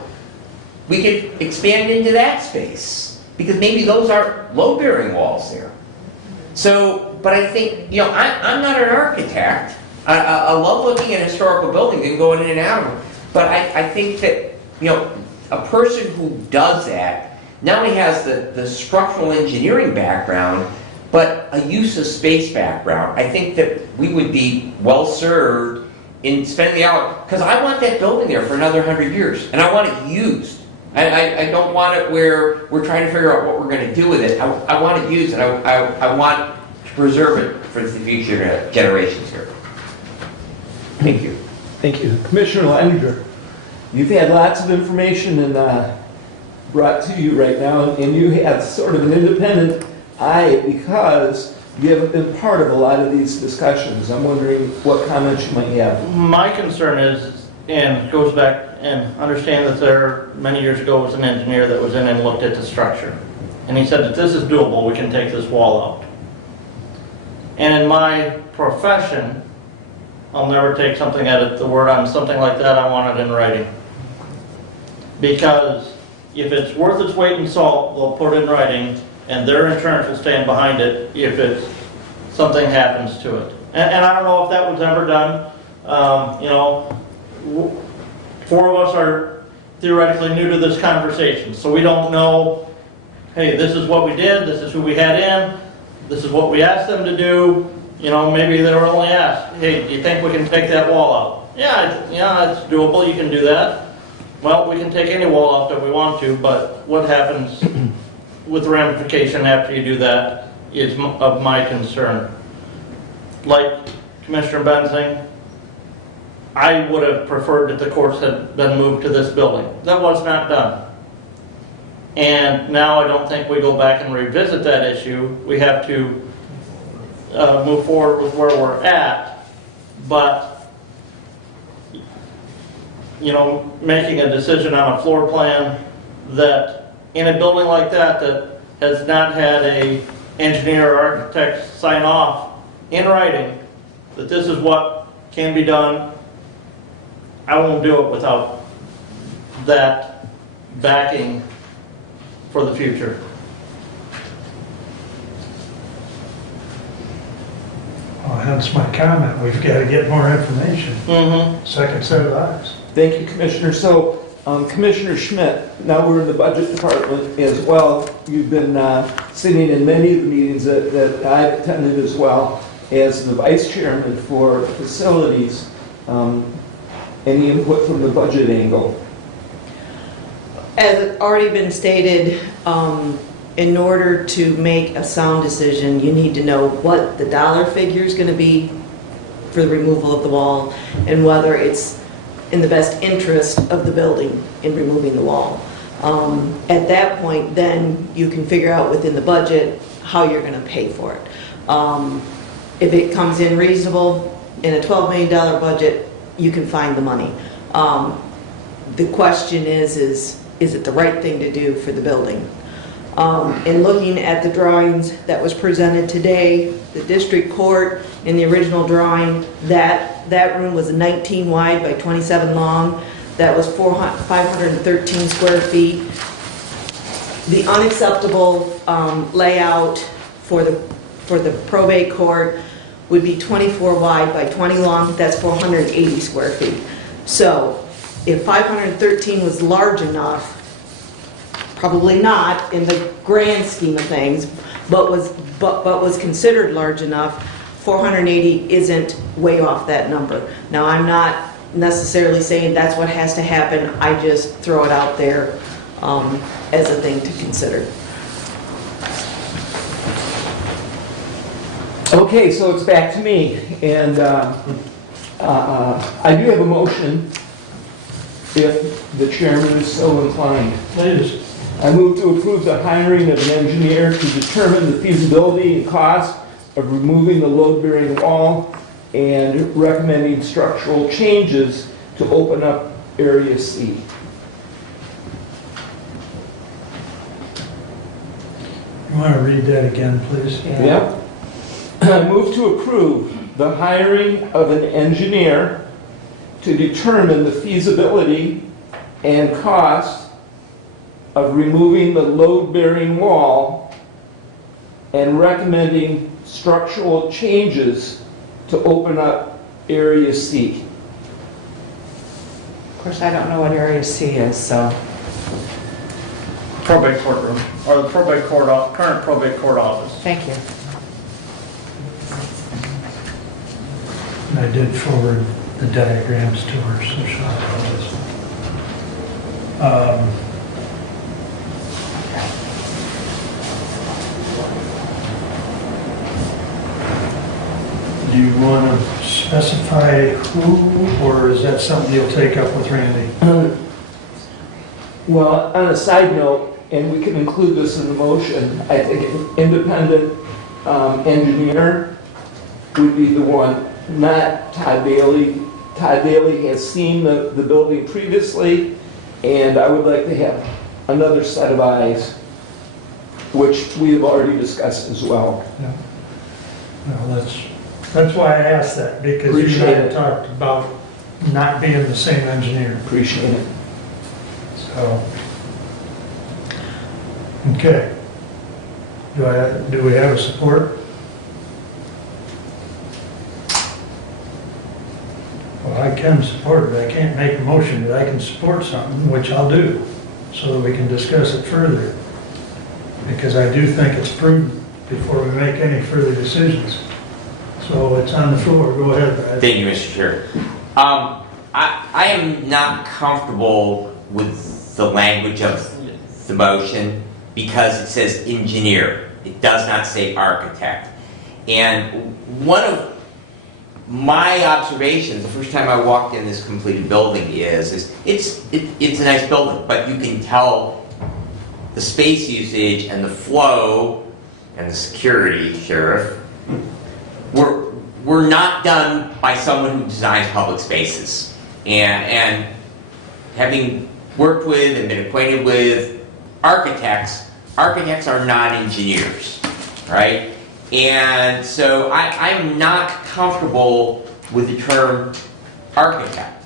we could expand into that space. Because maybe those are load-bearing walls there. So, but I think, I'm not an architect. I love looking at historical buildings and going in and out of them. But I think that, a person who does that not only has the structural engineering background, but a use of space background. I think that we would be well served in spending the hour, because I want that building there for another 100 years, and I want it used. I don't want it where we're trying to figure out what we're going to do with it. I want it used, and I want to preserve it for the future generations here. Thank you. Thank you. Commissioner Leininger, you've had lots of information and brought to you right now, and you have sort of an independent eye because you haven't been part of a lot of these discussions. I'm wondering what comments you might have. My concern is, and goes back, and understand that there, many years ago, was an engineer that was in and looked at the structure. And he said that this is doable, we can take this wall out. And in my profession, I'll never take something at the word on something like that. I want it in writing. Because if it's worth its weight in salt, they'll put it in writing, and their insurance will stand behind it if something happens to it. And I don't know if that was ever done. Four of us are theoretically new to this conversation, so we don't know, hey, this is what we did, this is who we had in, this is what we asked them to do. Maybe they were only asked, hey, do you think we can take that wall out? Yeah, it's doable, you can do that. Well, we can take any wall out that we want to, but what happens with the ramification after you do that is of my concern. Like Commissioner Bensing, I would have preferred that the courts had been moved to this building. That was not done. And now I don't think we go back and revisit that issue. We have to move forward with where we're at, but making a decision on a floor plan that in a building like that has not had a engineer or architect sign off in writing that this is what can be done, I won't do it without that backing for the future. Well, hence my comment, we've got to get more information. Second set of eyes. Thank you, Commissioner. So, Commissioner Schmidt, now we're in the budget department as well. You've been sitting in many of the meetings that I've attended as well as the vice chairman for facilities. Any input from the budget angle? As already been stated, in order to make a sound decision, you need to know what the dollar figure is going to be for the removal of the wall and whether it's in the best interest of the building in removing the wall. At that point, then you can figure out within the budget how you're going to pay for it. If it comes in reasonable in a $12 million budget, you can find the money. The question is it the right thing to do for the building? In looking at the drawings that was presented today, the district court in the original drawing, that room was 19 wide by 27 long. That was 513 square feet. The unacceptable layout for the probate court would be 24 wide by 20 long. That's 480 square feet. So if 513 was large enough, probably not in the grand scheme of things, but was considered large enough, 480 isn't way off that number. Now, I'm not necessarily saying that's what has to happen. I just throw it out there as a thing to consider. Okay, so it's back to me, and I do have a motion if the chairman is so inclined. Please. I move to approve the hiring of an engineer to determine the feasibility and cost of removing the load-bearing wall and recommending structural changes to open up Area C. You want to read that again, please? Yeah. I move to approve the hiring of an engineer to determine the feasibility and cost of removing the load-bearing wall and recommending structural changes to open up Area C. Of course, I don't know what Area C is, so. Probate courtroom, or the probate court, current probate court office. Thank you. And I did forward the diagrams to her, so she'll have those. Do you want to specify who, or is that something you'll take up with Randy? Well, on a side note, and we can include this in the motion, I think an independent engineer would be the one, not Todd Bailey. Todd Bailey has seen the building previously, and I would like to have another set of eyes, which we have already discussed as well. Yeah. Well, that's why I asked that, because you and I Appreciate had it. talked about not being the same engineer. Appreciate it. So, okay. Do we have a support? Well, I can support it. I can't make a motion, but I can support something, which I'll do, so that we can discuss it further. Because I do think it's prudent before we make any further decisions. So it's on the floor. Go ahead, Brad. Thank you, Mr. Chair. I am not comfortable with the language of the motion because it says engineer. It does not say architect. And one of my observations, the first time I walked in this completed building is it's a nice building, but you can tell the space usage and the flow and the security, Sheriff, were not done by someone who designs public spaces. And having worked with and been acquainted with architects are not engineers, right? And so I'm not comfortable with the term architect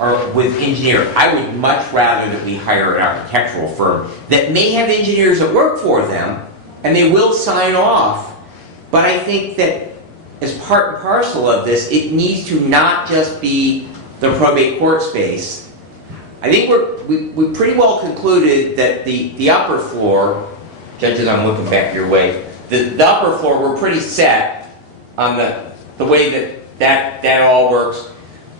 or with engineer. I would much rather that we hire an architectural firm that may have engineers that work for them and they will sign off. But I think that as part and parcel of this, it needs to not just be the probate court space. I think we pretty well concluded that the upper floor, judges, I'm looking back your way, the upper floor, we're pretty set on the way that all works.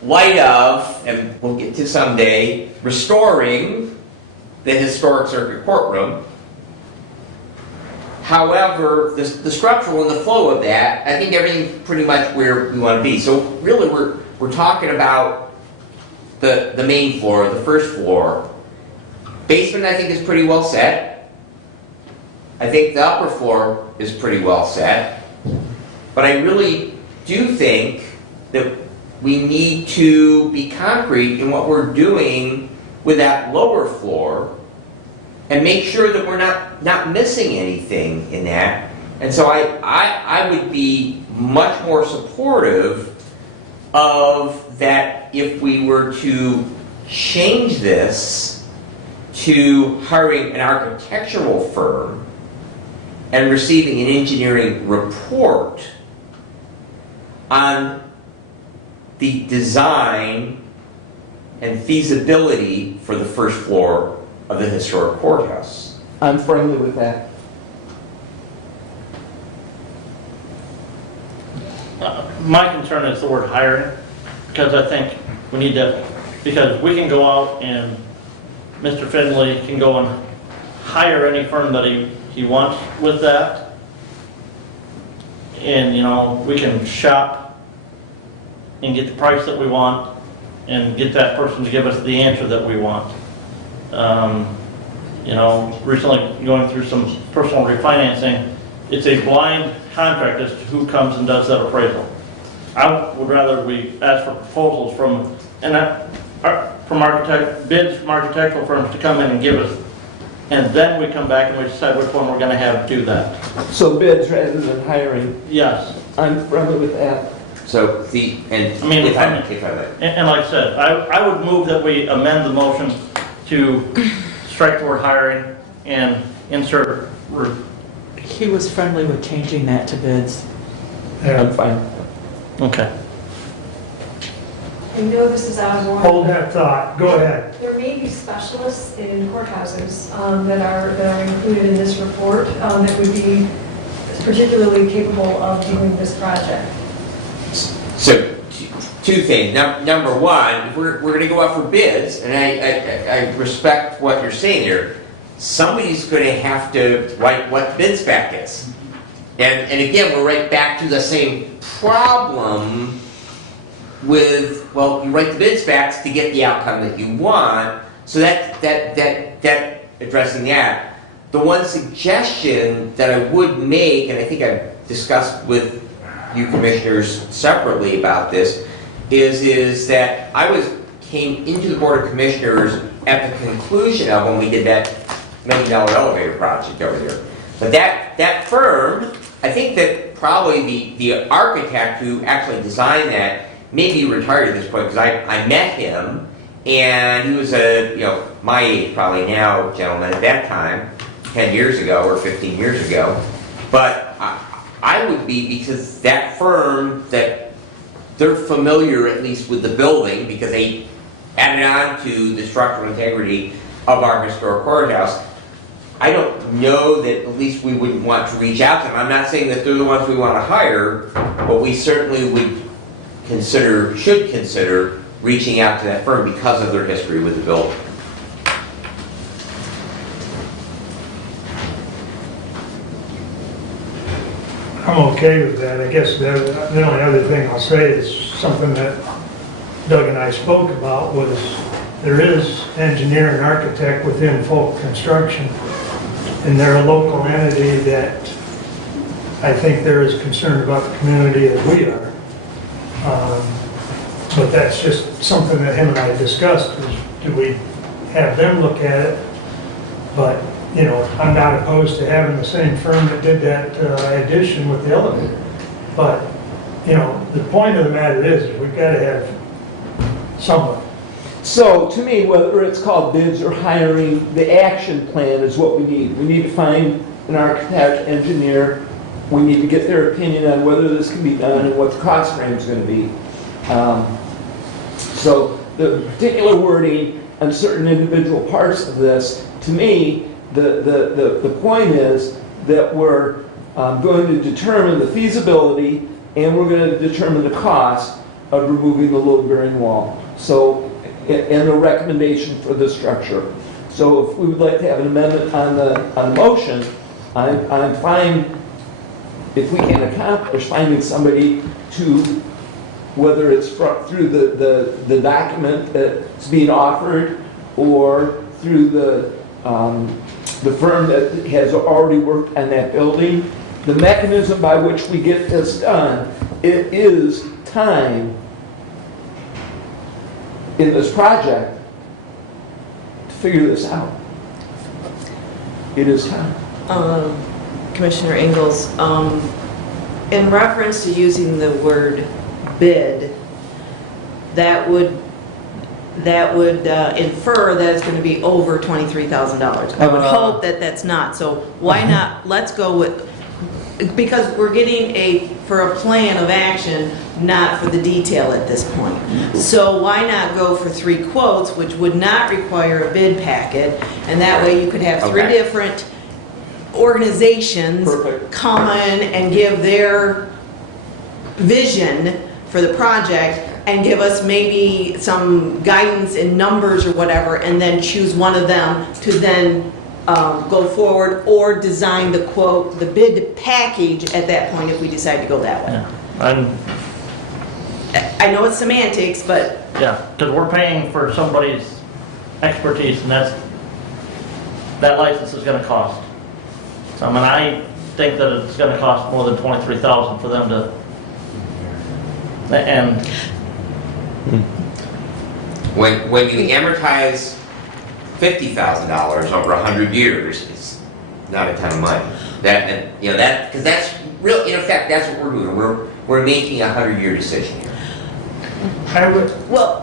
Light of, and we'll get to someday, restoring the historic circuit courtroom. However, the structural and the flow of that, I think everything's pretty much where we want to be. So really we're talking about the main floor, the first floor. Basement I think is pretty well set. I think the upper floor is pretty well set. But I really do think that we need to be concrete in what we're doing with that lower floor and make sure that we're not missing anything in that. And so I would be much more supportive of that if we were to change this to hiring an architectural firm and receiving an engineering report on the design and feasibility for the first floor of the historic courthouse. I'm friendly with that. My concern is the word hiring, because I think we need to, because we can go out and Mr. Finley can go and hire any firm that he wants with that. And, you know, we can shop and get the price that we want and get that person to give us the answer that we want. You know, recently going through some personal refinancing, it's a blind contract as to who comes and does that appraisal. I would rather we ask for proposals from bids from architectural firms to come in and give us, and then we come back and we decide which one we're going to have do that. So bids rather than hiring. Yes. I'm friendly with that. So the, and I mean, if I may. And like I said, I would move that we amend the motion to strike the word hiring and insert. He was friendly with changing that to bids. I'm fine. Okay. I know this is out of order. Hold that thought, go ahead. There may be specialists in courthouses that are included in this report that would be particularly capable of doing this project. So, two things. Number one, we're going to go out for bids, and I respect what you're saying here. Somebody's going to have to write what the bid spec is. And again, we're right back to the same problem with, well, you write the bid specs to get the outcome that you want. So that addressing that. The one suggestion that I would make, and I think I've discussed with you commissioners separately about this, is that came into the Board of Commissioners at the conclusion of when we did that $1 million elevator project over there. But that firm, I think that probably the architect who actually designed that may be retired at this point, because I met him, and he was my age probably now, gentleman, at that time, 10 years ago or 15 years ago. But I would be, because that firm, that they're familiar at least with the building, because they added on to the structural integrity of our historic courthouse. I don't know that at least we wouldn't want to reach out to them. I'm not saying that they're the ones we want to hire, but we certainly should consider reaching out to that firm because of their history with the building. I'm okay with that. I guess the only other thing I'll say is something that Doug and I spoke about was there is engineer and architect within Folk Construction, and they're a local entity that I think they're as concerned about the community as we are. But that's just something that him and I discussed, is do we have them look at it? But, I'm not opposed to having the same firm that did that addition with the elevator. But, the point of the matter is we've got to have someone. So to me, whether it's called bids or hiring, the action plan is what we need. We need to find an architect, engineer. We need to get their opinion on whether this can be done and what the cost frame is going to be. So the particular wording on certain individual parts of this, to me, the point is that we're going to determine the feasibility and we're going to determine the cost of removing the load-bearing wall. So, and a recommendation for the structure. So if we would like to have an amendment on the motion, I'm fine if we can accomplish finding somebody to, whether it's through the document that's being offered or through the firm that has already worked on that building, the mechanism by which we get this done, it is time in this project to figure this out. It is time. Commissioner Ingalls, in reference to using the word bid, that would infer that it's going to be over $23,000. I would hope that that's not. So why not, let's go with, because we're getting for a plan of action, not for the detail at this point. So why not go for 3 quotes, which would not require a bid packet, and that way you could have 3 different organizations come in and give their vision for the project and give us maybe some guidance in numbers or whatever, and then choose one of them to then go forward or design the quote, the bid package at that point if we decide to go that way. Yeah. I know it's semantics, but... Yeah, because we're paying for somebody's expertise, and that license is going to cost. So, I think that it's going to cost more than $23,000 for them to... And... When you amortize $50,000 over 100 years, it's not a ton of money. Because that's real. In effect, that's what we're doing. we're making a 100-year decision here. I would,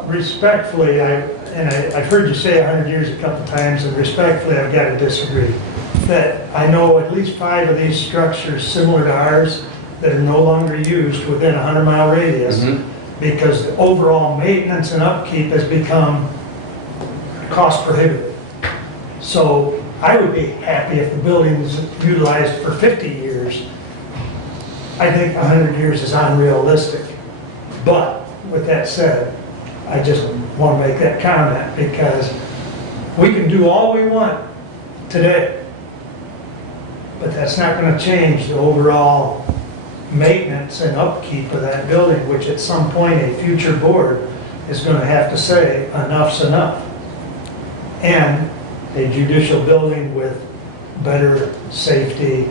respectfully, I've heard you say 100 years a couple times, and respectfully, I've got to disagree. That I know at least 5 of these structures similar to ours that are no longer used within a 100-mile radius because the overall maintenance and upkeep has become cost prohibitive. So I would be happy if the building's utilized for 50 years. I think 100 years is unrealistic. But with that said, I just want to make that comment because we can do all we want today, but that's not going to change the overall maintenance and upkeep of that building, which at some point a future board is going to have to say enough's enough. And a judicial building with better safety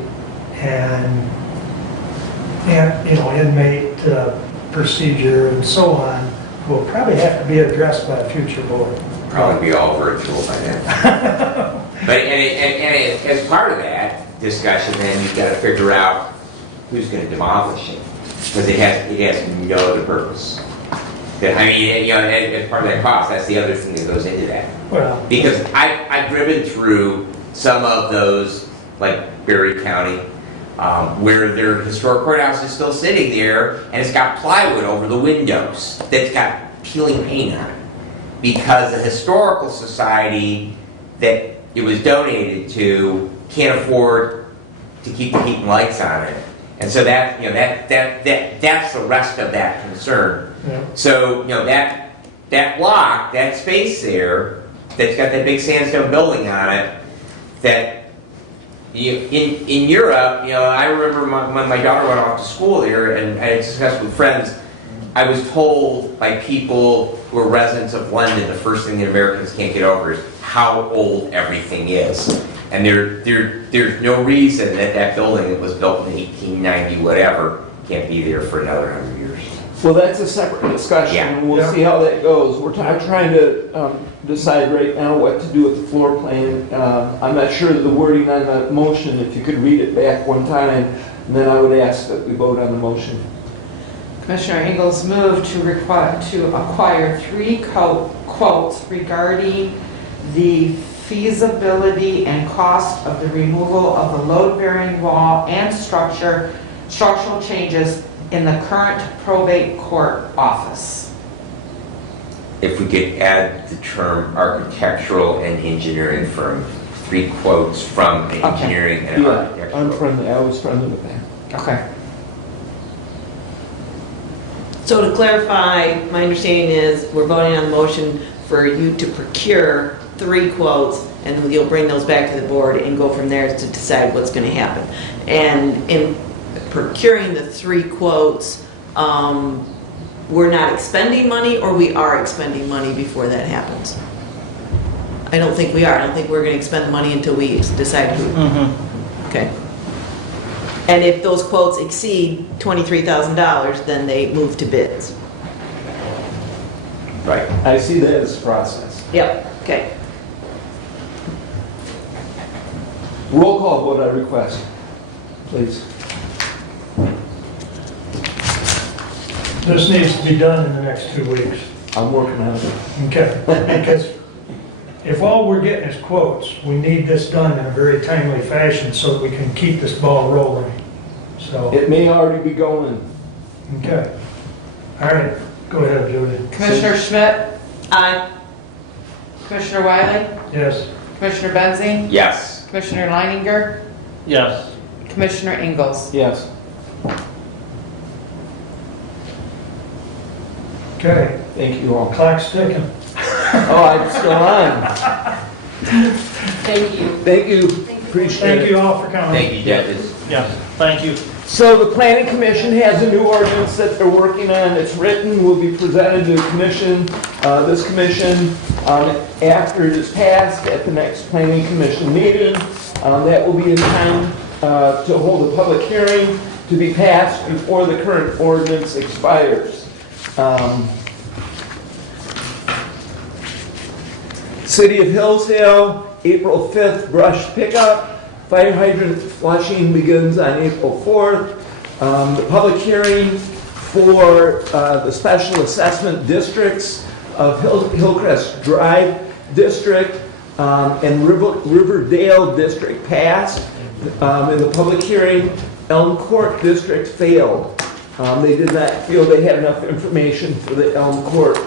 and inmate procedure and so on will probably have to be addressed by a future board. Probably be all virtual by then. But and as part of that discussion, then you've got to figure out who's going to demolish it, because it has no other purpose. I mean, as part of that cost, that's the other thing that goes into that. Well, because I've driven through some of those, like Berry County, where their historic courthouse is still sitting there, and it's got plywood over the windows that's got peeling paint on it, because the historical society that it was donated to can't afford to keep the heat and lights on it, and so that's the rest of that concern. Yeah. So that block, that space there, that's got that big sandstone building on it, that in Europe, I remember when my daughter went off to school there, and I discussed with friends, I was told by people who are residents of London, the first thing that Americans can't get over is how old everything is. And there's no reason that building that was built in 1890 whatever can't be there for another 100 years. Well, that's a separate discussion, and we'll see how that goes. We're trying to decide right now what to do with the floor plan. I'm not sure of the wording on the motion. If you could read it back one time, and then I would ask that we vote on the motion. Commissioner Ingles moved to acquire 3 quotes regarding the feasibility and cost of the removal of the load-bearing wall and structural changes in the current probate court office. If we could add the term architectural and engineering firm, 3 quotes from an engineering and architectural. I'm friendly. I was friendly with that. Okay. So to clarify, my understanding is we're voting on the motion for you to procure 3 quotes, and you'll bring those back to the board and go from there to decide what's going to happen. And in procuring the 3 quotes, we're not expending money, or we are expending money before that happens? I don't think we are. I don't think we're going to expend the money until we decide who. Okay. And if those quotes exceed $23,000, then they move to bids. Right. I see that as a process. Yep, okay. Roll call vote I request, please. This needs to be done in the next 2 weeks. I'm working on it. Okay, because if all we're getting is quotes, we need this done in a very timely fashion so that we can keep this ball rolling. So, It may already be going. okay. All right, go ahead, Jody. Commissioner Schmidt? Aye. Commissioner Wiley? Yes. Commissioner Benzing? Yes. Commissioner Leininger? Yes. Commissioner Ingles? Yes. Okay, Thank you all. clock's ticking. Oh, I'm still on. Thank you. Thank you. Appreciate it. Thank you all for coming. Thank you, judges. Yes, thank you. So the planning commission has a new ordinance that they're working on. It's written, will be presented to the commission, this commission, after it is passed at the next planning commission meeting. That will be in time to hold a public hearing to be passed before the current ordinance expires. City of Hillsdale, April 5th, brush pickup. Fire hydrant flushing begins on April 4th. The public hearing for the special assessment districts of Hillcrest Drive District and Riverdale District passed. In the public hearing, Elm Court District failed. They did not feel they had enough information for the Elm Court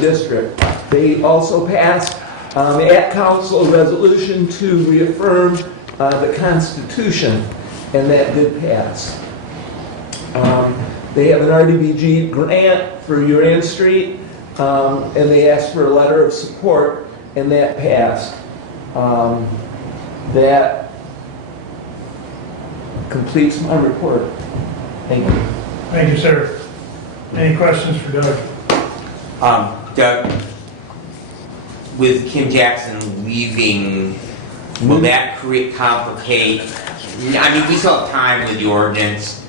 District. They also passed at council a resolution to reaffirm the Constitution, and that did pass. They have an RDBG grant for Uran Street, and they asked for a letter of support, and that passed. That completes my report. Thank you. Thank you, sir. Any questions for Doug? Doug, with Kim Jackson leaving, will that complicate? I mean, we still have time with the ordinance,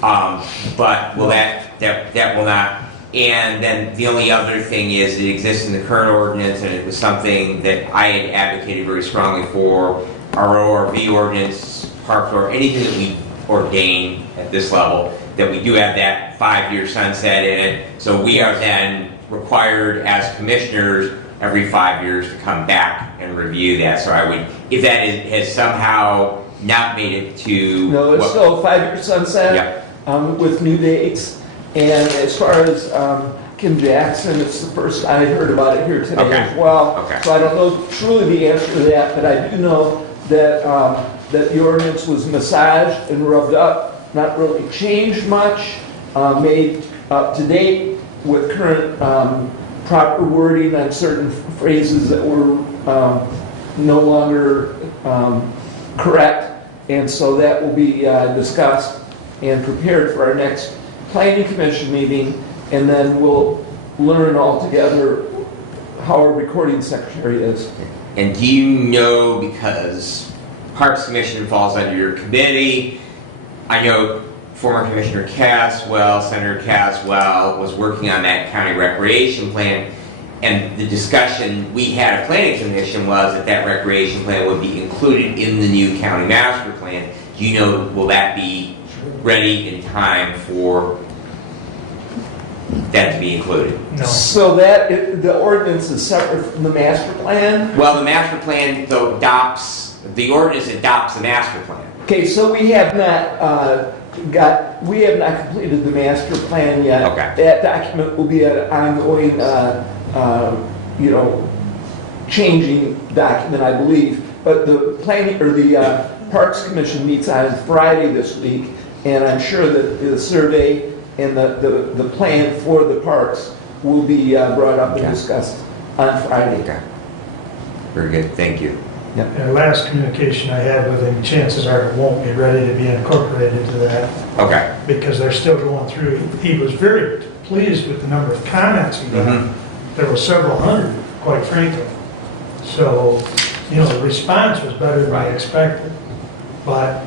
but will that will not? And then the only other thing is it exists in the current ordinance, and it was something that I had advocated very strongly for our ORV ordinance, parks, or anything that we ordain at this level, that we do have that 5-year sunset in it. So we are then required as commissioners every 5 years to come back and review that. So I would, if that has somehow not made it to... No, it's still a 5-year sunset. Yep. With new dates. And as far as Kim Jackson, it's the first I heard about it here today as well. Okay. So I don't know truly the answer to that, but I do know that that the ordinance was massaged and rubbed up, not really changed much, made up to date with current proper wording on certain phrases that were no longer correct. And so that will be discussed and prepared for our next planning commission meeting, and then we'll learn all together how our recording secretary is. And do you know, because Parks Commission falls under your committee, I know former Commissioner Caswell, Senator Caswell, was working on that county recreation plan, and the discussion we had at Planning Commission was that that recreation plan would be included in the new county master plan. Do you know, will that be ready in time for that to be included? No. So that, the ordinance is separate from the master plan? Well, the master plan, though, the ordinance adopts the master plan. Okay, so we have not completed the master plan yet. Okay. That document will be an ongoing, changing document, I believe. But the planning, or the Parks Commission meets on Friday this week, and I'm sure that the survey and the plan for the parks will be brought up and discussed on Friday. Okay. Very good, thank you. Yep. The last communication I had with him, chances are it won't be ready to be incorporated into that. Okay. Because they're still going through. He was very pleased with the number of comments he got. There were several hundred, quite frankly. So, the response was better than I expected. But,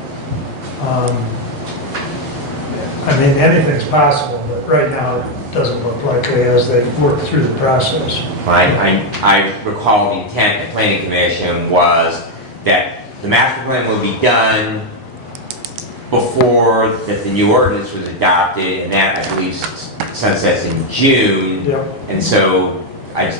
anything's possible, but right now it doesn't look likely as they work through the process. I recall the intent of the Planning Commission was that the master plan will be done before that the new ordinance was adopted, and that, I believe, sunsets in June. Yep. And so I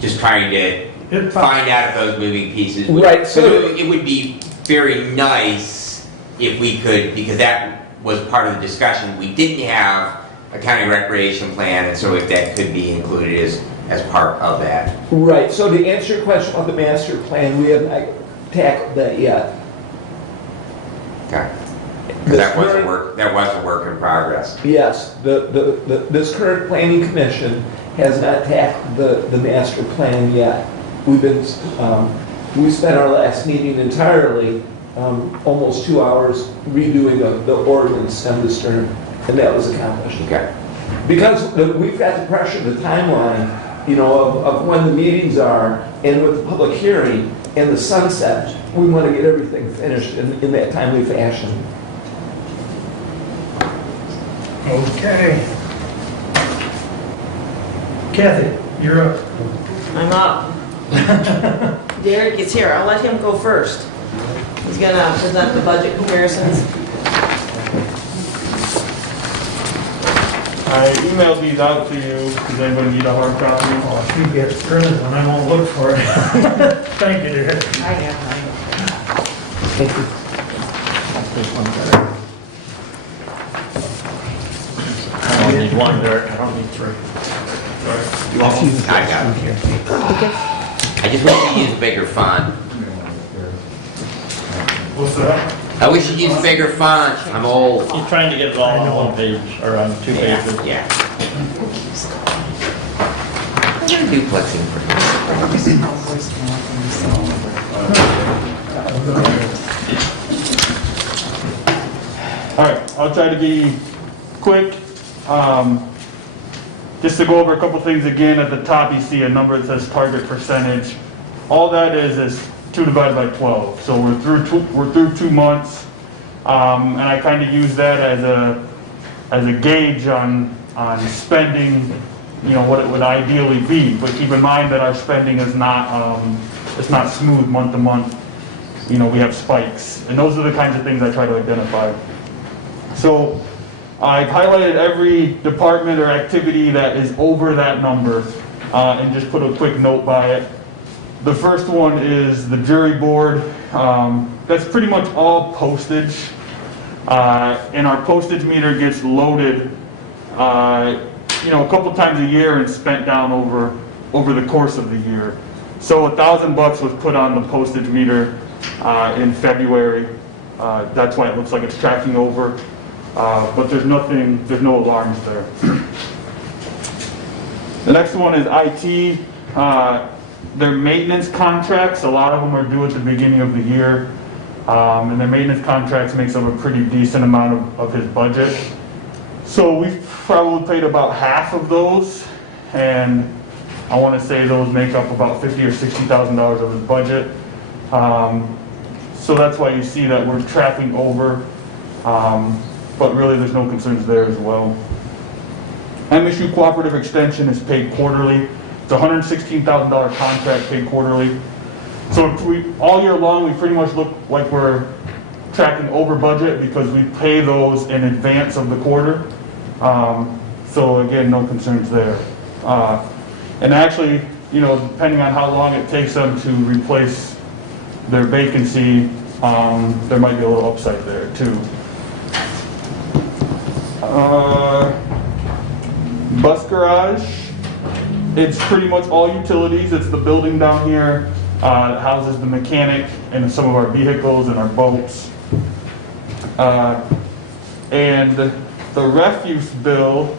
just trying to find out if those moving pieces. Right. So it would be very nice if we could, because that was part of the discussion. We didn't have a county recreation plan, and so if that could be included as part of that. Right, so to answer your question about the master plan, we have not tackled that yet. Okay. That was a work in progress. Yes, this current planning commission has not tackled the master plan yet. We spent our last meeting entirely, almost 2 hours redoing the ordinance stem to stern, and that was accomplished. Okay. Because we've got to pressure the timeline, of when the meetings are, and with the public hearing and the sunset, we want to get everything finished in that timely fashion. Okay. Kathy, you're up. I'm up. Derek is here. I'll let him go first. He's gonna present the budget comparisons. I emailed these out to you. Does anybody need a hard copy? Oh, if you get printed one, I won't look for it. Thank you, dear. I have I don't need one, Derek, I don't need three. I got it here. I just wish you used bigger font. What's that? I wish you used bigger font. I'm old. He's trying to get it all on one page, or on 2 pages. Yeah. I'm gonna duplexing for All right, I'll try to be quick. Just to go over a couple things again, at the top you see a number that says target percentage. All that is 2 divided by 12. So we're through 2 months, and I kind of use that as a gauge on spending, you know, what it would ideally be. But keep in mind that our spending is not it's not smooth month to month. You know, we have spikes, and those are the kinds of things I try to identify. So I've highlighted every department or activity that is over that number, and just put a quick note by it. The first one is the jury board. That's pretty much all postage, and our postage meter gets loaded, you know, a couple times a year and spent down over the course of the year. So $1,000 was put on the postage meter in February. That's why it looks like it's tracking over. But there's no alarms there. The next one is IT. Their maintenance contracts, a lot of them are due at the beginning of the year. And their maintenance contracts makes up a pretty decent amount of his budget. So we've probably paid about half of those. And I want to say those make up about $50,000 or $60,000 of his budget. So that's why you see that we're tracking over. But really there's no concerns there as well. MSU Cooperative Extension is paid quarterly. It's a $116,000 contract paid quarterly. So all year long we pretty much look like we're tracking over budget because we pay those in advance of the quarter. So again, no concerns there. And actually, you know, depending on how long it takes them to replace their vacancy, there might be a little upside there too. Bus garage, it's pretty much all utilities. It's the building down here that houses the mechanic and some of our vehicles and our boats. And the refuse bill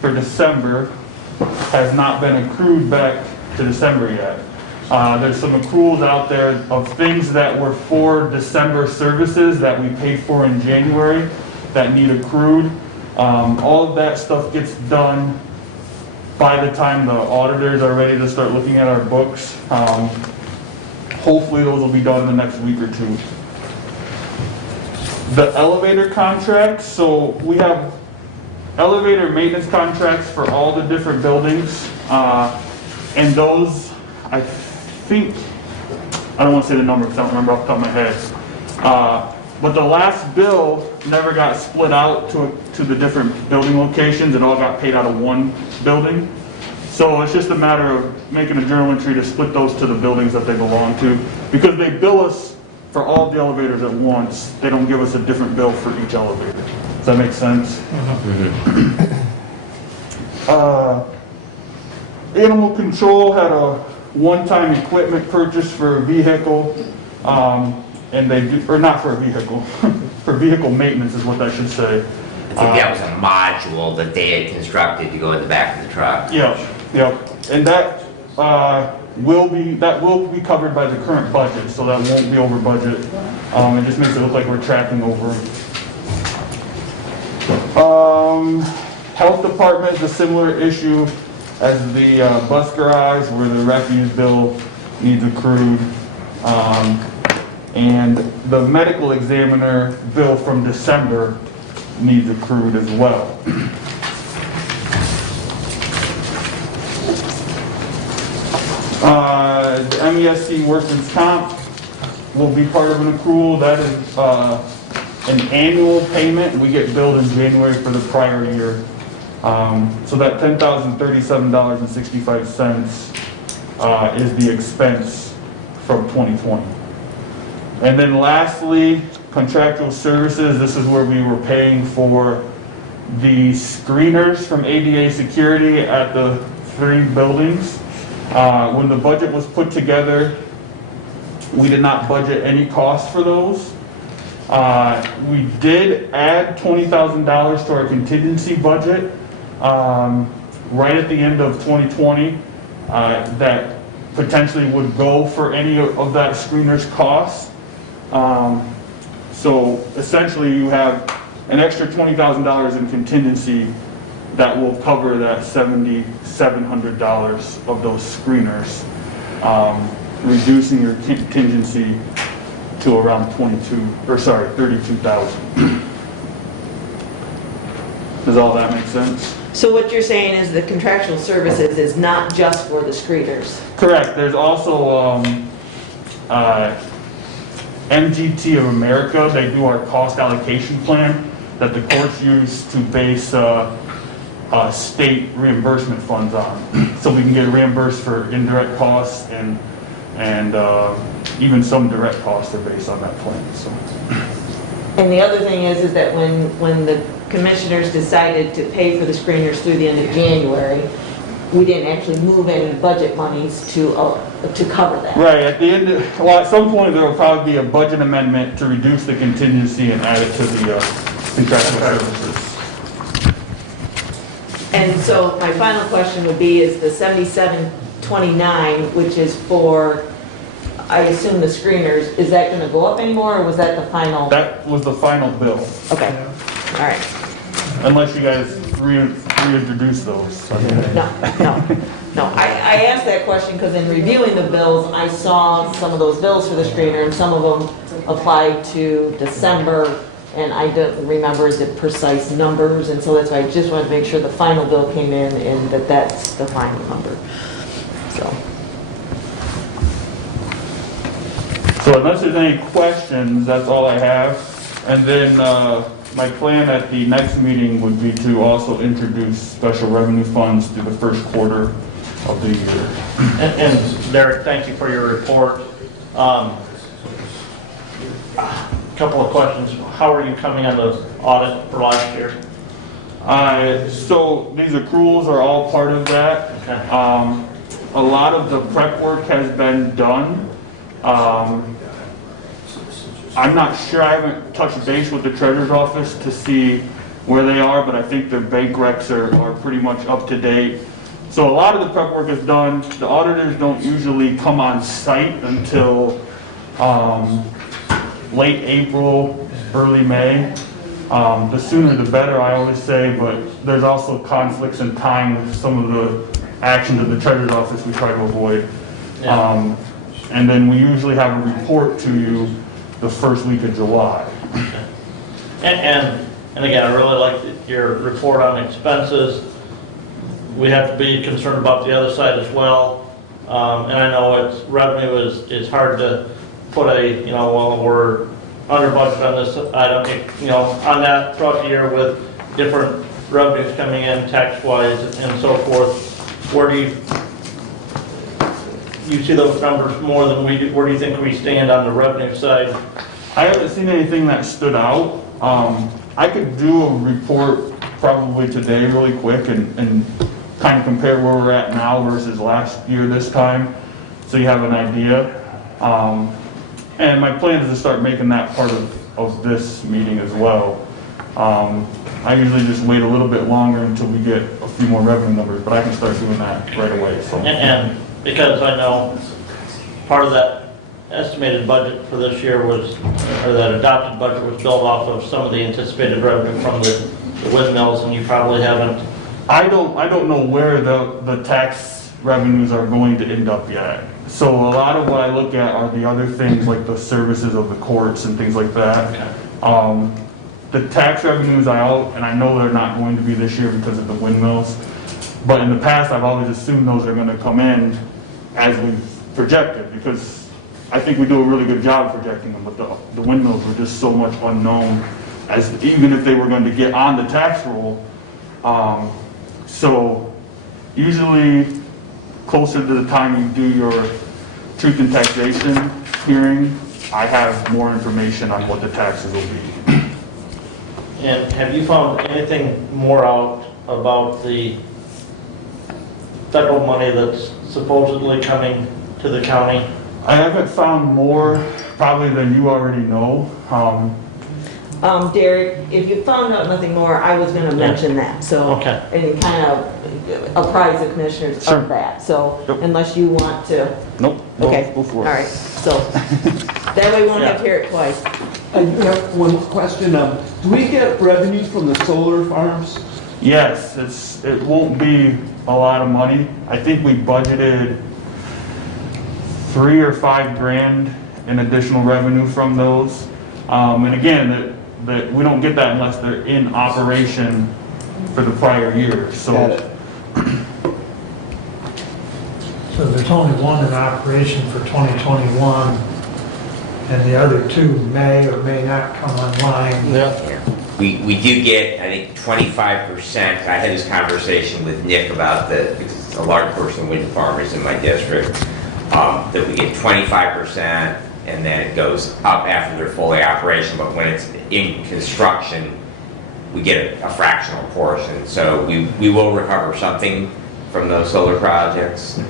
for December has not been accrued back to December yet. There's some accruals out there of things that were for December services that we paid for in January that need accrued. All of that stuff gets done by the time the auditors are ready to start looking at our books. Hopefully those will be done in the next week or 2. The elevator contracts, so we have elevator maintenance contracts for all the different buildings. And those, I think, I don't want to say the number because I don't remember off the top of my head. But the last bill never got split out to the different building locations. It all got paid out of one building. So it's just a matter of making a journal entry to split those to the buildings that they belong to. Because they bill us for all the elevators at once. They don't give us a different bill for each elevator. Does that make sense? Animal control had a one-time equipment purchase for a vehicle. And they do, or not for a vehicle, for vehicle maintenance is what I should say. I think that was a module that they had constructed to go in the back of the truck. Yep. And that will be covered by the current budget, so that won't be over budget. It just makes it look like we're tracking over. Health department is a similar issue as the bus garage, where the refuse bill needs accrued. And the medical examiner bill from December needs accrued as well. The MESC workman's comp will be part of an accrual. That is an annual payment. We get billed in January for the prior year. So that $10,037.65 is the expense from 2020. And then lastly, contractual services. This is where we were paying for the screeners from ADA Security at the 3 buildings. When the budget was put together, we did not budget any cost for those. We did add $20,000 to our contingency budget right at the end of 2020 that potentially would go for any of that screener's cost. So essentially you have an extra $20,000 in contingency that will cover that $7,700 of those screeners, reducing your contingency to around 32,000. Does all that make sense? So what you're saying is the contractual services is not just for the screeners? Correct. There's also MGT of America. They do our cost allocation plan that the courts use to base state reimbursement funds on. So we can get reimbursed for indirect costs and even some direct costs are based on that plan. So. And the other thing is that when the commissioners decided to pay for the screeners through the end of January, we didn't actually move any budget monies to cover that. Right, at the end, well, at some point there will probably be a budget amendment to reduce the contingency and add it to the contractual services. And so my final question would be, is the 7729, which is for, I assume the screeners, is that going to go up anymore, or was that the final? That was the final bill. Okay, all right. Unless you guys reintroduce those. No. I asked that question because in reviewing the bills, I saw some of those bills for the screener, and some of them applied to December, and I don't remember the precise numbers, and so that's why I just wanted to make sure the final bill came in and that's the final number. So unless there's any questions, that's all I have. And then my plan at the next meeting would be to also introduce special revenue funds through the first quarter of the year. And Derek, thank you for your report. Couple of questions. How are you coming on the audit for last year? So these accruals are all part of that. Okay. A lot of the prep work has been done. I'm not sure, I haven't touched base with the treasurer's office to see where they are, but I think their bank recs are pretty much up to date. So a lot of the prep work is done. The auditors don't usually come on site until late April, early May. The sooner the better, I always say, but there's also conflicts in time with some of the actions of the treasurer's office we try to avoid. Yeah. And then we usually have a report to you the first week of July. And again, I really like your report on expenses. We have to be concerned about the other side as well. And I know revenue is hard to put well, we're under budget on this item, on that throughout the year with different revenues coming in tax-wise and so forth. Where do you see those numbers more than we do? Where do you think we stand on the revenue side? I haven't seen anything that stood out. I could do a report probably today really quick and kind of compare where we're at now versus last year this time, so you have an idea. And my plan is to start making that part of this meeting as well. I usually just wait a little bit longer until we get a few more revenue numbers, but I can start doing that right away. So. And because I know part of that estimated budget for this year was, or that adopted budget was built off of some of the anticipated revenue from the windmills, and you probably haven't. I don't know where the tax revenues are going to end up yet. So a lot of what I look at are the other things like the services of the courts and things like that. Okay. The tax revenues and I know they're not going to be this year because of the windmills, but in the past I've always assumed those are going to come in as we've projected, because I think we do a really good job projecting them, but the windmills were just so much unknown, as even if they were going to get on the tax roll, So usually closer to the time you do your truth and taxation hearing, I have more information on what the taxes will be. And have you found anything more out about the federal money that's supposedly coming to the county? I haven't found more probably than you already know. Derek, if you found out nothing more, I was gonna mention that, so. Okay. And kind of apprise the commissioners Sure. of that, so Yep. unless you want to. Nope. Okay. Go for All it. right, so, that way we won't have to hear it twice. I have one question. Do we get revenue from the solar farms? Yes, it won't be a lot of money. I think we budgeted $3 or $5 grand in additional revenue from those. And again, that we don't get that unless they're in operation for the prior year. So Got it. So there's only one in operation for 2021, and the other two may or may not come online. Yeah. We do get, I think, 25%. I had this conversation with Nick about because it's a large portion of wind farmers in my district, that we get 25%, and then it goes up after they're fully operational. But when it's in construction, we get a fractional portion. So we will recover something from those solar projects.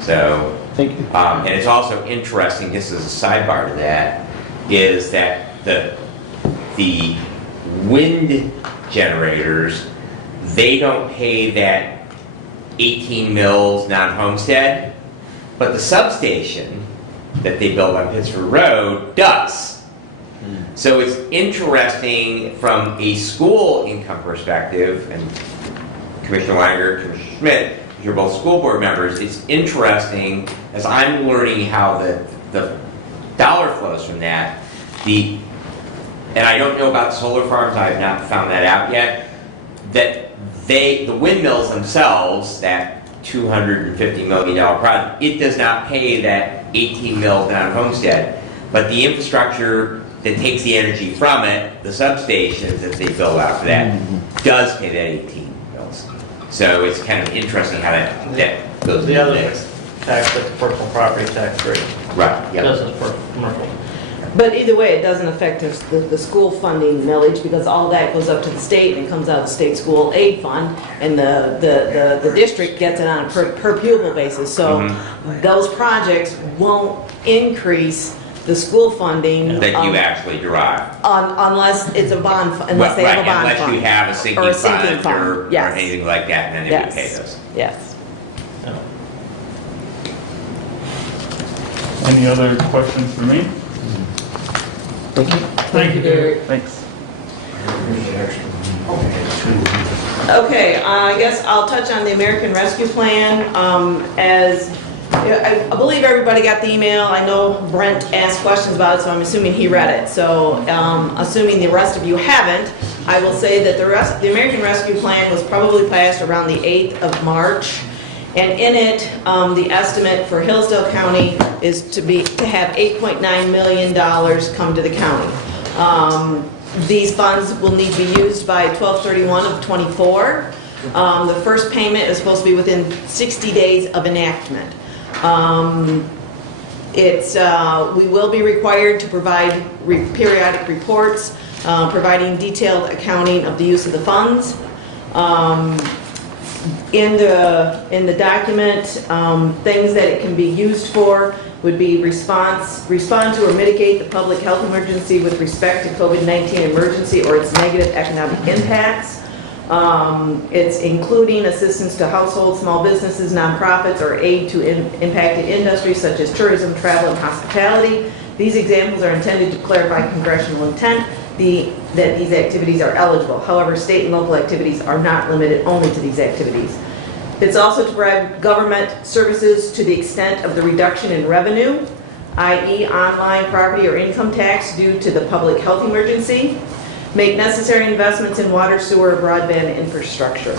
So, Thank you. and it's also interesting, just as a sidebar to that, is that the wind generators, they don't pay that 18 mils non-homestead, but the substation that they build on Pittsford Road does. So it's interesting from a school income perspective, and Commissioner Weininger, Commissioner Schmidt, you're both school board members, it's interesting as I'm learning how the dollar flows from that, and I don't know about solar farms, I have not found that out yet, that the windmills themselves, that $250 million project, it does not pay that 18 mil down homestead, but the infrastructure that takes the energy from it, the substations that they build out for that, does pay that 18 mils. So it's kind of interesting how that goes The into other mix. tax, that's personal property tax rate. Right, yeah. Doesn't for commercial. But either way, it doesn't affect the school funding millage, because all that goes up to the state and comes out of the state school aid fund, and the district gets it on a per pupil basis. So those projects won't increase the school funding. That you actually derive. Unless it's a bond, unless they have a bond Unless fund. you have a sinking Or a sinking fund or yes. anything like that, and then they would pay those. Yes. any other questions for me? Thank you, Derek. Thanks. Okay, I guess I'll touch on the American Rescue Plan. I believe everybody got the email. I know Brent asked questions about it, so I'm assuming he read it. So, assuming the rest of you haven't, I will say that the American Rescue Plan was probably passed around the 8th of March. And in it, the estimate for Hillsdale County is to have $8.9 million come to the county. These funds will need to be used by 12/31 of ¡24. The first payment is supposed to be within 60 days of enactment. We will be required to provide periodic reports providing detailed accounting of the use of the funds. In the document, things that it can be used for would be respond to or mitigate the public health emergency with respect to COVID-19 emergency or its negative economic impacts. It's including assistance to households, small businesses, nonprofits, or aid to impacted industries such as tourism, travel, and hospitality. These examples are intended to clarify congressional intent that these activities are eligible. However, state and local activities are not limited only to these activities. It's also to provide government services to the extent of the reduction in revenue, i.e. online property or income tax due to the public health emergency, make necessary investments in water, sewer, broadband infrastructure.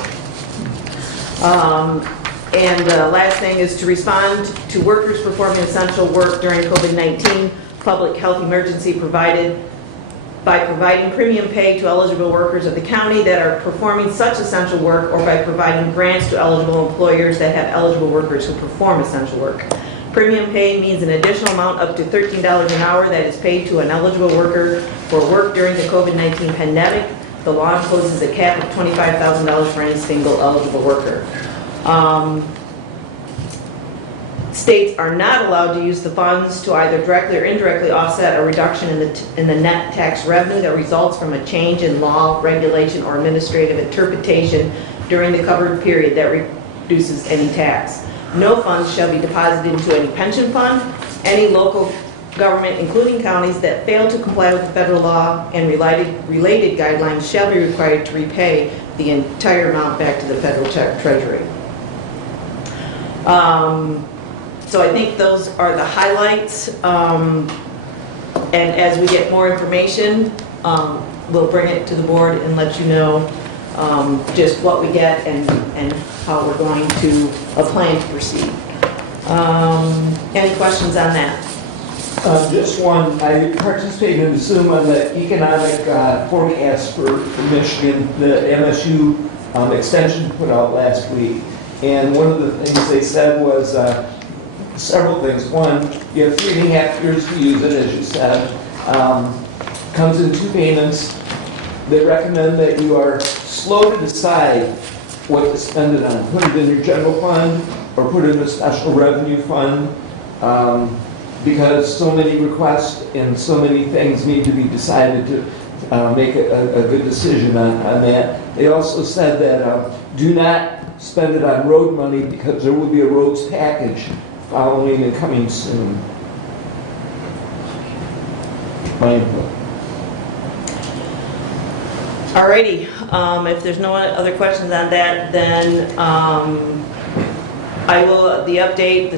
And the last thing is to respond to workers performing essential work during COVID-19 public health emergency, provided by providing premium pay to eligible workers of the county that are performing such essential work, or by providing grants to eligible employers that have eligible workers who perform essential work. Premium pay means an additional amount up to $13 an hour that is paid to an eligible worker for work during the COVID-19 pandemic. The law imposes a cap of $25,000 for any single eligible worker. States are not allowed to use the funds to either directly or indirectly offset a reduction in the net tax revenue that results from a change in law, regulation, or administrative interpretation during the covered period that reduces any tax. No funds shall be deposited into any pension fund. Any local government, including counties, that fail to comply with the federal law and related guidelines shall be required to repay the entire amount back to the federal treasury. So I think those are the highlights. And as we get more information, we'll bring it to the board and let you know just what we get and how we're going to plan to proceed. Any questions on that? Just one. I participated in Zoom on the economic forecast for Michigan, the MSU extension put out last week. And one of the things they said was several things. One, you have 3.5 years to use it, as you said. Comes in 2 payments. They recommend that you are slow to decide what to spend it on. Put it in your general fund or put it in a special revenue fund, because so many requests and so many things need to be decided to make a good decision on that. They also said that do not spend it on road money because there will be a roads package following and coming soon. My input. Alrighty, if there's no other questions on that, then I will, the update,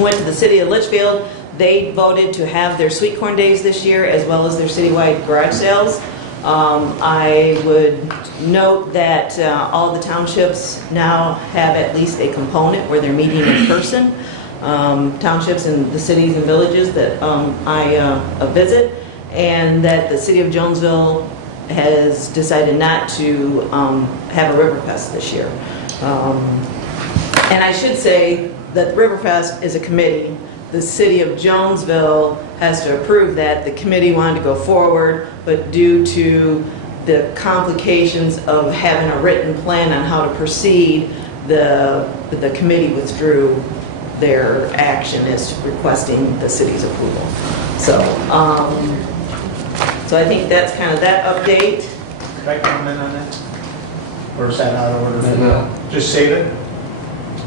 went to the city of Litchfield. They voted to have their sweet corn days this year as well as their citywide garage sales. I would note that all the townships now have at least a component where they're meeting in person. Townships in the cities and villages that I visit, and that the city of Jonesville has decided not to have a Riverfest this year. And I should say that Riverfest is a committee. The city of Jonesville has to approve that. The committee wanted to go forward, but due to the complications of having a written plan on how to proceed, the committee withdrew their action as requesting the city's approval. So, so I think that's kind of that update. Could I comment on that? Or is that out of order? No. Just save it?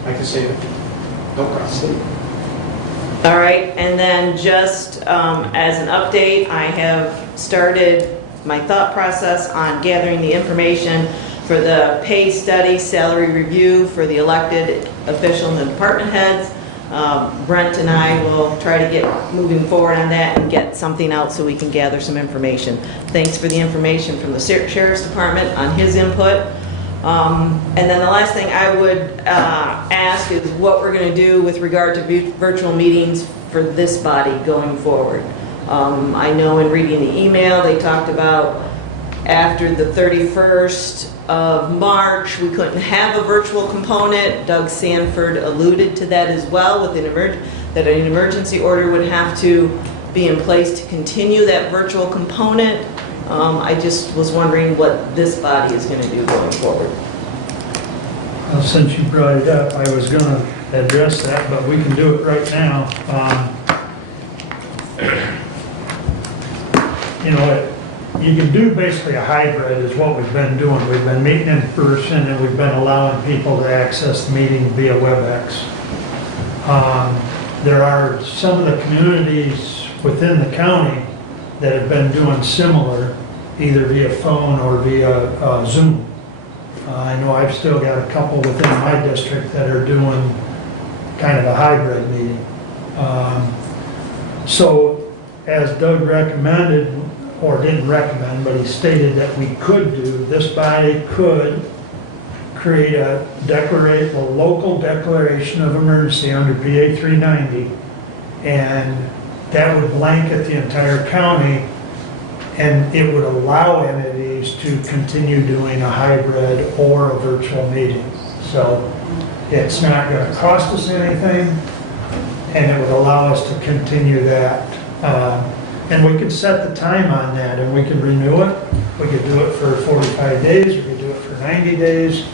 I can save it. No problem. All right, and then just as an update, I have started my thought process on gathering the information for the pay study, salary review for the elected officials and department heads. Brent and I will try to get moving forward on that and get something out so we can gather some information. Thanks for the information from the Sheriff's Department on his input. And then the last thing I would ask is what we're going to do with regard to virtual meetings for this body going forward. I know in reading the email they talked about after the 31st of March we couldn't have a virtual component. Doug Sanford alluded to that as well, with that an emergency order would have to be in place to continue that virtual component. I just was wondering what this body is going to do going forward. Well, since you brought it up, I was going to address that, but we can do it right now. You know, you can do basically a hybrid is what we've been doing. We've been meeting in person and we've been allowing people to access the meeting via WebEx. There are some of the communities within the county that have been doing similar, either via phone or via Zoom. I know I've still got a couple within my district that are doing kind of a hybrid meeting. So as Doug recommended, or didn't recommend, but he stated that we could do, this body could create a local declaration of emergency under PA 390 and that would blanket the entire county, and it would allow entities to continue doing a hybrid or a virtual meeting. So it's not going to cost us anything, and it would allow us to continue that. And we could set the time on that, and we could renew it. We could do it for 45 days, we could do it for 90 days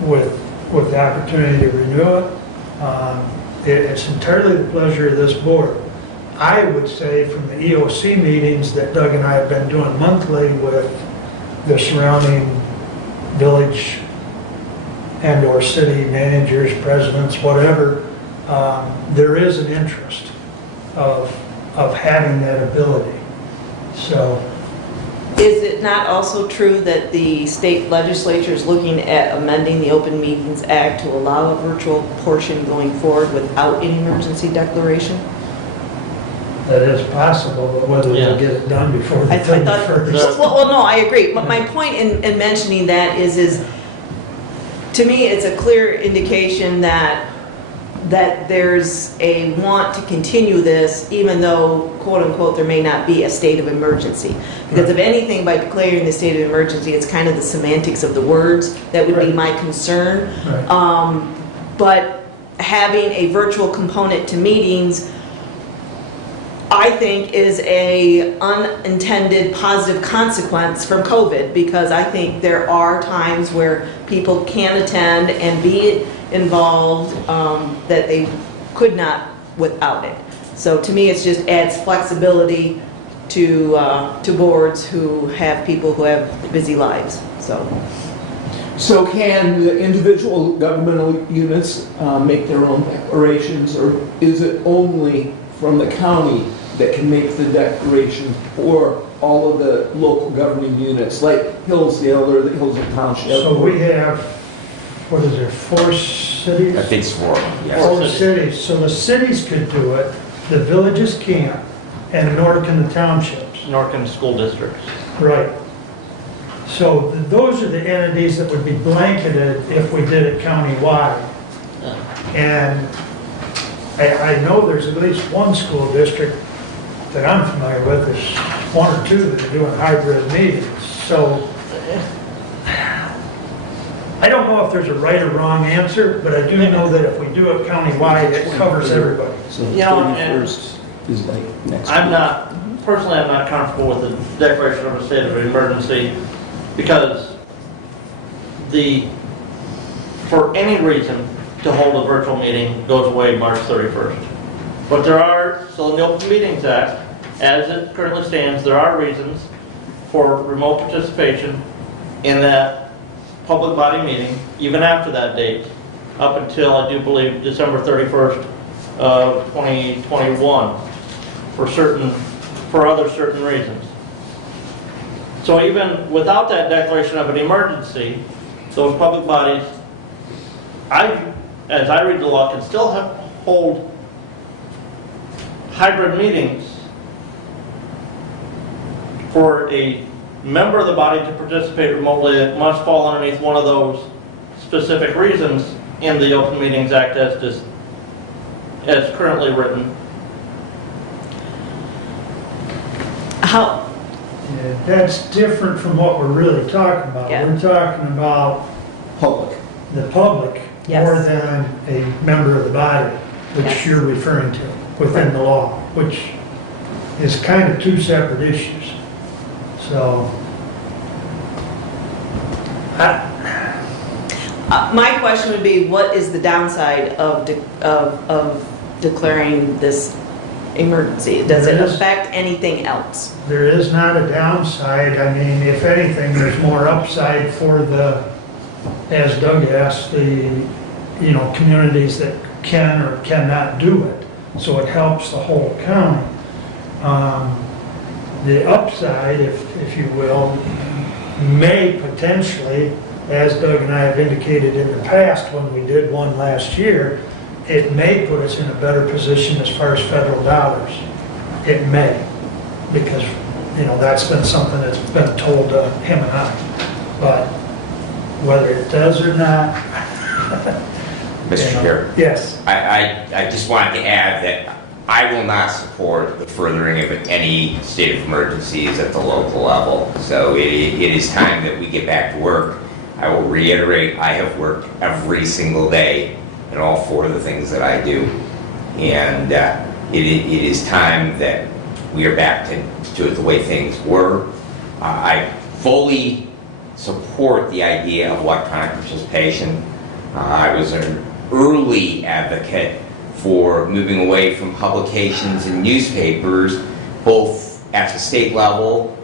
with the opportunity to renew it. It's entirely the pleasure of this board. I would say from the EOC meetings that Doug and I have been doing monthly with the surrounding village and or city managers, presidents, whatever, there is an interest of having that ability. So, Is it not also true that the state legislature is looking at amending the Open Meetings Act to allow a virtual portion going forward without an emergency declaration? that is possible, but whether they'll get it done before the I thought, 31st. well, no, I agree. But my point in mentioning that is to me, it's a clear indication that there's a want to continue this, even though, quote unquote, there may not be a state of emergency. Because if anything, by declaring the state of emergency, it's kind of the semantics of the words that would be my concern. Right. But having a virtual component to meetings, I think, is a unintended positive consequence from COVID, because I think there are times where people can attend and be involved that they could not without it. So to me, it just adds flexibility to boards who have people who have busy lives. So can the individual governmental units make their own declarations, or is it only from the county that can make the declaration for all of the local governing units, like Hillsdale or the Hillsdale Township? So we have, what is there, 4 cities? I think it's 4, yes. 4 cities. So the cities could do it, the villages can't, and nor can the townships. Nor can school districts. Right. So those are the entities that would be blanketed if we did it countywide. And I know there's at least one school district that I'm familiar with, there's 1 or 2 that are doing hybrid meetings. So I don't know if there's a right or wrong answer, but I do know that if we do it countywide, it covers everybody. So You know, 31st is like next I'm week. not, personally, I'm not comfortable with the declaration of a state of emergency, because for any reason to hold a virtual meeting goes away March 31st. But so in the Open Meetings Act, as it currently stands, there are reasons for remote participation in that public body meeting, even after that date, up until, I do believe, December 31st of 2021, for other certain reasons. So even without that declaration of an emergency, those public bodies, as I read the law, can still hold hybrid meetings for a member of the body to participate remotely. It must fall underneath one of those specific reasons in the Open Meetings Act as currently written. How? Yeah, that's different from what we're really talking about. Yeah. We're talking about the public Yes. more than a member of the body, which Yes. you're referring to within the law, which is kind of 2 separate issues. So, my question would be, what is the downside of declaring this emergency? Does it There is- affect anything else? there is not a downside. I mean, if anything, there's more upside for as Doug asked, the, communities that can or cannot do it. So it helps the whole county. The upside, if you will, may potentially, as Doug and I have indicated in the past when we did one last year, it may put us in a better position as far as federal dollars. It may, because, that's been something that's been told to him and I. But whether it does or not. Mr. Chair. Yes. I just wanted to add that I will not support the furthering of any state of emergencies at the local level. So it is time that we get back to work. I will reiterate, I have worked every single day in all 4 of the things that I do. And it is time that we are back to the way things were. I fully support the idea of electronic participation. I was an early advocate for moving away from publications and newspapers, both at the state level,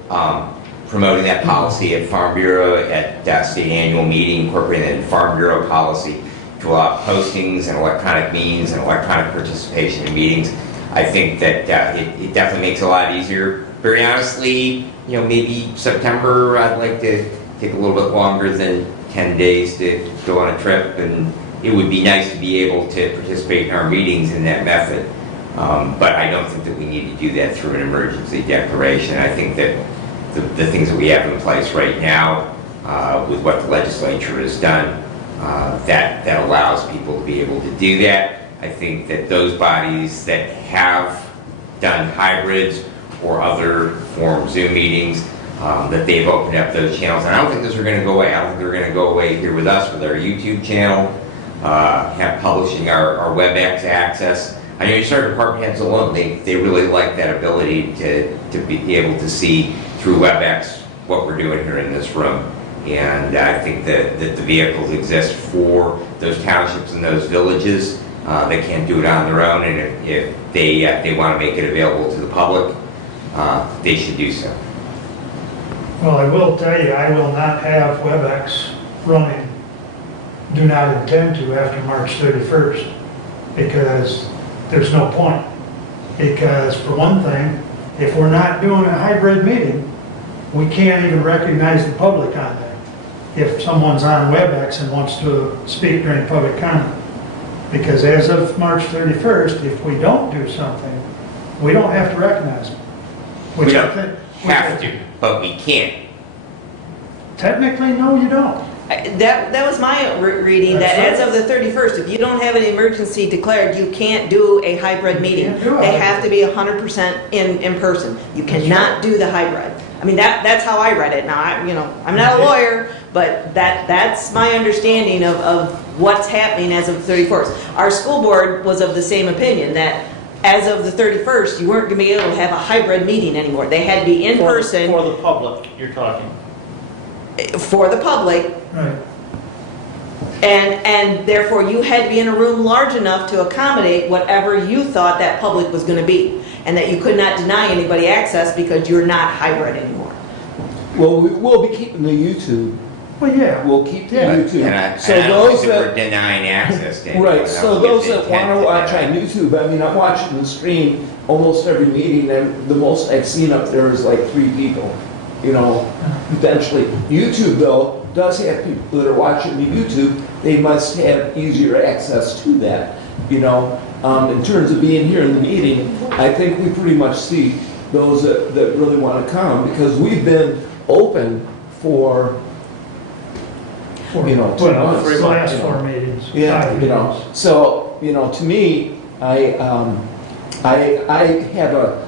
promoting that policy at Farm Bureau at state annual meeting, incorporating the Farm Bureau policy to allow postings and electronic means and electronic participation in meetings. I think that it definitely makes it a lot easier. Very honestly, maybe September, I'd like to take a little bit longer than 10 days to go on a trip, and it would be nice to be able to participate in our meetings in that method. But I don't think that we need to do that through an emergency declaration. I think that the things that we have in place right now, with what the legislature has done, that allows people to be able to do that. I think that those bodies that have done hybrids or other form Zoom meetings, that they've opened up those channels. And I don't think those are going to go away. I don't think they're going to go away here with us with our YouTube channel, have publishing our WebEx access. I know your department heads alone, they really like that ability to be able to see through WebEx what we're doing here in this room. And I think that the vehicles exist for those townships and those villages. They can't do it on their own, and if they want to make it available to the public, they should do so. Well, I will tell you, I will not have WebEx running, do not intend to after March 31st, because there's no point. Because for one thing, if we're not doing a hybrid meeting, we can't even recognize the public on there if someone's on WebEx and wants to speak during public comment. Because as of March 31st, if we don't do something, we don't have to recognize them. We don't have to, but we can. Technically, no, you don't. That was my reading, that as of the 31st, if you don't have an emergency declared, you can't do a hybrid meeting. They have to be 100% in person. You cannot do the hybrid. I mean, that's how I read it. Now, I'm not a lawyer, but that's my understanding of what's happening as of the 31st. Our school board was of the same opinion, that as of the 31st, you weren't going to be able to have a hybrid meeting anymore. They had to be in person. For the public, you're talking. For the public. Right. And therefore, you had to be in a room large enough to accommodate whatever you thought that public was going to be, and that you could not deny anybody access because you're not hybrid anymore. Well, we'll be keeping the YouTube. Well, yeah. We'll keep the YouTube. And I don't think that we're denying access to anyone. Right, so those that want to watch on YouTube, I mean, I'm watching the stream almost every meeting, and the most I've seen up there is like 3 people, potentially. YouTube, though, does have people that are watching the YouTube. They must have easier access to that, in terms of being here in the meeting. I think we pretty much see those that really want to come, because we've been open for 2 months. The last 4 meetings. Yeah, so, to me, I have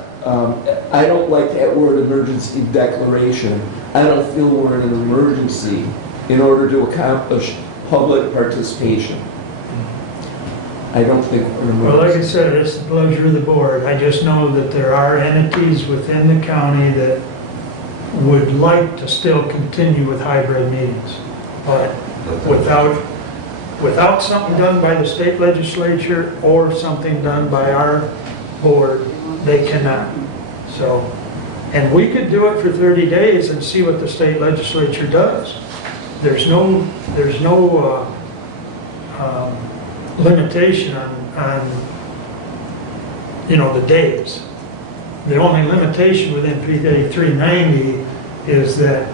I don't like that word emergency declaration. I don't feel we're in an emergency in order to accomplish public participation. I don't think we're in an emergency. Well, like I said, it's the pleasure of the board. I just know that there are entities within the county that would like to still continue with hybrid meetings. But without something done by the state legislature or something done by our board, they cannot. So, and we could do it for 30 days and see what the state legislature does. There's no limitation on the days. The only limitation within PA 390 is that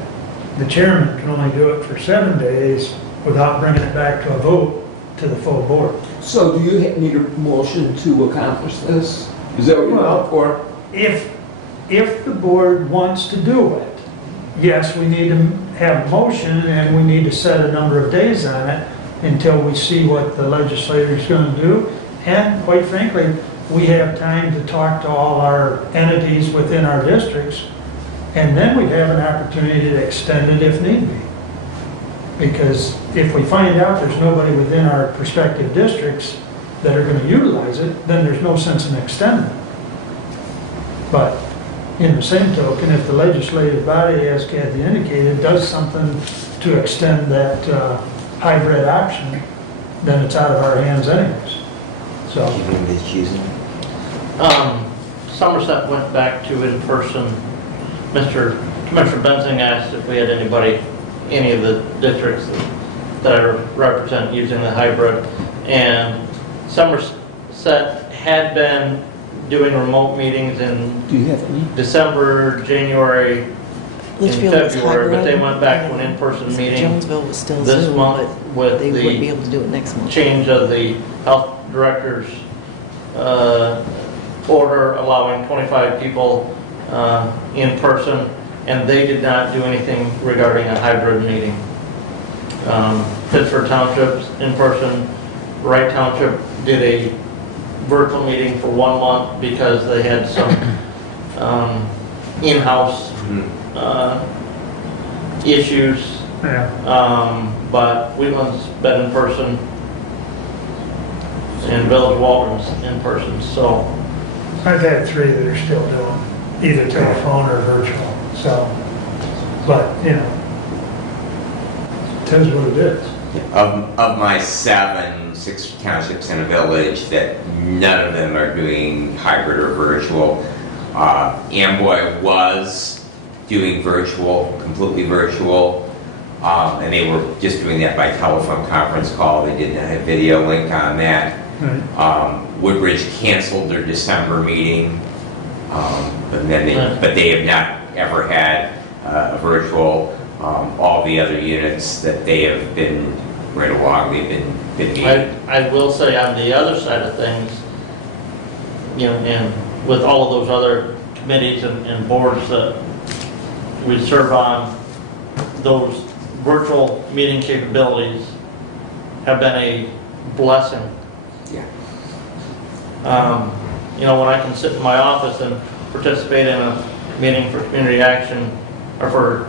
the chairman can only do it for 7 days without bringing it back to a vote to the full board. So do you need a motion to accomplish this? Is that what you're looking for? If the board wants to do it, yes, we need to have a motion, and we need to set a number of days on it until we see what the legislature is going to do. And quite frankly, we have time to talk to all our entities within our districts, and then we'd have an opportunity to extend it if need be. Because if we find out there's nobody within our prospective districts that are gonna utilize it, then there's no sense in extending it. But in the same token, if the legislative body, as Kathy indicated, does something to extend that hybrid option, then it's out of our hands anyways. So, Somerset went back to in-person. Commissioner Benzing asked if we had anybody, any of the districts that I represent using the hybrid. And Somerset had been doing remote meetings in December, January, and Litchfield was February, but they hybrid. went back to an in-person meeting Jonesville was still this Zoom, month but with they wouldn't be the able to do it next month. change of the health director's order allowing 25 people in person, and they did not do anything regarding a hybrid meeting. Pittsburgh Township's in person, Wright Township did a virtual meeting for 1 month because they had some in-house issues. yeah. But Wheatland's been in person, and Village Walton's in person, so. I've had 3 that are still doing either telephone or virtual, so, but, you know, it is what it is. Of my 6 townships in a village, that none of them are doing hybrid or virtual. Amboy was doing virtual, completely virtual, and they were just doing that by telephone conference call. They didn't have video link on that. Woodbridge canceled their December meeting, but they have not ever had a virtual. All the other units that they have been right along, they've been meeting. I will say on the other side of things, you know, and with all of those other committees and boards that we serve on, those virtual meeting capabilities have been a blessing. Yeah. You know, when I can sit in my office and participate in a meeting for community action or for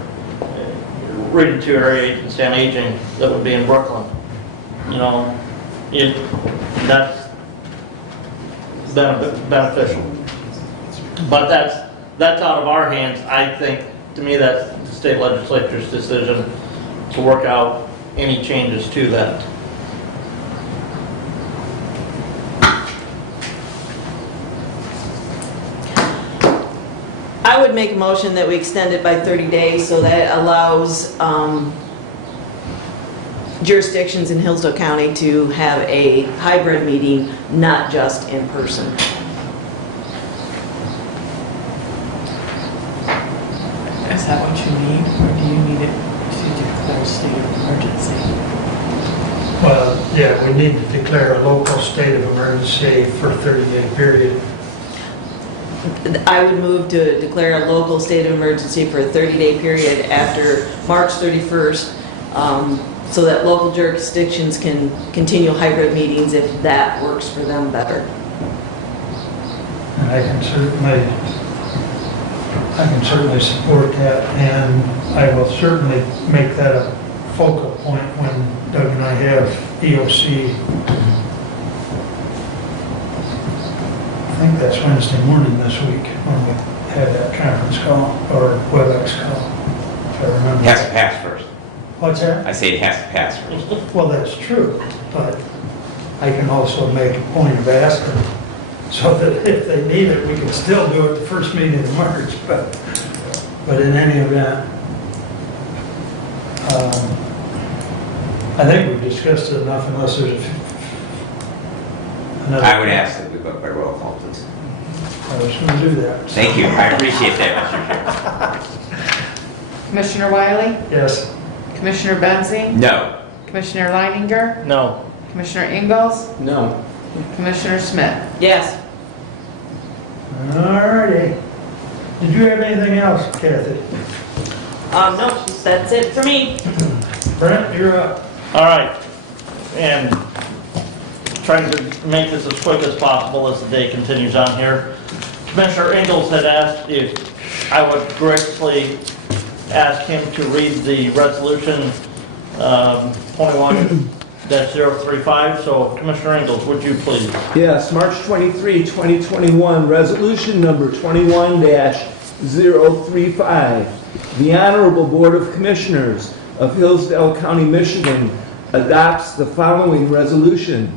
Region 2 Area Agency on Aging that would be in Brooklyn, you know, that's beneficial. But that's out of our hands. I think, to me, that's the state legislature's decision to work out any changes to that. I would make a motion that we extend it by 30 days so that allows jurisdictions in Hillsdale County to have a hybrid meeting, not just in person. Is that what you need, or do you need it to declare a state of emergency? Well, yeah, we need to declare a local state of emergency for a 30-day period. I would move to declare a local state of emergency for a 30-day period after March 31st, so that local jurisdictions can continue hybrid meetings if that works for them better. And I can certainly support that, and I will certainly make that a focal point when Doug and I have EOC. I think that's Wednesday morning this week when we have that conference call or WebEx call, if I remember. It has to pass first. What's that? I say it has to pass first. Well, that's true, but I can also make a point of asking so that if they need it, we can still do it the first meeting in March, but in any event, I think we've discussed it enough unless there's another. I would ask that we go by roll call, please. I was going to do that. Thank you, I appreciate that, Mr. Chair. Commissioner Wiley? Yes. Commissioner Benzing? No. Commissioner Leininger? No. Commissioner Ingalls? No. Commissioner Smith? Yes. All righty. Did you have anything else, Kathy? No, that's it for me. Brent, you're up. All right, and trying to make this as quick as possible as the day continues on here. Commissioner Ingalls had asked if I would graciously ask him to read the resolution 21-035. So Commissioner Ingalls, would you please? Yes, March 23, 2021, resolution number 21-035. The Honorable Board of Commissioners of Hillsdale County, Michigan adopts the following resolution.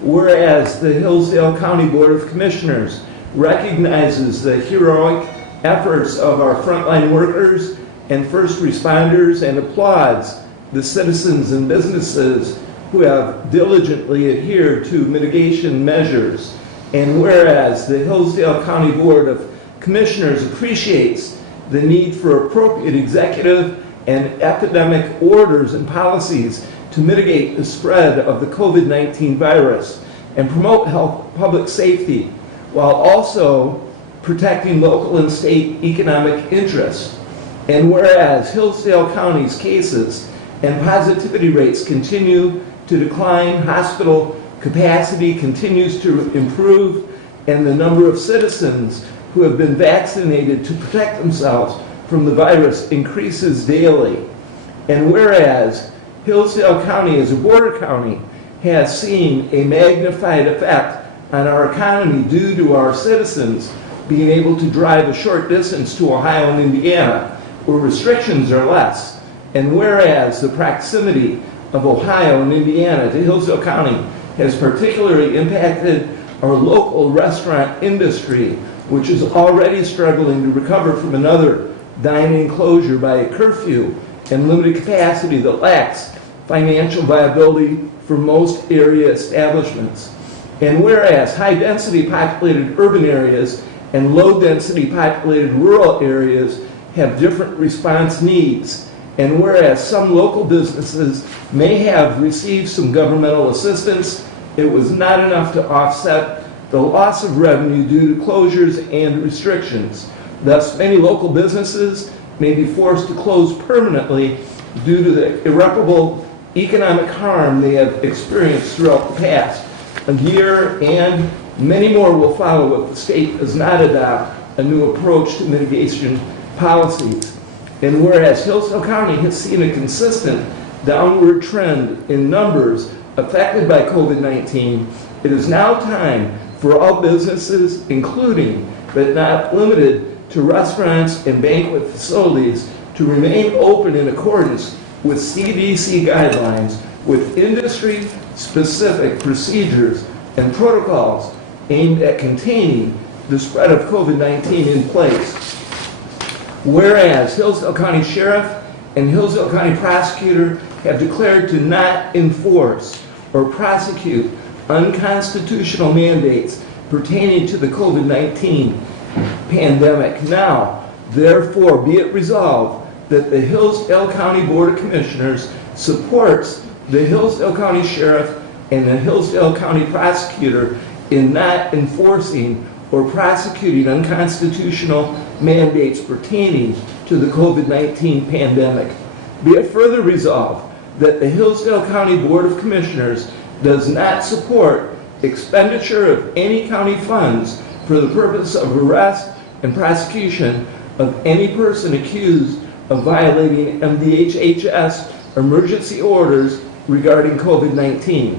Whereas the Hillsdale County Board of Commissioners recognizes the heroic efforts of our frontline workers and first responders and applauds the citizens and businesses who have diligently adhered to mitigation measures. And whereas the Hillsdale County Board of Commissioners appreciates the need for appropriate executive and epidemic orders and policies to mitigate the spread of the COVID-19 virus and promote public safety while also protecting local and state economic interests. And whereas Hillsdale County's cases and positivity rates continue to decline, hospital capacity continues to improve, and the number of citizens who have been vaccinated to protect themselves from the virus increases daily. And whereas Hillsdale County as a border county has seen a magnified effect on our economy due to our citizens being able to drive a short distance to Ohio and Indiana where restrictions are less. And whereas the proximity of Ohio and Indiana to Hillsdale County has particularly impacted our local restaurant industry, which is already struggling to recover from another dining closure by a curfew and limited capacity that lacks financial viability for most area establishments. And whereas high-density populated urban areas and low-density populated rural areas have different response needs, and whereas some local businesses may have received some governmental assistance, it was not enough to offset the loss of revenue due to closures and restrictions. Thus, many local businesses may be forced to close permanently due to the irreparable economic harm they have experienced throughout the past. A year and many more will follow if the state does not adopt a new approach to mitigation policies. And whereas Hillsdale County has seen a consistent downward trend in numbers affected by COVID-19, it is now time for all businesses, including but not limited to restaurants and banquet facilities, to remain open in accordance with CDC guidelines with industry-specific procedures and protocols aimed at containing the spread of COVID-19 in place. Whereas Hillsdale County Sheriff and Hillsdale County Prosecutor have declared to not enforce or prosecute unconstitutional mandates pertaining to the COVID-19 pandemic. Now, therefore, be it resolved that the Hillsdale County Board of Commissioners supports the Hillsdale County Sheriff and the Hillsdale County Prosecutor in not enforcing or prosecuting unconstitutional mandates pertaining to the COVID-19 pandemic. Be it further resolved that the Hillsdale County Board of Commissioners does not support expenditure of any county funds for the purpose of arrest and prosecution of any person accused of violating MDHHS emergency orders regarding COVID-19.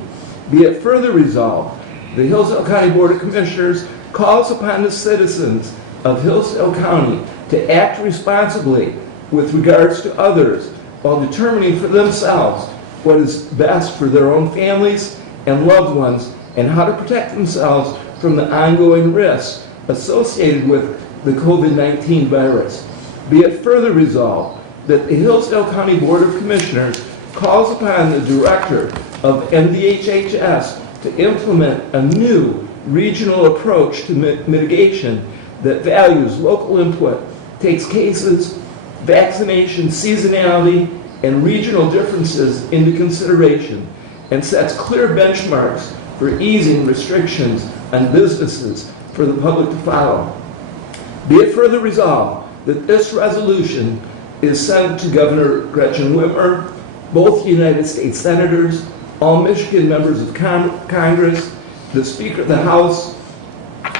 Be it further resolved, the Hillsdale County Board of Commissioners calls upon the citizens of Hillsdale County to act responsibly with regards to others while determining for themselves what is best for their own families and loved ones and how to protect themselves from the ongoing risks associated with the COVID-19 virus. Be it further resolved that the Hillsdale County Board of Commissioners calls upon the Director of MDHHS to implement a new regional approach to mitigation that values local input, takes cases, vaccination, seasonality, and regional differences into consideration, and sets clear benchmarks for easing restrictions on businesses for the public to follow. Be it further resolved that this resolution is sent to Governor Gretchen Whitmer, both United States Senators, all Michigan members of Congress, the Speaker of the House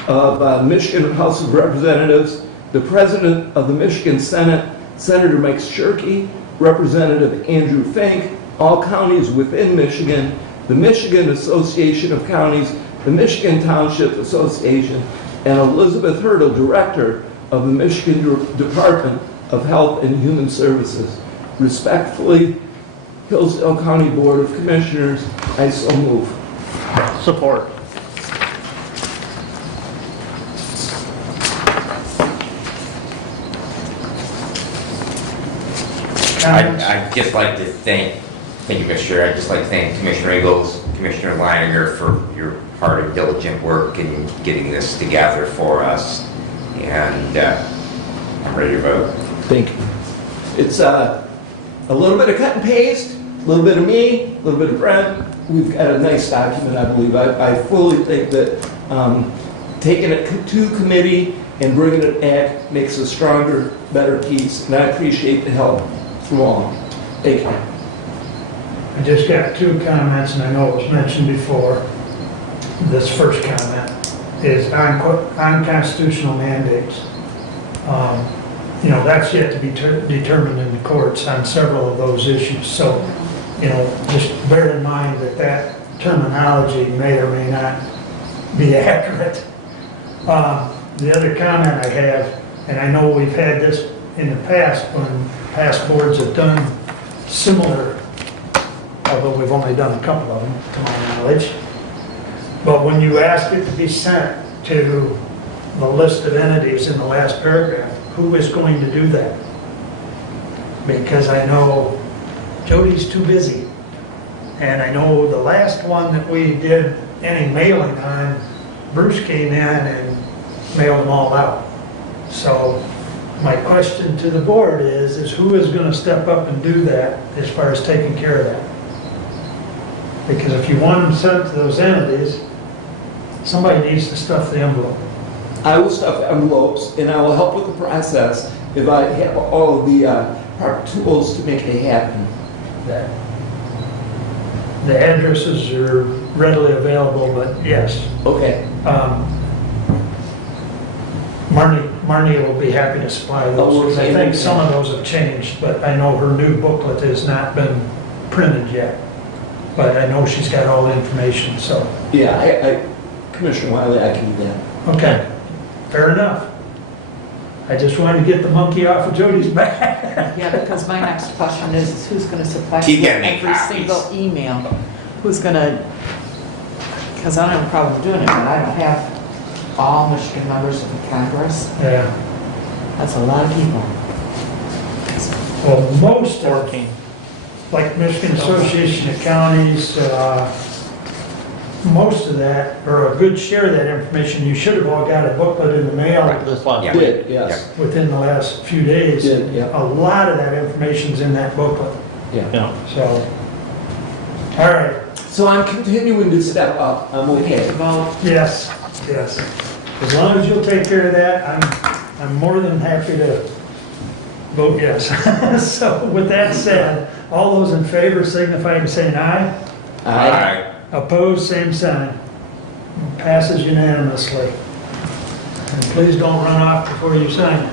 of Michigan House of Representatives, the President of the Michigan Senate, Senator Mike Shirkey, Representative Andrew Fink, all counties within Michigan, the Michigan Association of Counties, the Michigan Township Association, and Elizabeth Hurdle, Director of the Michigan Department of Health and Human Services. Respectfully, Hillsdale County Board of Commissioners, I so move. Support. I'd just like to thank you, Mr. Chair. I'd just like to thank Commissioner Ingalls, Commissioner Leininger for your hard and diligent work in getting this together for us. And I'm ready to vote. Thank you. It's a little bit of cut and paste, a little bit of me, a little bit of Brent. We've got a nice document, I believe. I fully think that taking it to committee and bringing it back makes a stronger, better piece. And I appreciate the help from all. Thank you. I just got two comments, and I know it was mentioned before. This first comment is on constitutional mandates. That's yet to be determined in the courts on several of those issues. So, just bear in mind that terminology may or may not be accurate. The other comment I have, and I know we've had this in the past when past boards have done similar, although we've only done a couple of them, to my knowledge. But when you ask it to be sent to the list of entities in the last paragraph, who is going to do that? Because I know Jody's too busy. And I know the last one that we did any mailing on, Bruce came in and mailed them all out. So my question to the board is who is going to step up and do that as far as taking care of that? Because if you want them sent to those entities, somebody needs to stuff the envelope. I will stuff envelopes, and I will help with the process if I have all of the proper tools to make it happen. The addresses are readily available, but yes. Okay. Marnie will be happy to supply those, because I think some of those have changed, but I know her new booklet has not been printed yet. But I know she's got all the information, so. Yeah, Commissioner Wiley, I can do that. Okay, fair enough. I just wanted to get the monkey off of Jody's back. Yeah, because my next question is who's going to supply Keep getting me every copies. single email? Who's going to, because I don't have a problem doing it, but I don't have all Michigan members of the Congress. Yeah. That's a lot of people. Well, most 14. Like Michigan Association of Counties, most of that, or a good share of that information, you should have all got a booklet in the mail This last Yeah. Did, yes. within the last few days. Did, yeah. A lot of that information's in that booklet, Yeah. so. All right, So I'm continuing to step up. I'm okay. yes. As long as you'll take care of that, I'm more than happy to vote yes. So with that said, all those in favor signify by saying aye. Aye. Opposed, same sign. Passes unanimously. And please don't run off before you sign it.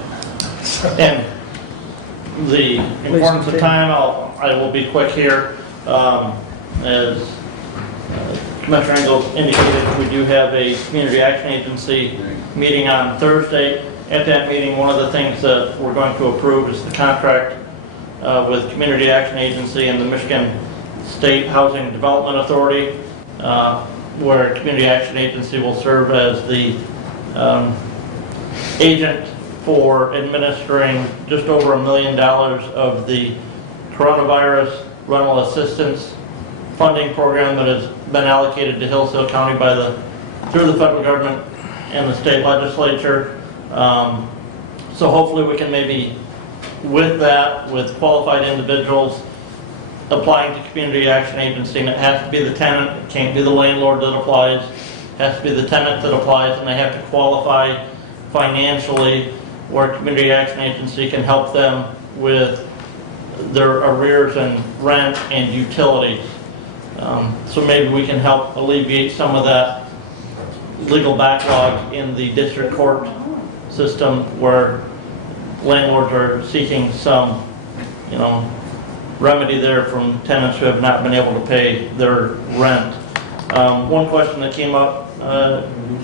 And the importance of time, I will be quick here. As Commissioner Ingalls indicated, we do have a Community Action Agency meeting on Thursday. At that meeting, one of the things that we're going to approve is the contract with Community Action Agency and the Michigan State Housing Development Authority, where Community Action Agency will serve as the agent for administering just over $1 million of the coronavirus rental assistance funding program that has been allocated to Hillsdale County through the federal government and the state legislature. So hopefully we can maybe, with that, with qualified individuals applying to Community Action Agency, and it has to be the tenant, it can't be the landlord that applies, it has to be the tenant that applies, and they have to qualify financially where Community Action Agency can help them with their arrears and rent and utilities. So maybe we can help alleviate some of that legal backlog in the district court system where landlords are seeking some, remedy there from tenants who have not been able to pay their rent. One question that came up,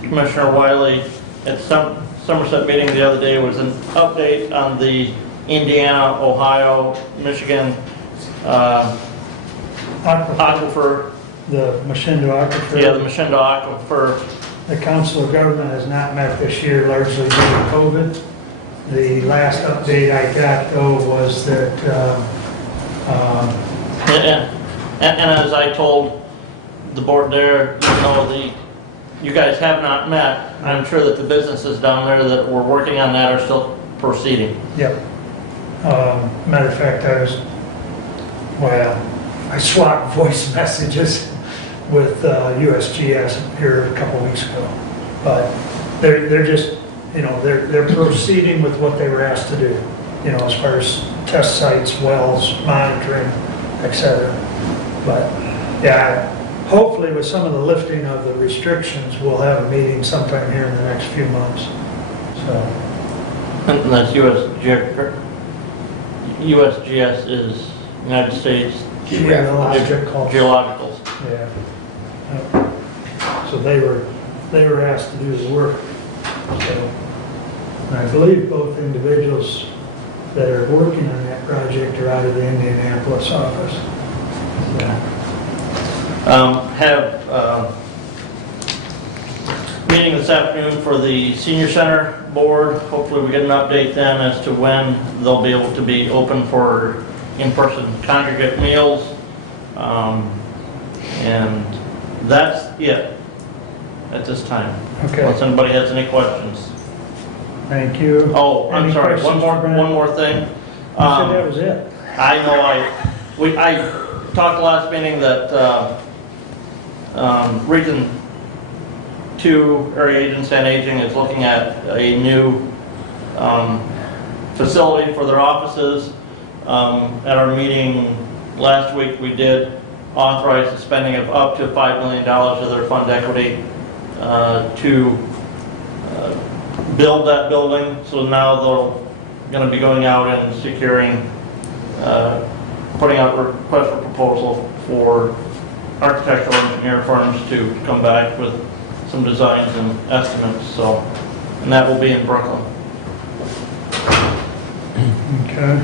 Commissioner Wiley, at some Somerset meeting the other day was an update on the Indiana, Ohio, Michigan aquifer. The Moshindo Aquifer. Yeah, the Moshindo Aquifer. The Council of Government has not met this year largely due to COVID. The last update I got though was that and as I told the board there, you guys have not met. I'm sure that the businesses down there that were working on that are still proceeding. Yep. Matter of fact, I swapped voice messages with USGS here a couple weeks ago. But they're just, they're proceeding with what they were asked to do, as far as test sites, wells, monitoring, etc. But yeah, hopefully with some of the lifting of the restrictions, we'll have a meeting sometime here in the next few months. So. And that's USGS is United States Geologicals. Yeah. So they were asked to do the work. So, and I believe both individuals that are working on that project are out of the Indianapolis office. Yeah. Have meeting this afternoon for the senior center board. Hopefully we get an update then as to when they'll be able to be open for in-person congregate meals. And that's it at this time. Okay. Unless anybody has any questions. Thank you. Oh, I'm Any sorry. questions One for Brad? more thing. You said that was it. I know. I talked last meeting that Region 2 Area Agency on Aging is looking at a new facility for their offices. At our meeting last week, we did authorize the spending of up to $5 million of their fund equity to build that building. So now they're going to be going out and securing, putting out a request for proposal for architectural engineer firms to come back with some designs and estimates. So, and that will be in Brooklyn. Okay.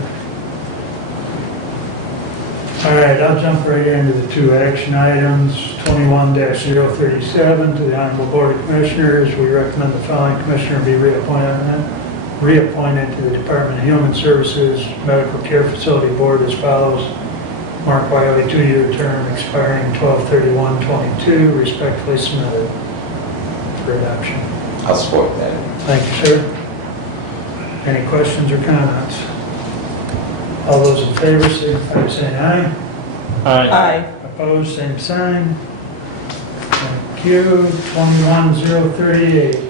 All right, I'll jump right into the two action items. 21-037 to the Honorable Board of Commissioners. We recommend the following commissioner be reappointed to the Department of Human Services Medical Care Facility Board as follows. Mark Wiley, 2-year term expiring 12/31/22, respectfully submitted for adoption. I'll support that. Thank you, sir. Any questions or comments? All those in favor, signify by saying aye. Aye. Opposed, same sign. Thank you. 21-038.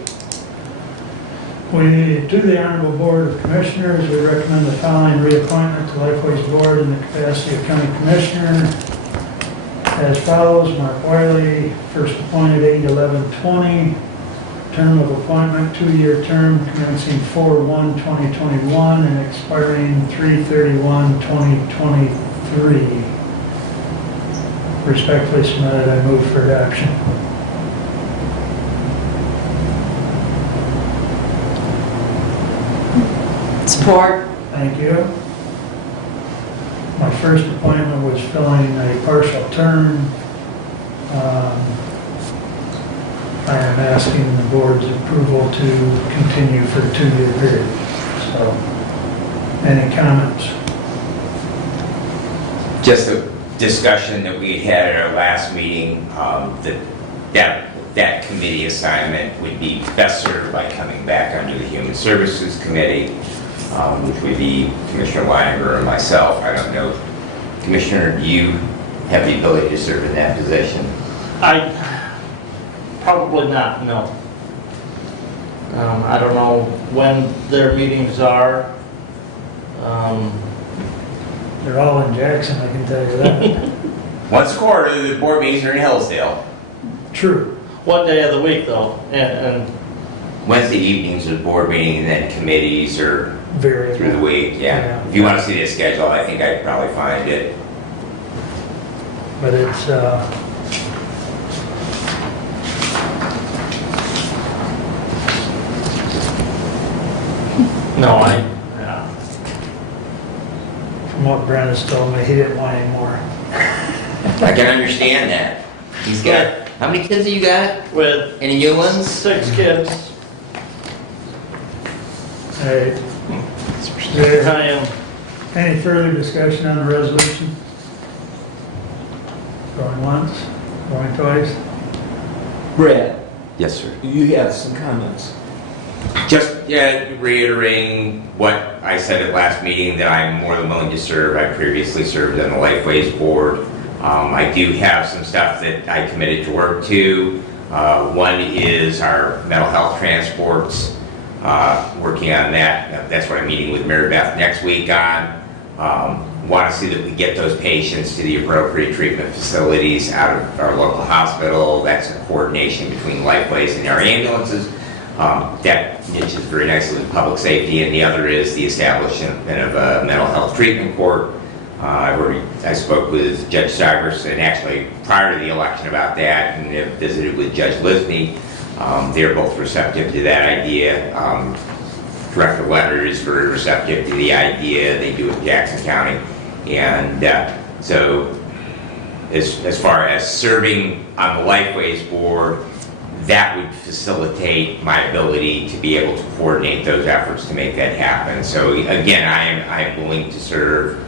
To the Honorable Board of Commissioners, we recommend the following reappointment to Lifeways Board in the capacity of County Commissioner as follows. Mark Wiley, first appointed 8/11/20. Term of appointment, 2-year term commencing 4/1/2021 and expiring 3/31/2023. Respectfully submitted, I move for adoption. Support. Thank you. My first appointment was filling a partial term. I am asking the board's approval to continue for a 2-year period. So, any comments? Just a discussion that we had at our last meeting, that committee assignment would be best served by coming back under the Human Services Committee, which would be Commissioner Weiniger or myself. I don't know. Commissioner, do you have the ability to serve in that position? Probably not, no. I don't know when their meetings are. They're all in Jackson, I can tell you that. Once a quarter, the board meetings are in Hillsdale. True. What day of the week though? And Wednesday evenings are the board meeting, and then committees are Variable. through the week, yeah. Yeah. If you want to see the schedule, I think I'd probably find it. But it's, yeah. from what Brenda's told me, he didn't want any more. I can understand that. He's got, how many kids have you got? With Any new ones? 6 kids. Hey, There I am. any further discussion on the resolution? Going once, going twice? Brad, Yes, sir. you have some comments. Just reiterating what I said at last meeting, that I'm more than willing to serve. I previously served on the Lifeways Board. I do have some stuff that I committed to work to. One is our mental health transports, working on that. That's what I'm meeting with Mary Beth next week on. Want to see that we get those patients to the appropriate treatment facilities out of our local hospital. That's a coordination between Lifeways and our ambulances. That niches very nicely with public safety, and the other is the establishment of a mental health treatment court. I spoke with Judge Cybers, and actually prior to the election about that, and have visited with Judge Lisney. They're both receptive to that idea. Director Leonard is very receptive to the idea. They do it in Jackson County. And so as far as serving on the Lifeways Board, that would facilitate my ability to be able to coordinate those efforts to make that happen. So again, I am willing to serve.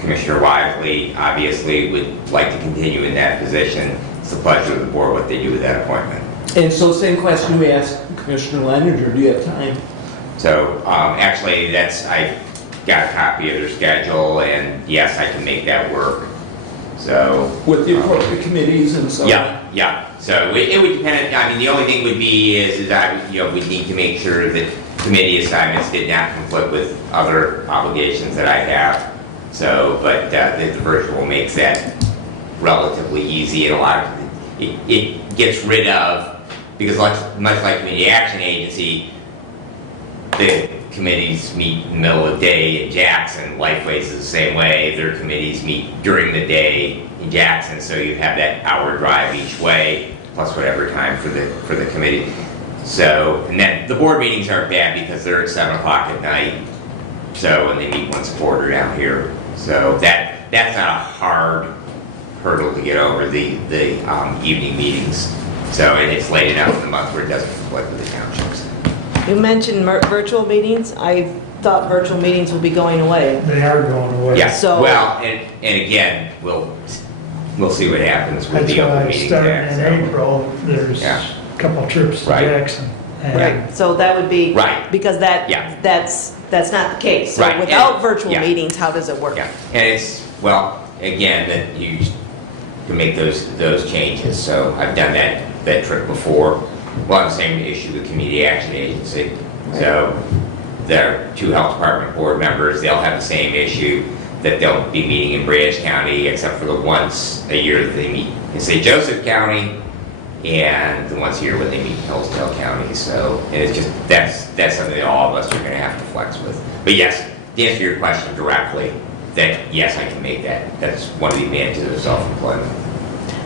Commissioner Wisely obviously would like to continue in that position. It's the pleasure of the board what they do with that appointment. And so same question we asked Commissioner Leonard, or do you have time? So actually, I got a copy of their schedule, and yes, I can make that work. So With the appropriate committees and so on? yeah. So it would depend. I mean, the only thing would be is I we'd need to make sure that committee assignments did not conflict with other obligations that I have. So, but the virtual makes that relatively easy, and a lot of it gets rid of, because much like Community Action Agency, the committees meet in the middle of the day in Jackson. Lifeways is the same way. Their committees meet during the day in Jackson, so you have that hour drive each way, plus whatever time for the committee. So, and then the board meetings aren't bad because they're at 7 o'clock at night. So, and they meet once a quarter down here. So that's not a hard hurdle to get over, the evening meetings. So, and it's late enough in the month where it doesn't conflict with the townships. You mentioned virtual meetings. I thought virtual meetings would be going away. They are going away. Yeah, So- well, and again, we'll see what happens with That's the open why meeting starting act. in So. April, there's Yeah. a couple trips to Right. Jackson. And Right, so that would be. Right. Because that's not the case. So Right, without and- virtual yeah. meetings, how does it work? Yeah, and it's, well, again, that you can make those changes. So I've done that trip before. Well, on the same issue with Community Action Agency. So there are 2 health department board members, they'll have the same issue, that they'll be meeting in Branch County, except for the once a year that they meet in St. Joseph County, and the once a year when they meet in Hillsdale County. So, and it's just, that's something that all of us are gonna have to flex with. But yes, to answer your question directly, that yes, I can make that. That's one of the advantages of self-employment.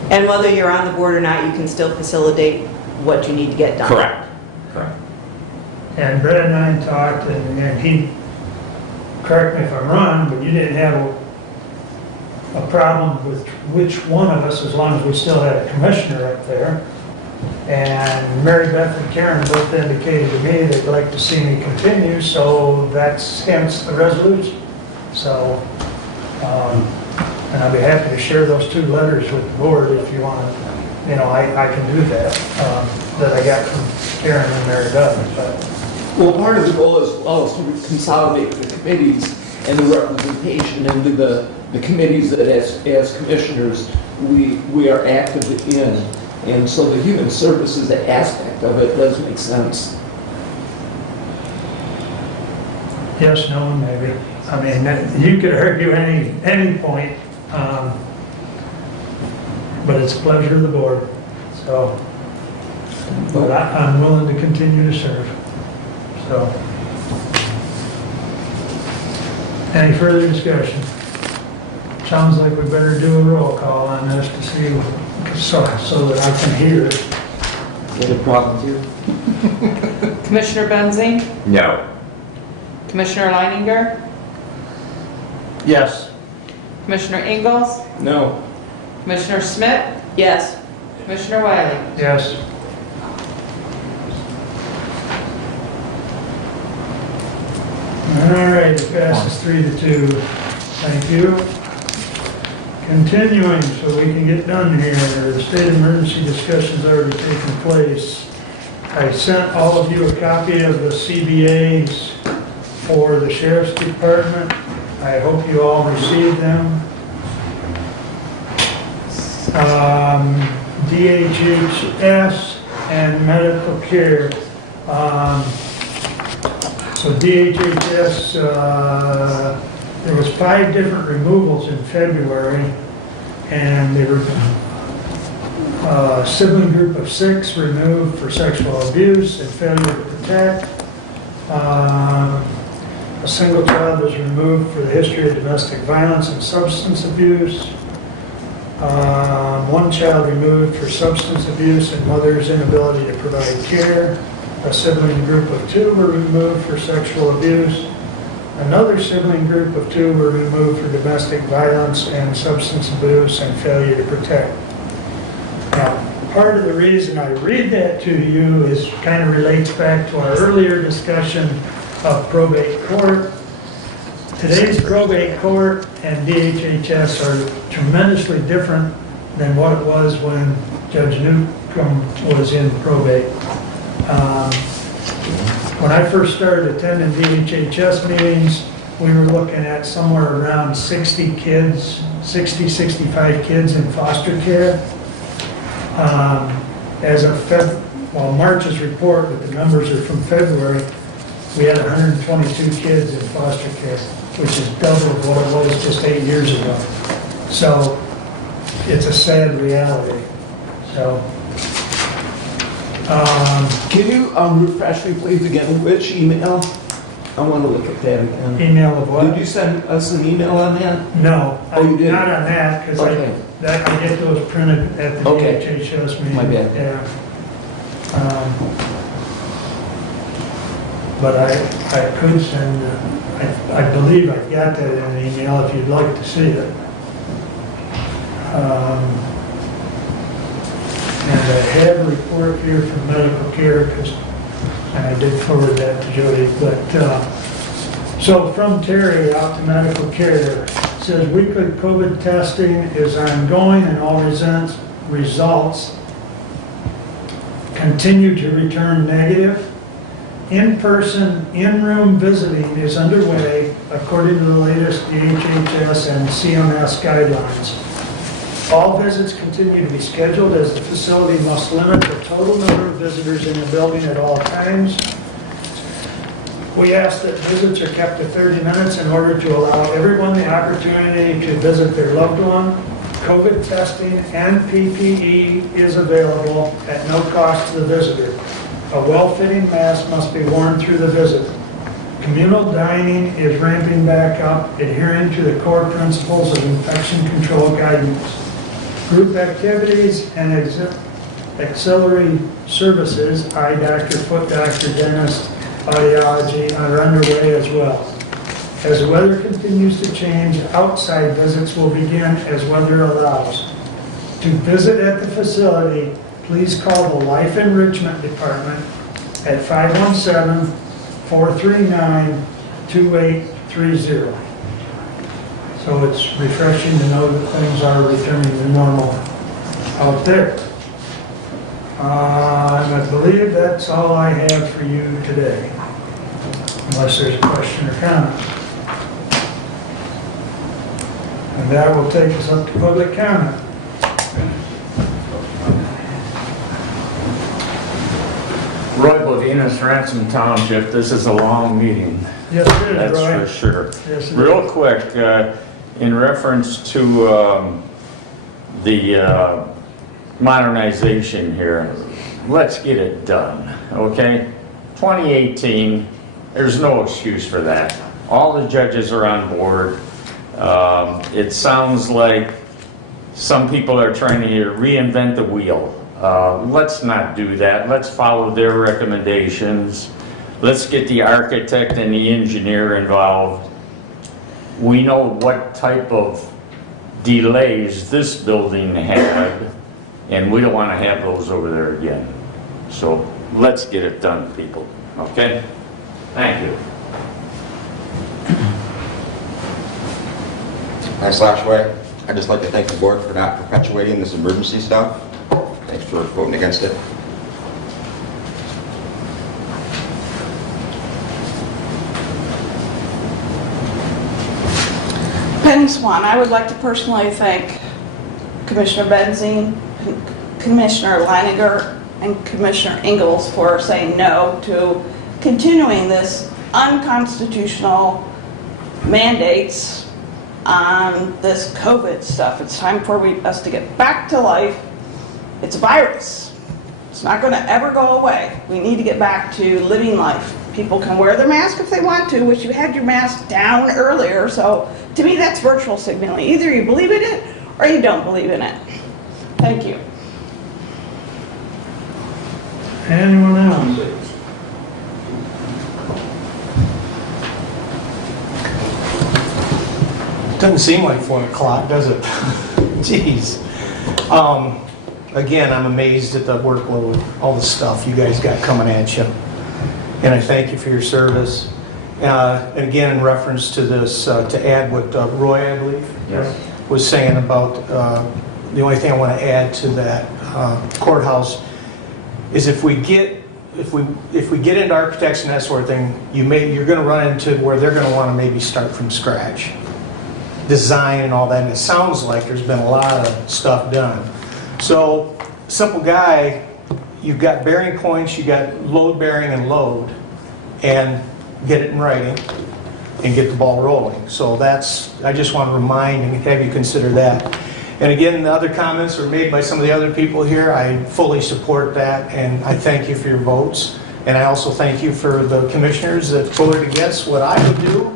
And whether you're on the board or not, you can still facilitate what you need to get done. Correct. And Brett and I talked, and he, correct me if I'm wrong, but you didn't have a problem with which one of us, as long as we still had a commissioner up there. And Mary Beth and Karen both indicated to me they'd like to see me continue, so that's hence the resolution. So, and I'd be happy to share those 2 letters with the board if you want to, I can do that I got from Karen and Mary Beth, but. Well, part of the goal as well is to consolidate the committees and the representation into the committees that as commissioners we are active in. And so the human services aspect of it does make sense. Yes, no, and maybe. I mean, you could argue any point. but it's a pleasure of the board, so. But I'm willing to continue to serve, so. Any further discussion? Sounds like we better do a roll call on this to see, so that I can hear it. Any problems here? Commissioner Benzing? No. Commissioner Leininger? Yes. Commissioner Ingalls? No. Commissioner Schmidt? Yes. Commissioner Wiley? Yes. All right, it passes 3-2. Thank you. Continuing, so we can get done here, the state of emergency discussion's already taken place. I sent all of you a copy of the CBAs for the sheriff's department. I hope you all received them. DHHS and medical care. So DHHS, there was 5 different removals in February, and they were sibling group of 6 removed for sexual abuse and failure to protect. A single child was removed for the history of domestic violence and substance abuse. 1 child removed for substance abuse and mother's inability to provide care. A sibling group of 2 were removed for sexual abuse. Another sibling group of 2 were removed for domestic violence and substance abuse and failure to protect. Now, part of the reason I read that to you is kind of relates back to our earlier discussion of probate court. Today's probate court and DHHS are tremendously different than what it was when Judge Newcomb was in probate. When I first started attending DHHS meetings, we were looking at somewhere around 60 kids, 60, 65 kids in foster care. As of March's report, but the numbers are from February, we had 122 kids in foster care, which is double what it was just 8 years ago. So it's a sad reality. So. Can you refresh me, please, again, which email? I want to look at that again. Email of what? Did you send us an email on that? No. Oh, you didn't? Not on that, because Okay. I get those printed at the Okay. DHHS meeting. My bad. Yeah. But I could send, I believe I got that in an email if you'd like to see it. And I have a report here from medical care, and I did forward that to Jody, but, so from Terry out to medical care, it says weekly COVID testing is ongoing and all results continue to return negative. In-person, in-room visiting is underway according to the latest DHHS and CMS guidelines. All visits continue to be scheduled as the facility must limit the total number of visitors in the building at all times. We ask that visits are kept to 30 minutes in order to allow everyone the opportunity to visit their loved one. COVID testing and PPE is available at no cost to the visitor. A well-fitting mask must be worn through the visit. Communal dining is ramping back up, adhering to the core principles of infection control guidance. Group activities and auxiliary services, eye doctor, foot doctor, dentist, audiology, are underway as well. As the weather continues to change, outside visits will begin as weather allows. To visit at the facility, please call the Life Enrichment Department at 517-439-2830. So it's refreshing to know that things are returning to normal out there. And I believe that's all I have for you today, unless there's a question or comment. And that will take us up to public comment. Roy Bovinas, Ransom Township. This is a long meeting. Yes, it is, That's Roy. for sure. Yes, it Real is. quick, in reference to the modernization here. Let's get it done, okay? 2018, there's no excuse for that. All the judges are on board. It sounds like some people are trying to reinvent the wheel. Let's not do that. Let's follow their recommendations. Let's get the architect and the engineer involved. We know what type of delays this building had, and we don't want to have those over there again. So let's get it done, people, okay? Thank you. Nice last way. I'd just like to thank the board for not perpetuating this emergency stuff. Thanks for voting against it. Penny Swan, I would like to personally thank Commissioner Benzine, Commissioner Leininger, and Commissioner Ingalls for saying no to continuing this unconstitutional mandates on this COVID stuff. It's time for us to get back to life. It's a virus. It's not going to ever go away. We need to get back to living life. People can wear their mask if they want to, which you had your mask down earlier. So to me, that's virtual signaling. Either you believe in it or you don't believe in it. Thank you. Anyone else? Doesn't seem like 4 o'clock, does it? Jeez. Again, I'm amazed at the workload, all the stuff you guys got coming at you. And I thank you for your service. And again, in reference to this, to add what Roy, I believe, was saying about, the only thing I want to add to that courthouse is if we get into architects and that sort of thing, you're going to run into where they're going to want to maybe start from scratch. Design and all that, and it sounds like there's been a lot of stuff done. So, simple guy, you've got bearing points, you've got load bearing and load, and get it in writing and get the ball rolling. So I just want to remind and have you consider that. And again, the other comments were made by some of the other people here. I fully support that, and I thank you for your votes. And I also thank you for the commissioners that voted against what I would do.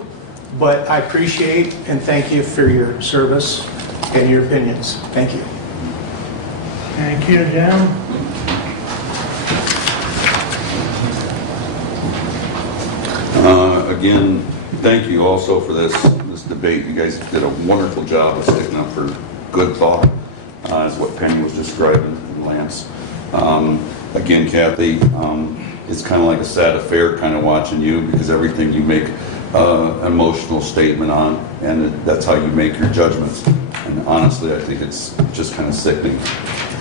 But I appreciate and thank you for your service and your opinions. Thank you. Thank you, Jim. Again, thank you also for this debate. You guys did a wonderful job of sticking up for good thought, is what Penny was describing, and Lance. Again, Kathy, it's kind of like a sad affair kind of watching you, because everything you make emotional statement on, and that's how you make your judgments. And honestly, I think it's just kind of sickening.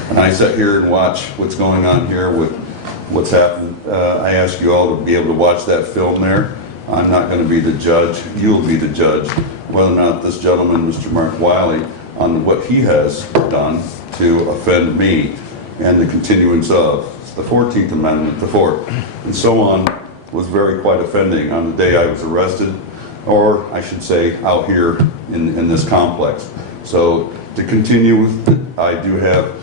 And I sit here and watch what's going on here with what's happened. I ask you all to be able to watch that film there. I'm not going to be the judge. You'll be the judge whether or not this gentleman, Mr. Mark Wiley, on what he has done to offend me and the continuance of the 14th Amendment, the 4th, and so on, was very quite offending on the day I was arrested, or I should say out here in this complex. So to continue with, I do have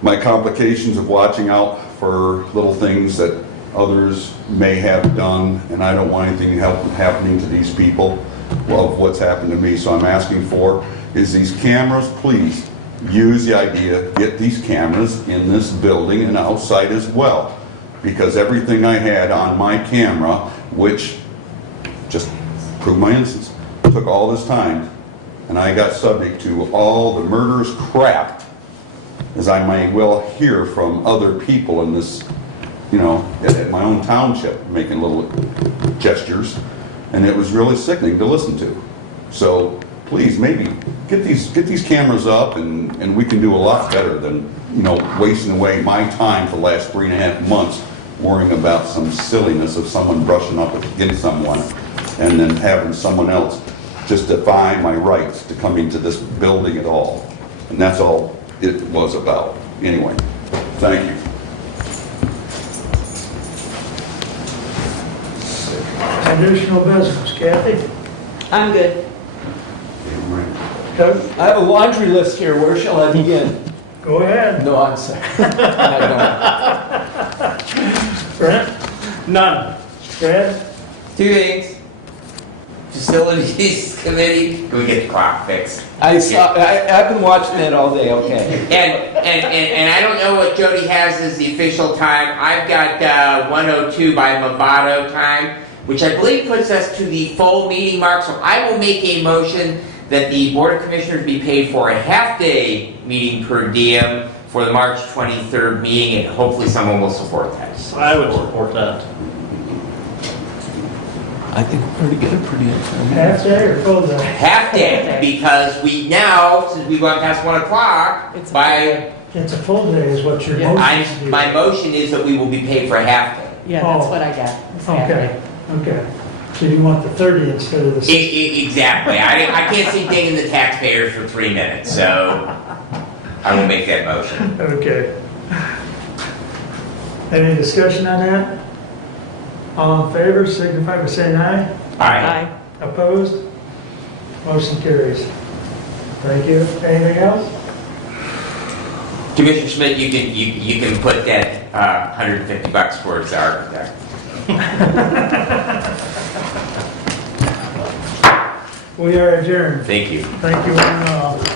my complications of watching out for little things that others may have done, and I don't want anything happening to these people of what's happened to me. So I'm asking for is these cameras, please use the idea, get these cameras in this building and outside as well. Because everything I had on my camera, which just proved my innocence, took all this time, and I got subject to all the murderous crap, as I may well hear from other people in this, at my own township, making little gestures, and it was really sickening to listen to. So please, maybe get these cameras up, and we can do a lot better than wasting away my time for the last 3.5 months worrying about some silliness of someone brushing up against someone, and then having someone else just defy my rights to come into this building at all. And that's all it was about. Anyway, thank you. Additional business, Kathy? I'm good. I have a laundry list here. Where shall I begin? Go ahead. No, I'm sorry. I Brent? None. Fred? Two things. Facilities Committee, can we get the clock fixed? I've been watching that all day, okay. And I don't know what Jody has as the official time. I've got 1:02 by Movado time, which I believe puts us to the full meeting mark. So I will make a motion that the Board of Commissioners be paid for a half-day meeting per diem for the March 23rd meeting, and hopefully someone will support that. I would support that. I think we're pretty good, pretty informative. Half day or full day? Half day, because we now, since we've gone past 1 o'clock, It's a by, It's a full day is what your motion is. my motion is that we will be paid for a half day. Yeah, that's Oh. what I got. It's half Okay, day. okay. So you want the 30 instead of the 60? Exactly. I can't see digging the taxpayers for 3 minutes, so I will make that motion. Okay. Any discussion on that? All in favor, signify by saying aye. Aye. Opposed? Motion carries. Thank you. Anything else? Commissioner Schmidt, you can put that $150 towards the architect. We are adjourned. Thank you. Thank you one and all.